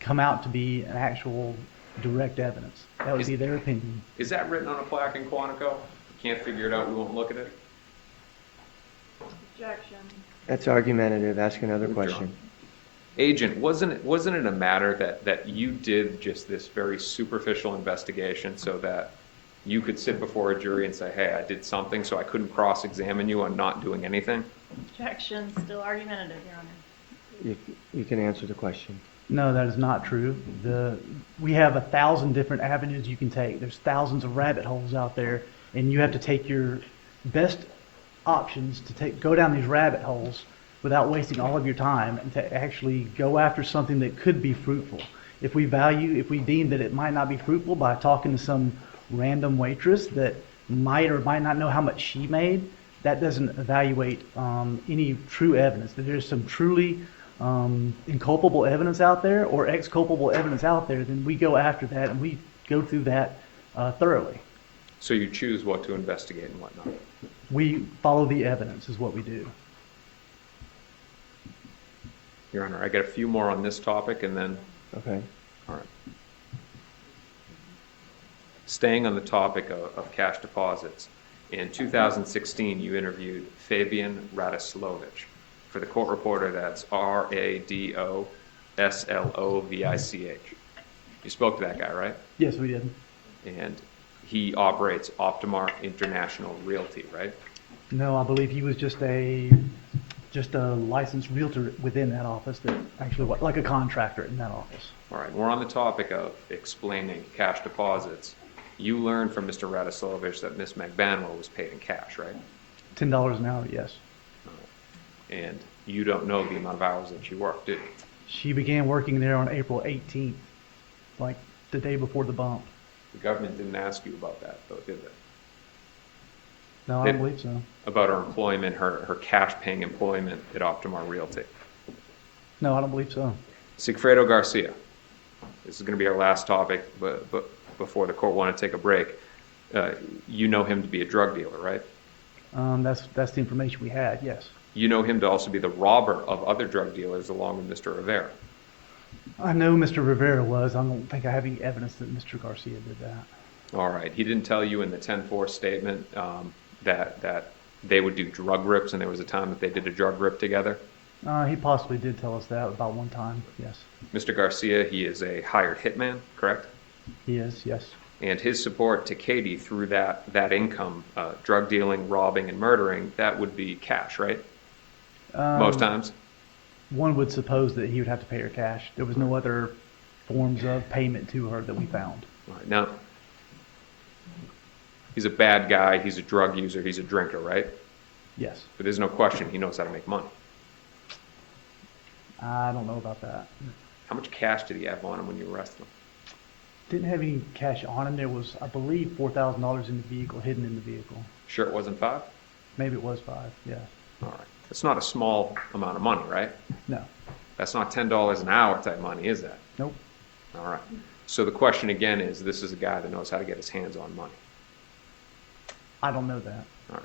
come out to be an actual direct evidence. That would be their opinion. Is that written on a plaque in Quantico? Can't figure it out, we won't look at it? Objection. That's argumentative. Ask another question. Agent, wasn't it a matter that you did just this very superficial investigation so that you could sit before a jury and say, hey, I did something, so I couldn't cross-examine you on not doing anything? Objection. Still argumentative, Your Honor. You can answer the question. No, that is not true. We have 1,000 different avenues you can take. There's thousands of rabbit holes out there, and you have to take your best options to go down these rabbit holes without wasting all of your time, and to actually go after something that could be fruitful. If we deem that it might not be fruitful by talking to some random waitress that might or might not know how much she made, that doesn't evaluate any true evidence. That there's some truly inculpable evidence out there or exculpable evidence out there, then we go after that and we go through that thoroughly. So you choose what to investigate and what not? We follow the evidence is what we do. Your Honor, I got a few more on this topic and then... Okay. All right. Staying on the topic of cash deposits, in 2016 you interviewed Fabian Radoslovich. For the court reporter, that's Radoslovich. You spoke to that guy, right? Yes, we did. And he operates Optimar International Realty, right? No, I believe he was just a licensed realtor within that office, that actually like a contractor in that office. All right, we're on the topic of explaining cash deposits. You learned from Mr. Radoslovich that Miss Magbanwa was paid in cash, right? $10 an hour, yes. And you don't know the amount of hours that she worked, do you? She began working there on April 18th, like the day before the bump. The government didn't ask you about that, though, did they? No, I don't believe so. About her employment, her cash-paying employment at Optimar Realty. No, I don't believe so. Sigfredo Garcia. This is going to be our last topic, but before the court want to take a break. You know him to be a drug dealer, right? That's the information we had, yes. You know him to also be the robber of other drug dealers along with Mr. Rivera. I know Mr. Rivera was. I don't think I have any evidence that Mr. Garcia did that. All right. He didn't tell you in the 10-4 statement that they would do drug rips, and there was a time that they did a drug rip together? He possibly did tell us that about one time, yes. Mr. Garcia, he is a hired hitman, correct? He is, yes. And his support to Katie through that income, drug dealing, robbing, and murdering, that would be cash, right? Most times? One would suppose that he would have to pay her cash. There was no other forms of payment to her that we found. All right. Now, he's a bad guy, he's a drug user, he's a drinker, right? Yes. But there's no question he knows how to make money. I don't know about that. How much cash did he have on him when you arrested him? Didn't have any cash on him. There was, I believe, $4,000 in the vehicle, hidden in the vehicle. Sure it wasn't $5? Maybe it was $5, yeah. All right. That's not a small amount of money, right? No. That's not $10 an hour type money, is that? Nope. All right. So the question again is, this is a guy that knows how to get his hands on money. I don't know that. All right.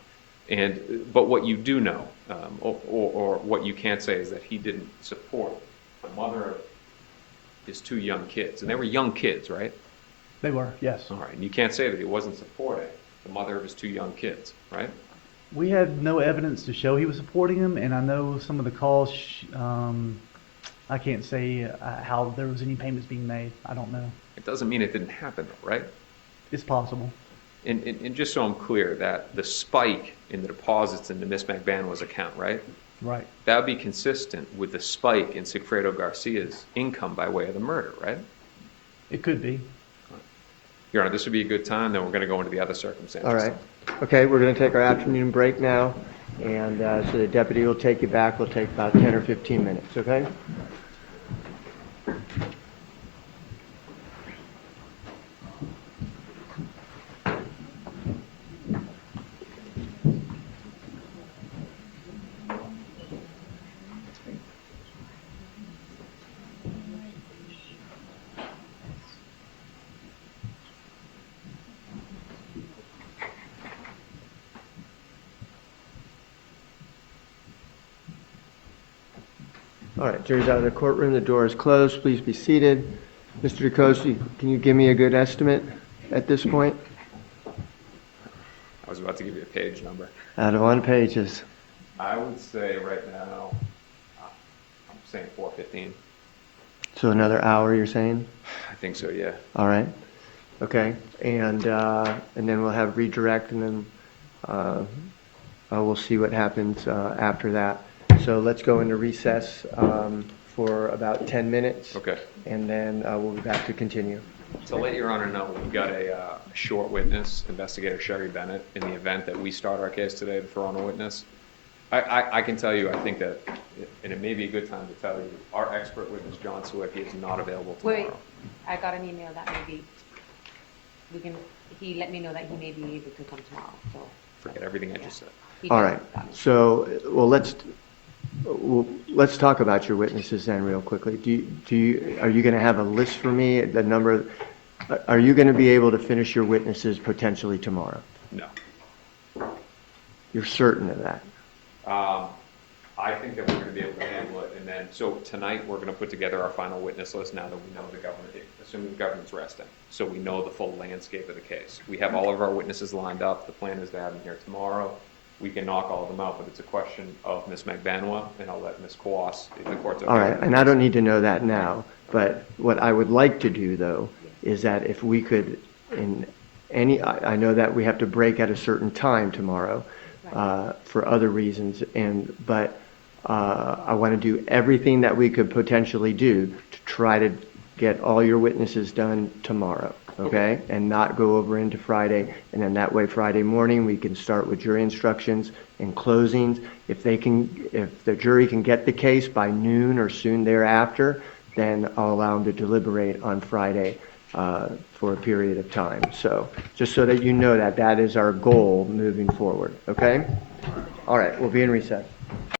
But what you do know, or what you can't say, is that he didn't support the mother of his two young kids. And they were young kids, right? They were, yes. All right. And you can't say that he wasn't supporting the mother of his two young kids, right? We had no evidence to show he was supporting him, and I know some of the calls, I can't say how there was any payments being made. I don't know. It doesn't mean it didn't happen, though, right? It's possible. And just so I'm clear, that the spike in the deposits into Miss McBanwa's account, right? Right. That would be consistent with the spike in Sigfredo Garcia's income by way of the murder, right? It could be. Your Honor, this would be a good time, then we're going to go into the other circumstances. All right. Okay, we're going to take our afternoon break now, and so the deputy will take you back. We'll take about 10 or 15 minutes, okay? All right, jury's out of the courtroom. The door is closed. Please be seated. Mr. DeCoste, can you give me a good estimate at this point? I was about to give you a page number. Out of 1 pages. I would say right now, I'm saying 4:15. So another hour, you're saying? I think so, yeah. All right. Okay. And then we'll have redirect, and then we'll see what happens after that. So let's go into recess for about 10 minutes. Okay. And then we'll be back to continue. To let Your Honor know, we've got a short witness, Investigator Sherry Bennett, in the event that we start our case today to throw on a witness. I can tell you, I think that, and it may be a good time to tell you, our expert witness, John Sawicki, is not available tomorrow. Wait, I got an email that maybe he let me know that he may be able to come tomorrow, so. Forget everything I just said. All right. So, well, let's talk about your witnesses then real quickly. Are you going to have a list for me, the number? Are you going to be able to finish your witnesses potentially tomorrow? No. You're certain of that? I think that we're going to be able to handle it. And then, so tonight we're going to put together our final witness list now that we know the government, assuming the government's resting. So we know the full landscape of the case. We have all of our witnesses lined up. The plan is to have them here tomorrow. We can knock all of them out, but it's a question of Ms. McBanwa, and I'll let Ms. Kwas, the court's okay. All right, and I don't need to know that now, but what I would like to do, though, is that if we could, I know that we have to break at a certain time tomorrow for other reasons, but I want to do everything that we could potentially do to try to get all your witnesses done tomorrow. Okay, and not go over into Friday, and then that way Friday morning we can start with jury instructions and closings. If the jury can get the case by noon or soon thereafter, then I'll allow them to deliberate on Friday for a period of time. So just so that you know that is our goal moving forward. Okay. All right, we'll be in recess.